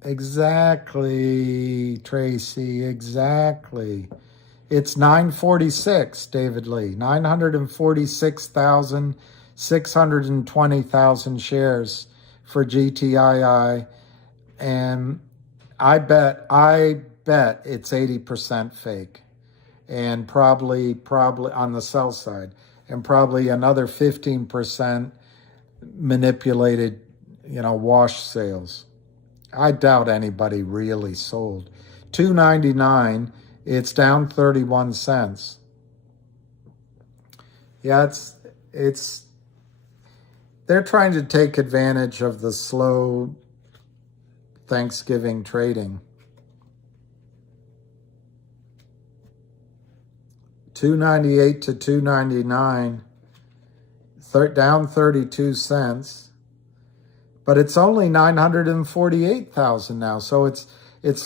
Exactly, Tracy, exactly. It's 946, David Lee. 946,000 620,000 shares for GTII, and I bet it's 80% fake, and probably on the sell side, and probably another 15% manipulated, wash sales. I doubt anybody really sold. $2.99, it's down 31 cents. Yeah, they're trying to take advantage of the slow Thanksgiving trading. $2.98 to $2.99, down 32 cents. But it's only 948,000 now, so it's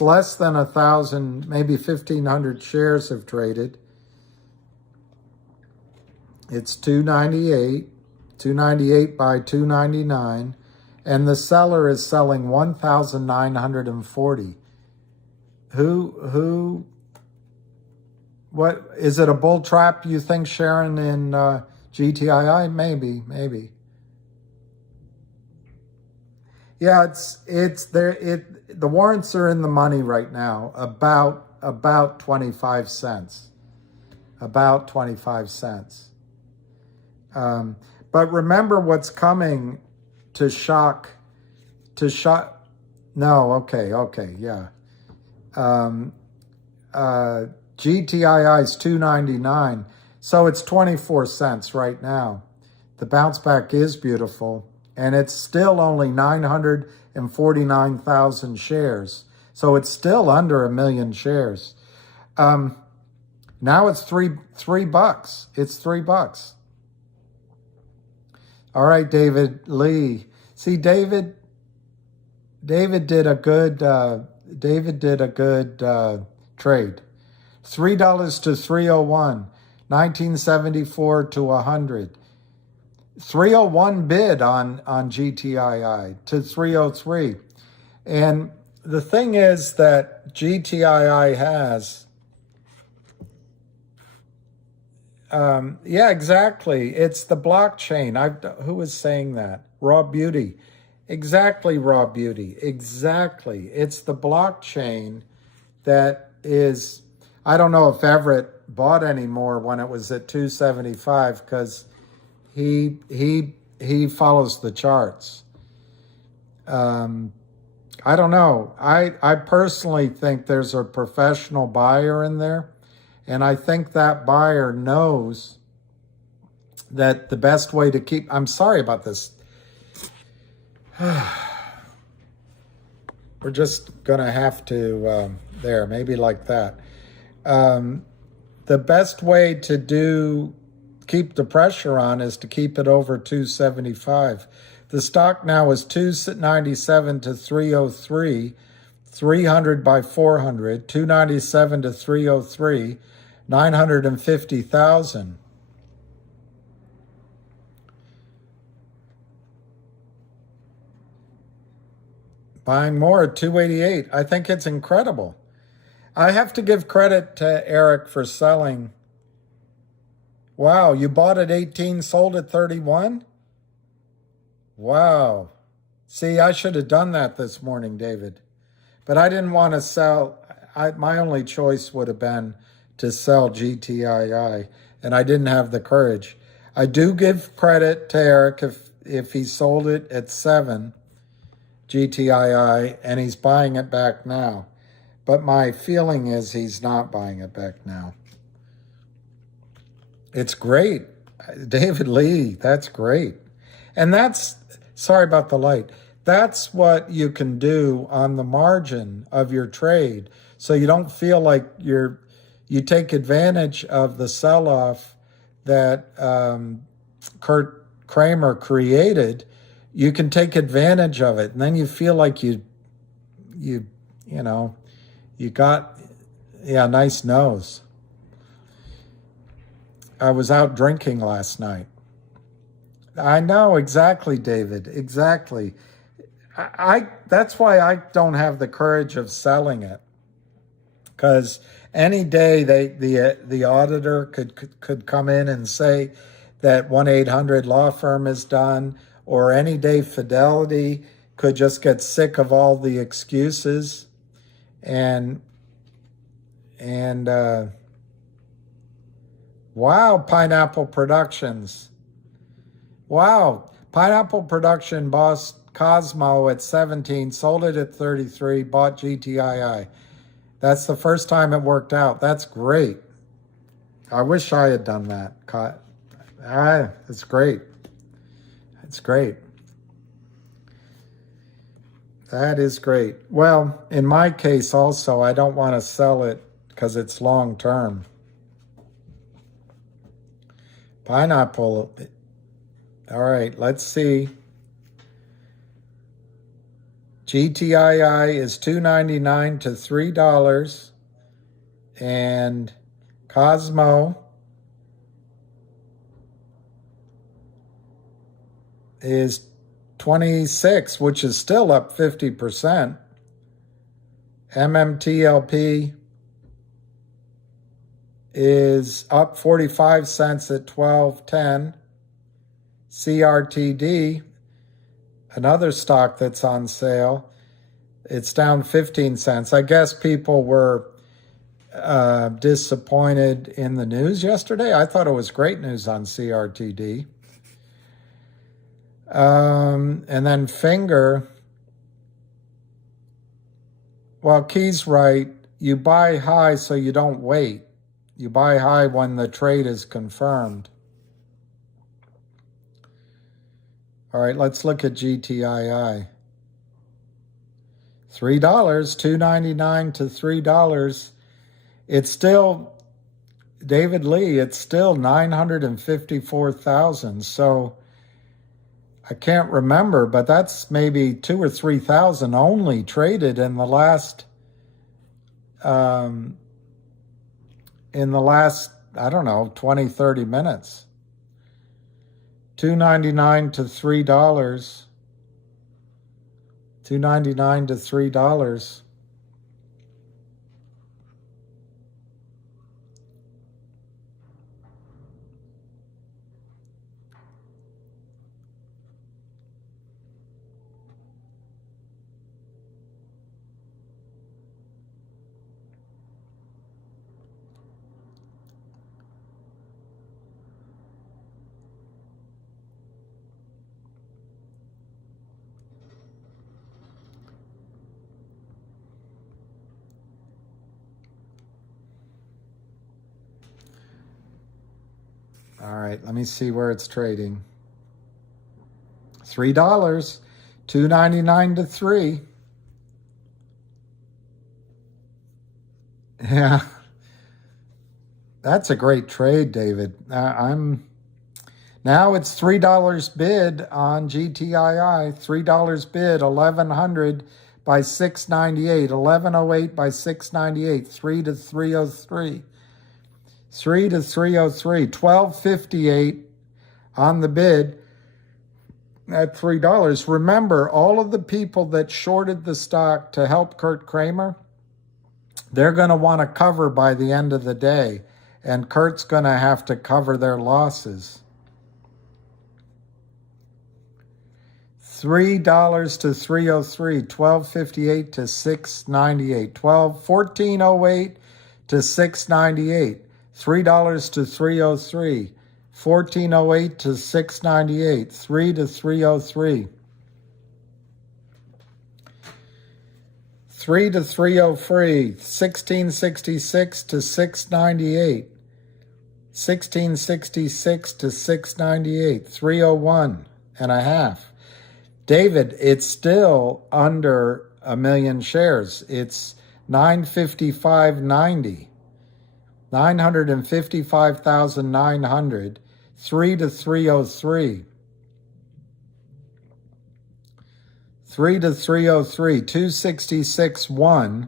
less than 1,000, maybe 1,500 shares have traded. It's $2.98 by $2.99, and the seller is selling 1,940. What is it, a bull trap, you think, Sharon, in GTII? Maybe. Yeah, the warrants are in the money right now, about 25 cents. About 25 cents. But remember what's coming to shock. No, okay, yeah. GTII is $2.99, so it's 24 cents right now. The bounce back is beautiful, and it's still only 949,000 shares, so it's still under 1 million shares. Now it's $3. It's $3. All right, David Lee. See, David did a good trade. $3 to 301, 1974 to 100. 301 bid on GTII to 303. And the thing is that GTII has, yeah, exactly. It's the blockchain. Who was saying that? Raw Beauty. Exactly, Raw Beauty. Exactly. It's the blockchain that is, I don't know if Everett bought any more when it was at 275, because he follows the charts. I don't know. I personally think there's a professional buyer in there, and I think that buyer knows that the best way to keep, I'm sorry about this. We're just gonna have to maybe like that. The best way to keep the pressure on is to keep it over 275. The stock now is 297 to 303, 300 by 400, 297 to 303, 950,000. Buying more at 288. I think it's incredible. I have to give credit to Eric for selling. Wow, you bought at 18, sold at 31? Wow. See, I should have done that this morning, David. But I didn't want to sell. My only choice would have been to sell GTII, and I didn't have the courage. I do give credit to Eric if he sold it at 7, GTII, and he's buying it back now. But my feeling is he's not buying it back now. It's great. David Lee, that's great. And that's, sorry about the light, that's what you can do on the margin of your trade. So you don't feel like you take advantage of the sell-off that Kurt Kramer created. You can take advantage of it. And then you feel like you got, nice nose. I was out drinking last night. I know, exactly, David, exactly. That's why I don't have the courage of selling it, because any day the auditor could come in and say that 1-800 law firm has done, or any day Fidelity could just get sick of all the excuses and wow, Pineapple Productions. Wow, Pineapple Production bought Cosmo at 17, sold it at 33, bought GTII. That's the first time it worked out. That's great. I wish I had done that. It's great. It's great. That is great. Well, in my case also, I don't want to sell it because it's long term. Pineapple. All right, let's see. GTII is $2.99 to $3, and Cosmo is 26, which is still up 50%. MMTLP is up 45 cents at 12.10. CRTD, another stock that's on sale, it's down 15 cents. I guess people were disappointed in the news yesterday. I thought it was great news on CRTD. And then Finger, well, Key's right. You buy high so you don't wait. You buy high when the trade is confirmed. All right, let's look at GTII. $3, $2.99 to $3. It's still, David Lee, it's still 954,000. So I can't remember, but that's maybe 2,000 or 3,000 only traded in the last, I don't know, 20, 30 minutes. $2.99 to $3. $2.99 to $3. All right, let me see where it's trading. $3, $2.99 to $3. Yeah, that's a great trade, David. Now it's $3 bid on GTII. $3 bid, 1100 by 698, 1108 by 698, 3 to 303. 3 to 303, 1258 on the bid at $3. Remember, all of the people that shorted the stock to help Kurt Kramer, they're going to want to cover by the end of the day, and Kurt's going to have to cover their losses. $3 to 303, 1258 to 698, 1408 to 698. $3 to 303, 1408 to 698, 3 to 303, 3 to 303, 1666 to 698, 1666 to 698, 301 and a half. David, it's still under 1 million shares. It's 955.90. 955,900, 3 to 303. 3 to 303, 266.1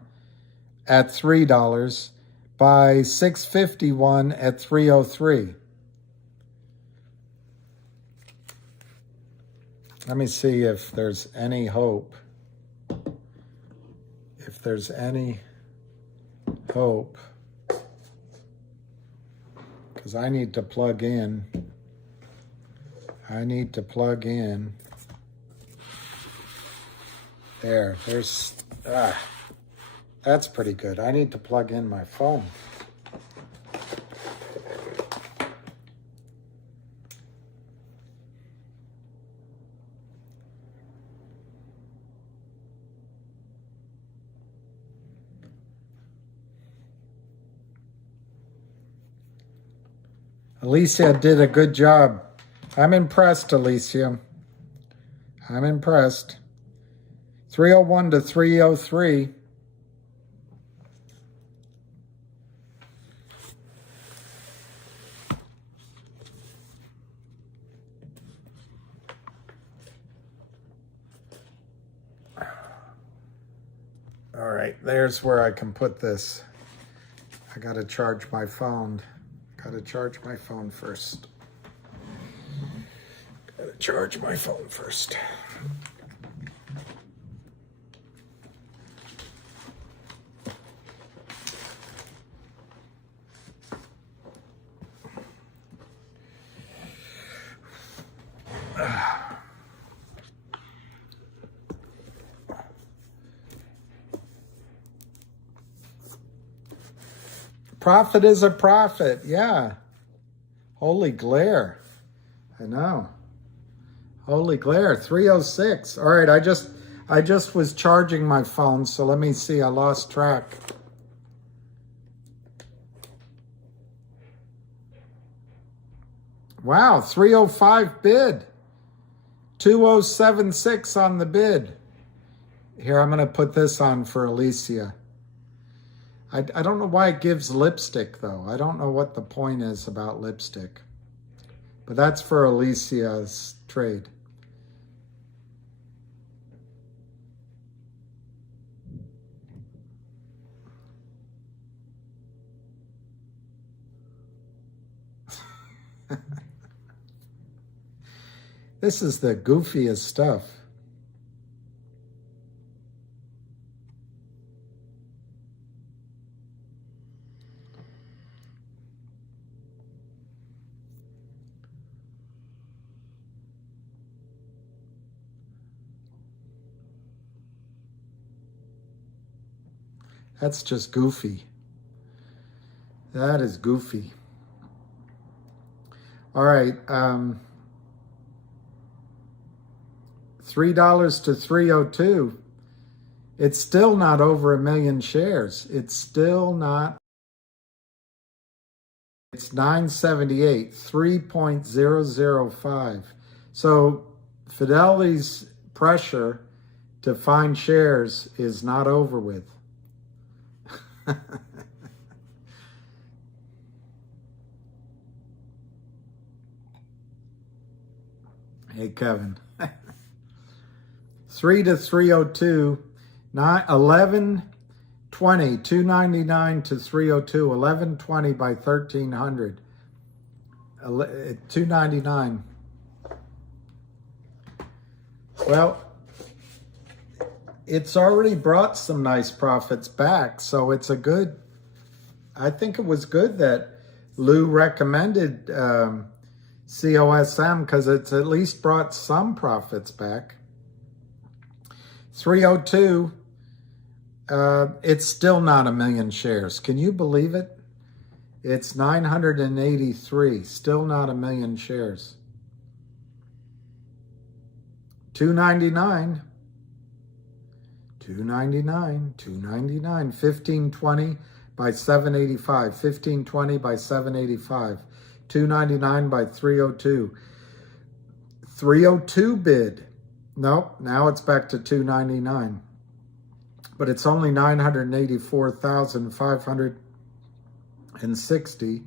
at $3 by 651 at 303. Let me see if there's any hope. If there's any hope. Because I need to plug in I need to plug in. There's, that's pretty good. I need to plug in my phone. Alicia did a good job. I'm impressed, Alicia. I'm impressed. 301 to 303. All right, there's where I can put this. I gotta charge my phone. Gotta charge my phone first. Gotta charge my phone first. Profit is a profit, yeah. Holy glare. I know. Holy glare, 306. All right, I just was charging my phone, so let me see, I lost track. Wow, 305 bid. 2076 on the bid. Here, I'm gonna put this on for Alicia. I don't know why it gives lipstick, though. I don't know what the point is about lipstick. But that's for Alicia's trade. This is the goofiest stuff. That's just goofy. That is goofy. All right. $3 to 302. It's still not over 1 million shares. It's still not. It's 978, 3.005. So Fidelity's pressure to find shares is not over with. Hey, Kevin. 3 to 302, 1120, 299 to 302, 1120 by 1300, 299. Well, it's already brought some nice profits back, so it's a good, I think it was good that Lou recommended COSM because it's at least brought some profits back. 302, it's still not 1 million shares. Can you believe it? It's 983, still not 1 million shares. 299, 299, 299, 1520 by 785, 1520 by 785, 299 by 302. 302 bid. Nope, now it's back to 299. But it's only 984,560.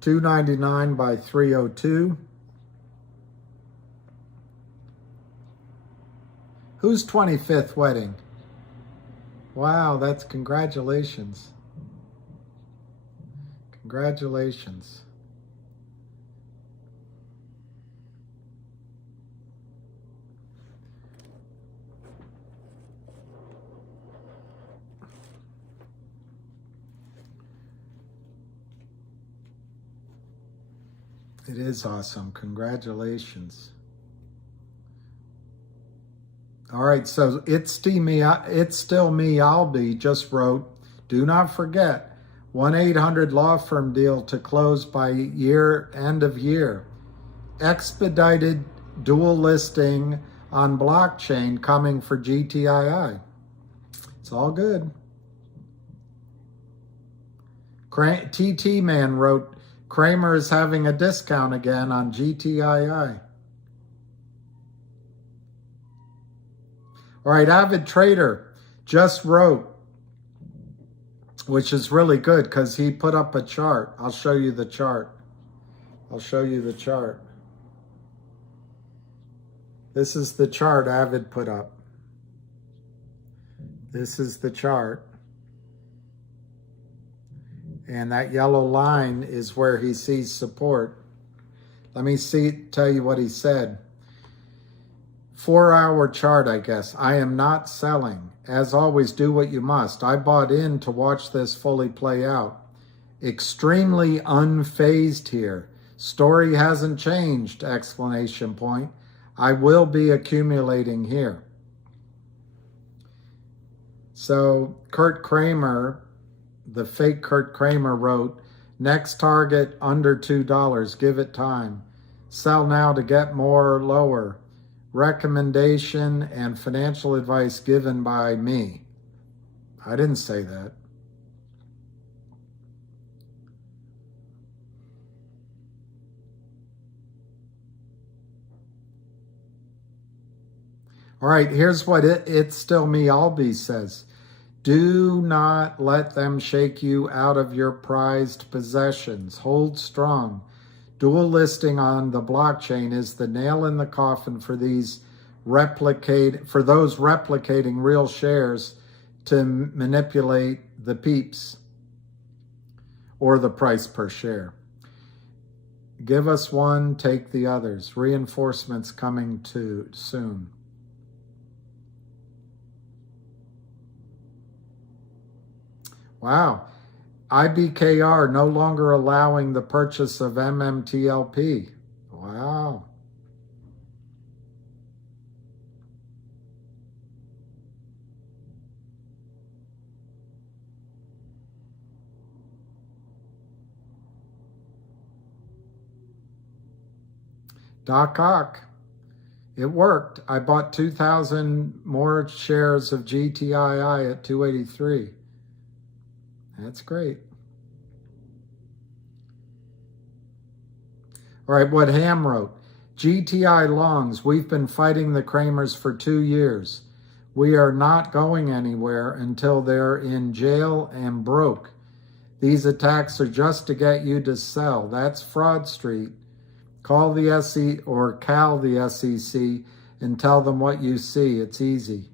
299 by 302. Whose 25th wedding? Wow, that's congratulations. Congratulations. It is awesome. Congratulations. All right, so it's still me, I'll be just wrote, do not forget, 1-800 law firm deal to close by end of year. Expedited dual listing on blockchain coming for GTII. It's all good. TT Man wrote, Kramer is having a discount again on GTII. All right, Avid Trader just wrote, which is really good because he put up a chart. I'll show you the chart. This is the chart Avid put up. This is the chart. And that yellow line is where he sees support. Let me tell you what he said. 4-hour chart, I guess. I am not selling. As always, do what you must. I bought in to watch this fully play out. Extremely unfazed here. Story hasn't changed, exclamation point. I will be accumulating here. So Kurt Kramer, the fake Kurt Kramer wrote, next target under $2. Give it time. Sell now to get more lower. Recommendation and financial advice given by me. I didn't say that. All right, here's what it's still me, Albie says. Do not let them shake you out of your prized possessions. Hold strong. Dual listing on the blockchain is the nail in the coffin for those replicating real shares to manipulate the peeps or the price per share. Give us one, take the others. Reinforcements coming too soon. Wow. IBKR no longer allowing the purchase of MMTLP. Wow. Doc Ock, it worked. I bought 2,000 more shares of GTII at 283. That's great. All right, what Ham wrote. GTI longs, we've been fighting the Kramers for 2 years. We are not going anywhere until they're in jail and broke. These attacks are just to get you to sell. That's Fraud Street. Call the SEC or call the SEC and tell them what you see. It's easy.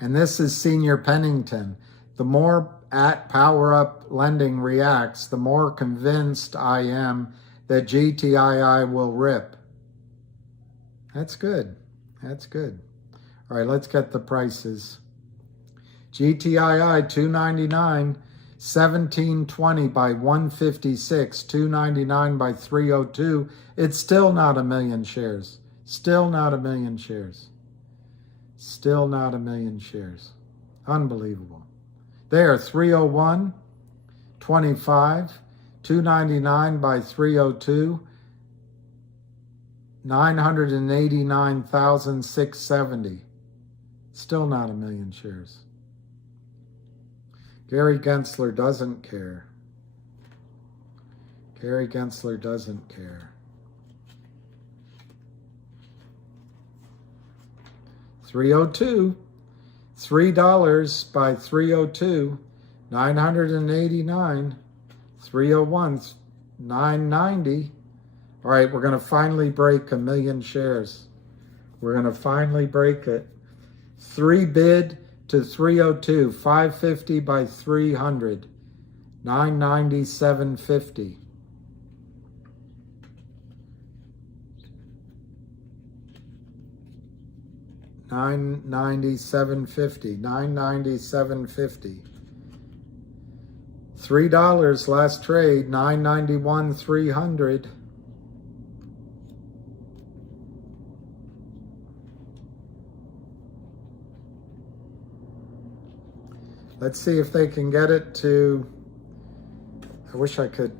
And this is Senior Pennington. The more at Power Up Lending reacts, the more convinced I am that GTII will rip. That's good. That's good. All right, let's get the prices. GTII 299, 1720 by 156, 299 by 302. It's still not a million shares. Still not a million shares. Still not a million shares. Unbelievable. There, 301, 25, 299 by 302, 989,670. Still not a million shares. Gary Gensler doesn't care. Gary Gensler doesn't care. 302, $3 by 302, 989, 301, 990. All right, we're going to finally break a million shares. We're going to finally break it. 3 bid to 302, 550 by 300, 990, 750. $997.50. $997.50. $3 last trade. $991.300. Let's see if they can get it to, I wish I could,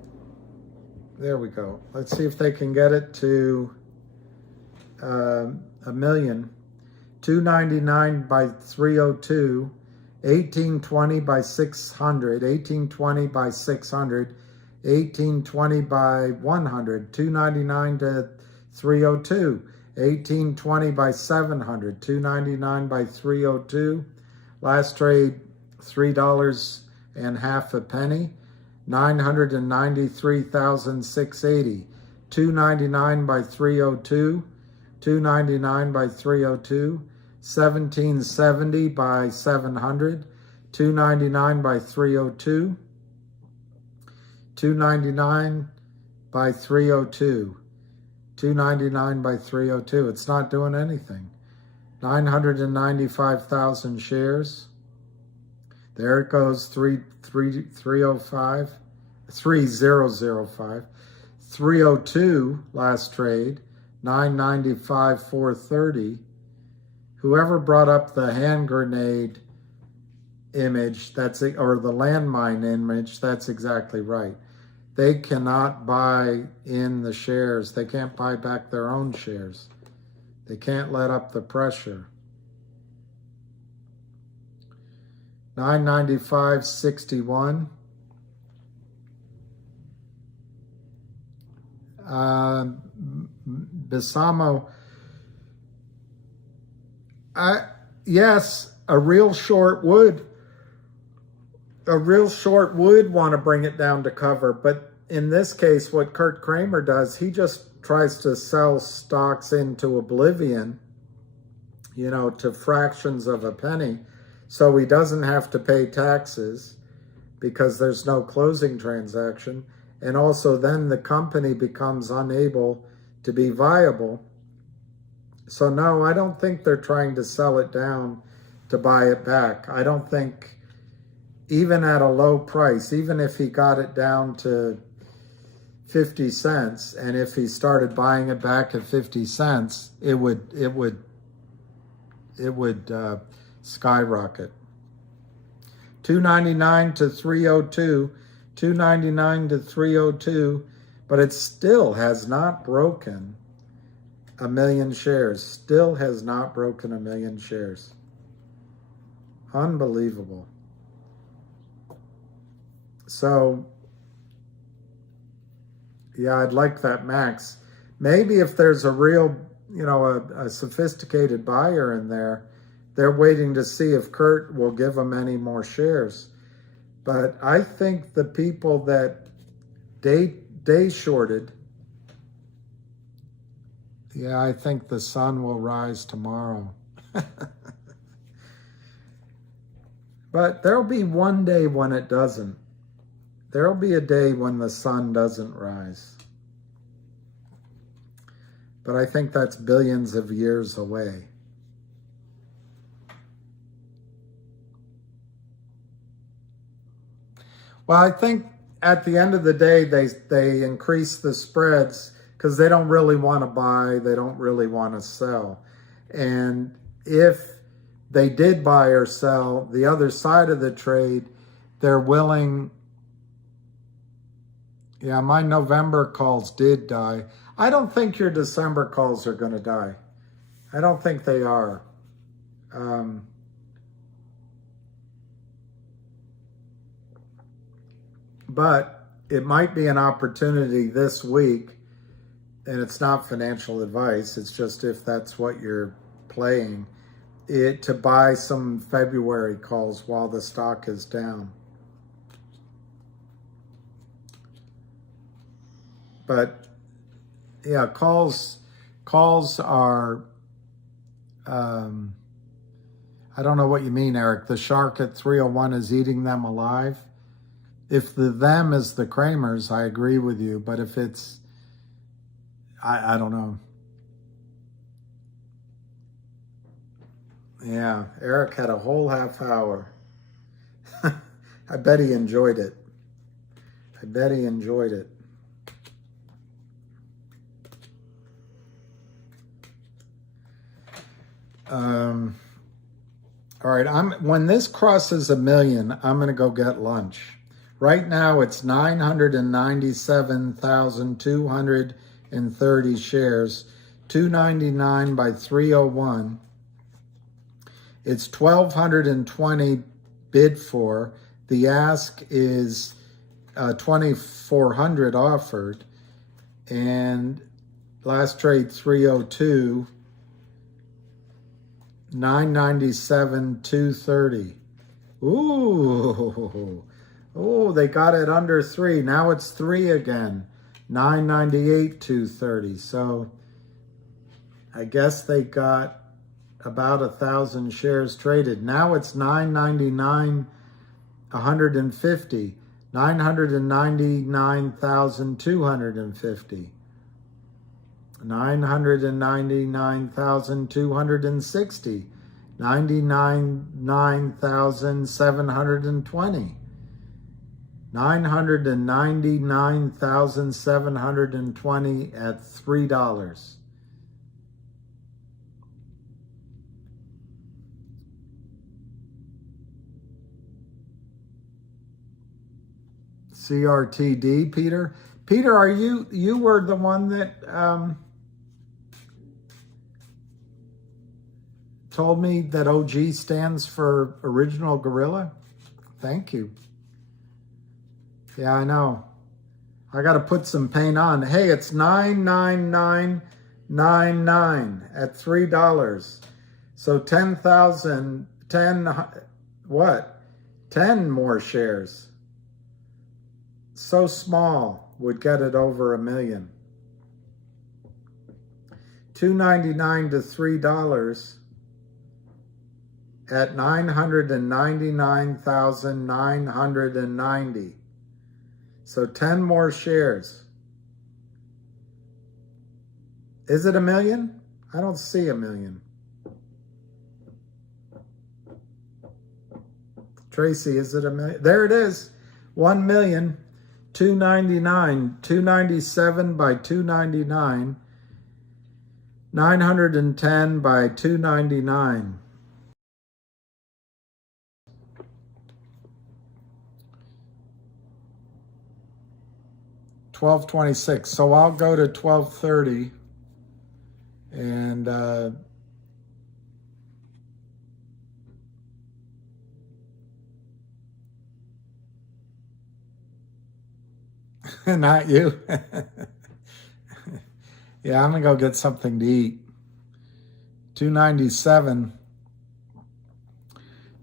there we go. Let's see if they can get it to a million. 299 by 302, 1820 by 600, 1820 by 600, 1820 by 100, 299 to 302, 1820 by 700, 299 by 302. Last trade, $3.50 a penny, 993,680, 299 by 302, 299 by 302, 1770 by 700, 299 by 302, 299 by 302, 299 by 302. It's not doing anything. 995,000 shares. There it goes, 305, 3005. 302 last trade, 995,430. Whoever brought up the hand grenade image, or the landmine image, that's exactly right. They cannot buy in the shares. They can't buy back their own shares. They can't let up the pressure. 995.61. Bisamo. Yes, a real short would want to bring it down to cover, but in this case, what Kurt Kramer does, he just tries to sell stocks into oblivion, to fractions of a penny, so he doesn't have to pay taxes because there's no closing transaction, and also then the company becomes unable to be viable. So no, I don't think they're trying to sell it down to buy it back. I don't think, even at a low price, even if he got it down to 50 cents, and if he started buying it back at 50 cents, it would skyrocket. 299 to 302, 299 to 302, but it still has not broken a million shares. Still has not broken a million shares. Unbelievable. So, yeah, I'd like that max. Maybe if there's a real, a sophisticated buyer in there, they're waiting to see if Kurt will give them any more shares. But I think the people that day shorted, yeah, I think the sun will rise tomorrow. But there'll be one day when it doesn't. There'll be a day when the sun doesn't rise. But I think that's billions of years away. Well, I think at the end of the day, they increase the spreads because they don't really want to buy, they don't really want to sell. And if they did buy or sell, the other side of the trade, they're willing. Yeah, my November calls did die. I don't think your December calls are going to die. I don't think they are. But it might be an opportunity this week, and it's not financial advice, it's just if that's what you're playing, to buy some February calls while the stock is down. But yeah, calls are, I don't know what you mean, Eric. The shark at 301 is eating them alive. If the them is the Kramers, I agree with you. But if it's, I don't know. Yeah, Eric had a whole half hour. I bet he enjoyed it. I bet he enjoyed it. All right, when this crosses 1 million, I'm going to go get lunch. Right now, it's 997,230 shares, 299 by 301. It's 1,220 bid for. The ask is 2,400 offered, and last trade 302. 997,230. Ooh, they got it under 3. Now it's 3 again. 998,230. So I guess they got about 1,000 shares traded. Now it's 999,150. 999,250. 999,260, 99,720, 999,720 at $3. CRTD, Peter. Peter, are you were the one that told me that OG stands for Original Gorilla? Thank you. Yeah, I know. I got to put some paint on. Hey, it's 99999 at $3. So 10,000, 10 more shares. So small would get it over 1 million. $2.99 to $3 at 999,990. So 10 more shares. Is it 1 million? I don't see 1 million. Tracy, is it 1 million? There it is. 1,299,000, 297 by 299, 910 by 299. $12.26. So I'll go to $12.30 and not you. Yeah, I'm gonna go get something to eat. 297,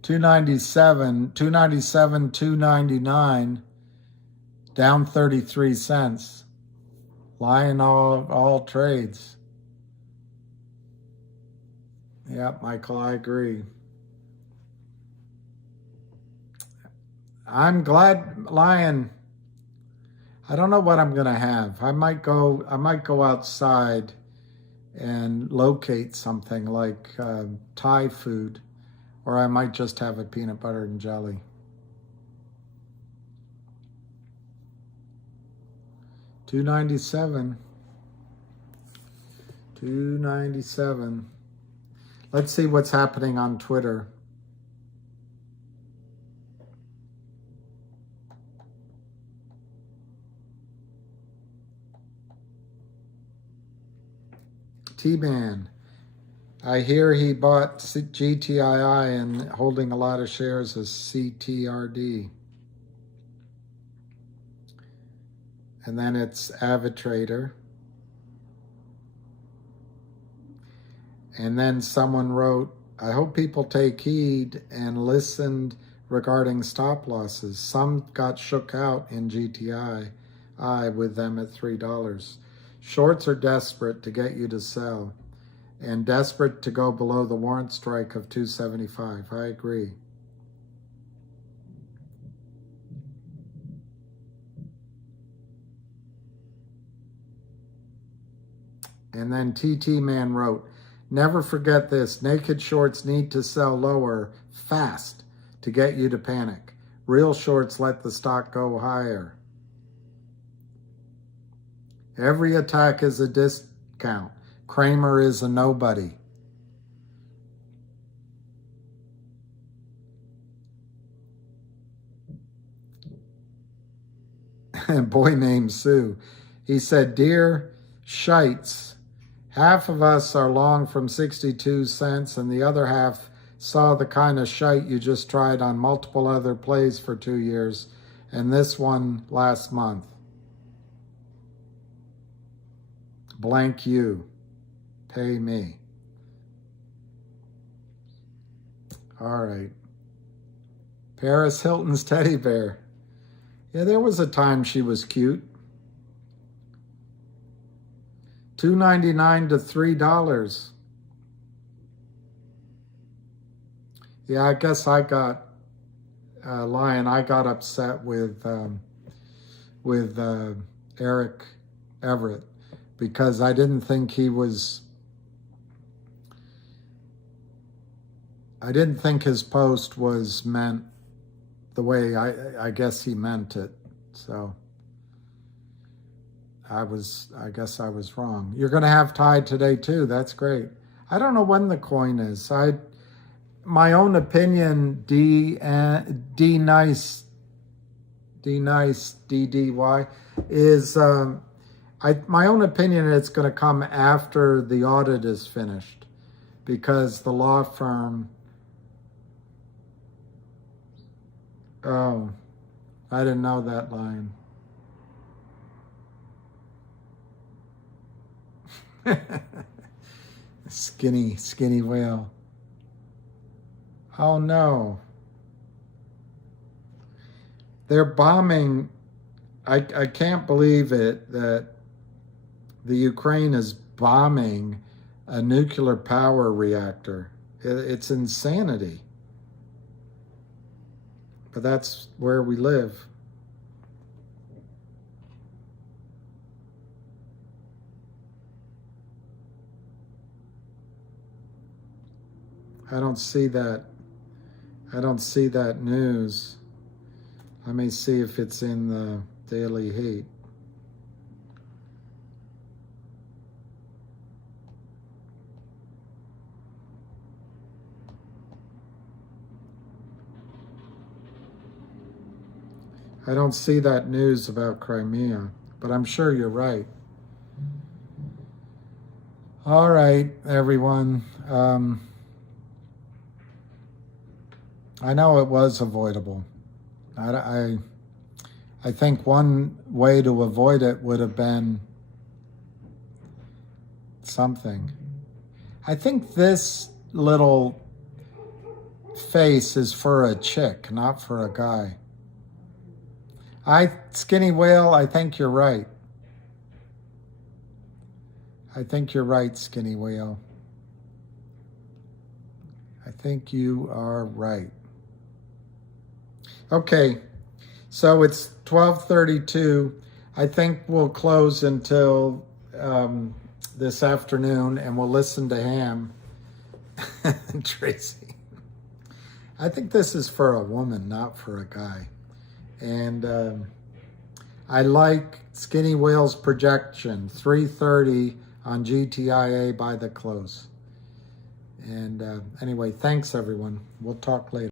299, down 33 cents. Lying all trades. Yep, Michael, I agree. I'm glad, Lion. I don't know what I'm gonna have. I might go outside and locate something like Thai food, or I might just have a peanut butter and jelly. $2.97. Let's see what's happening on Twitter. T-Man, I hear he bought GTII and holding a lot of shares as CTRD. And then it's AvidTrader. And then someone wrote, I hope people take heed and listened regarding stop losses. Some got shook out in GTI with them at $3. Shorts are desperate to get you to sell and desperate to go below the warrant strike of 275. I agree. And then TT Man wrote, Never forget this. Naked shorts need to sell lower fast to get you to panic. Real shorts let the stock go higher. Every attack is a discount. Kramer is a nobody. And boy named Sue. He said, "Dear shites, half of us are long from 62 cents and the other half saw the kind of shite you just tried on multiple other plays for 2 years and this one last month. Blank you. Pay me." All right. Paris Hilton's teddy bear. Yeah, there was a time she was cute. $2.99 to $3. Yeah, I guess I got Lion. I got upset with Eric Everett because I didn't think he was. I didn't think his post was meant the way I guess he meant it. So I guess I was wrong. You're going to have Tide today too. That's great. I don't know when the coin is. My own opinion, D-Nice, DDY, is, my own opinion, it's going to come after the audit is finished because the law firm, oh, I didn't know that line. Skinny whale. Oh no. They're bombing. I can't believe it that the Ukraine is bombing a nuclear power reactor. It's insanity. But that's where we live. I don't see that. I don't see that news. Let me see if it's in the Daily Heat. I don't see that news about Crimea, but I'm sure you're right. All right, everyone. I know it was avoidable. I think one way to avoid it would have been something. I think this little face is for a chick, not for a guy. Skinny Whale, I think you're right. I think you're right, Skinny Whale. I think you are right. Okay, so it's 12:32. I think we'll close until this afternoon and we'll listen to Ham. Tracy. I think this is for a woman, not for a guy. And I like Skinny Whale's projection, 330 on GTIA by the close. And anyway, thanks everyone. We'll talk later.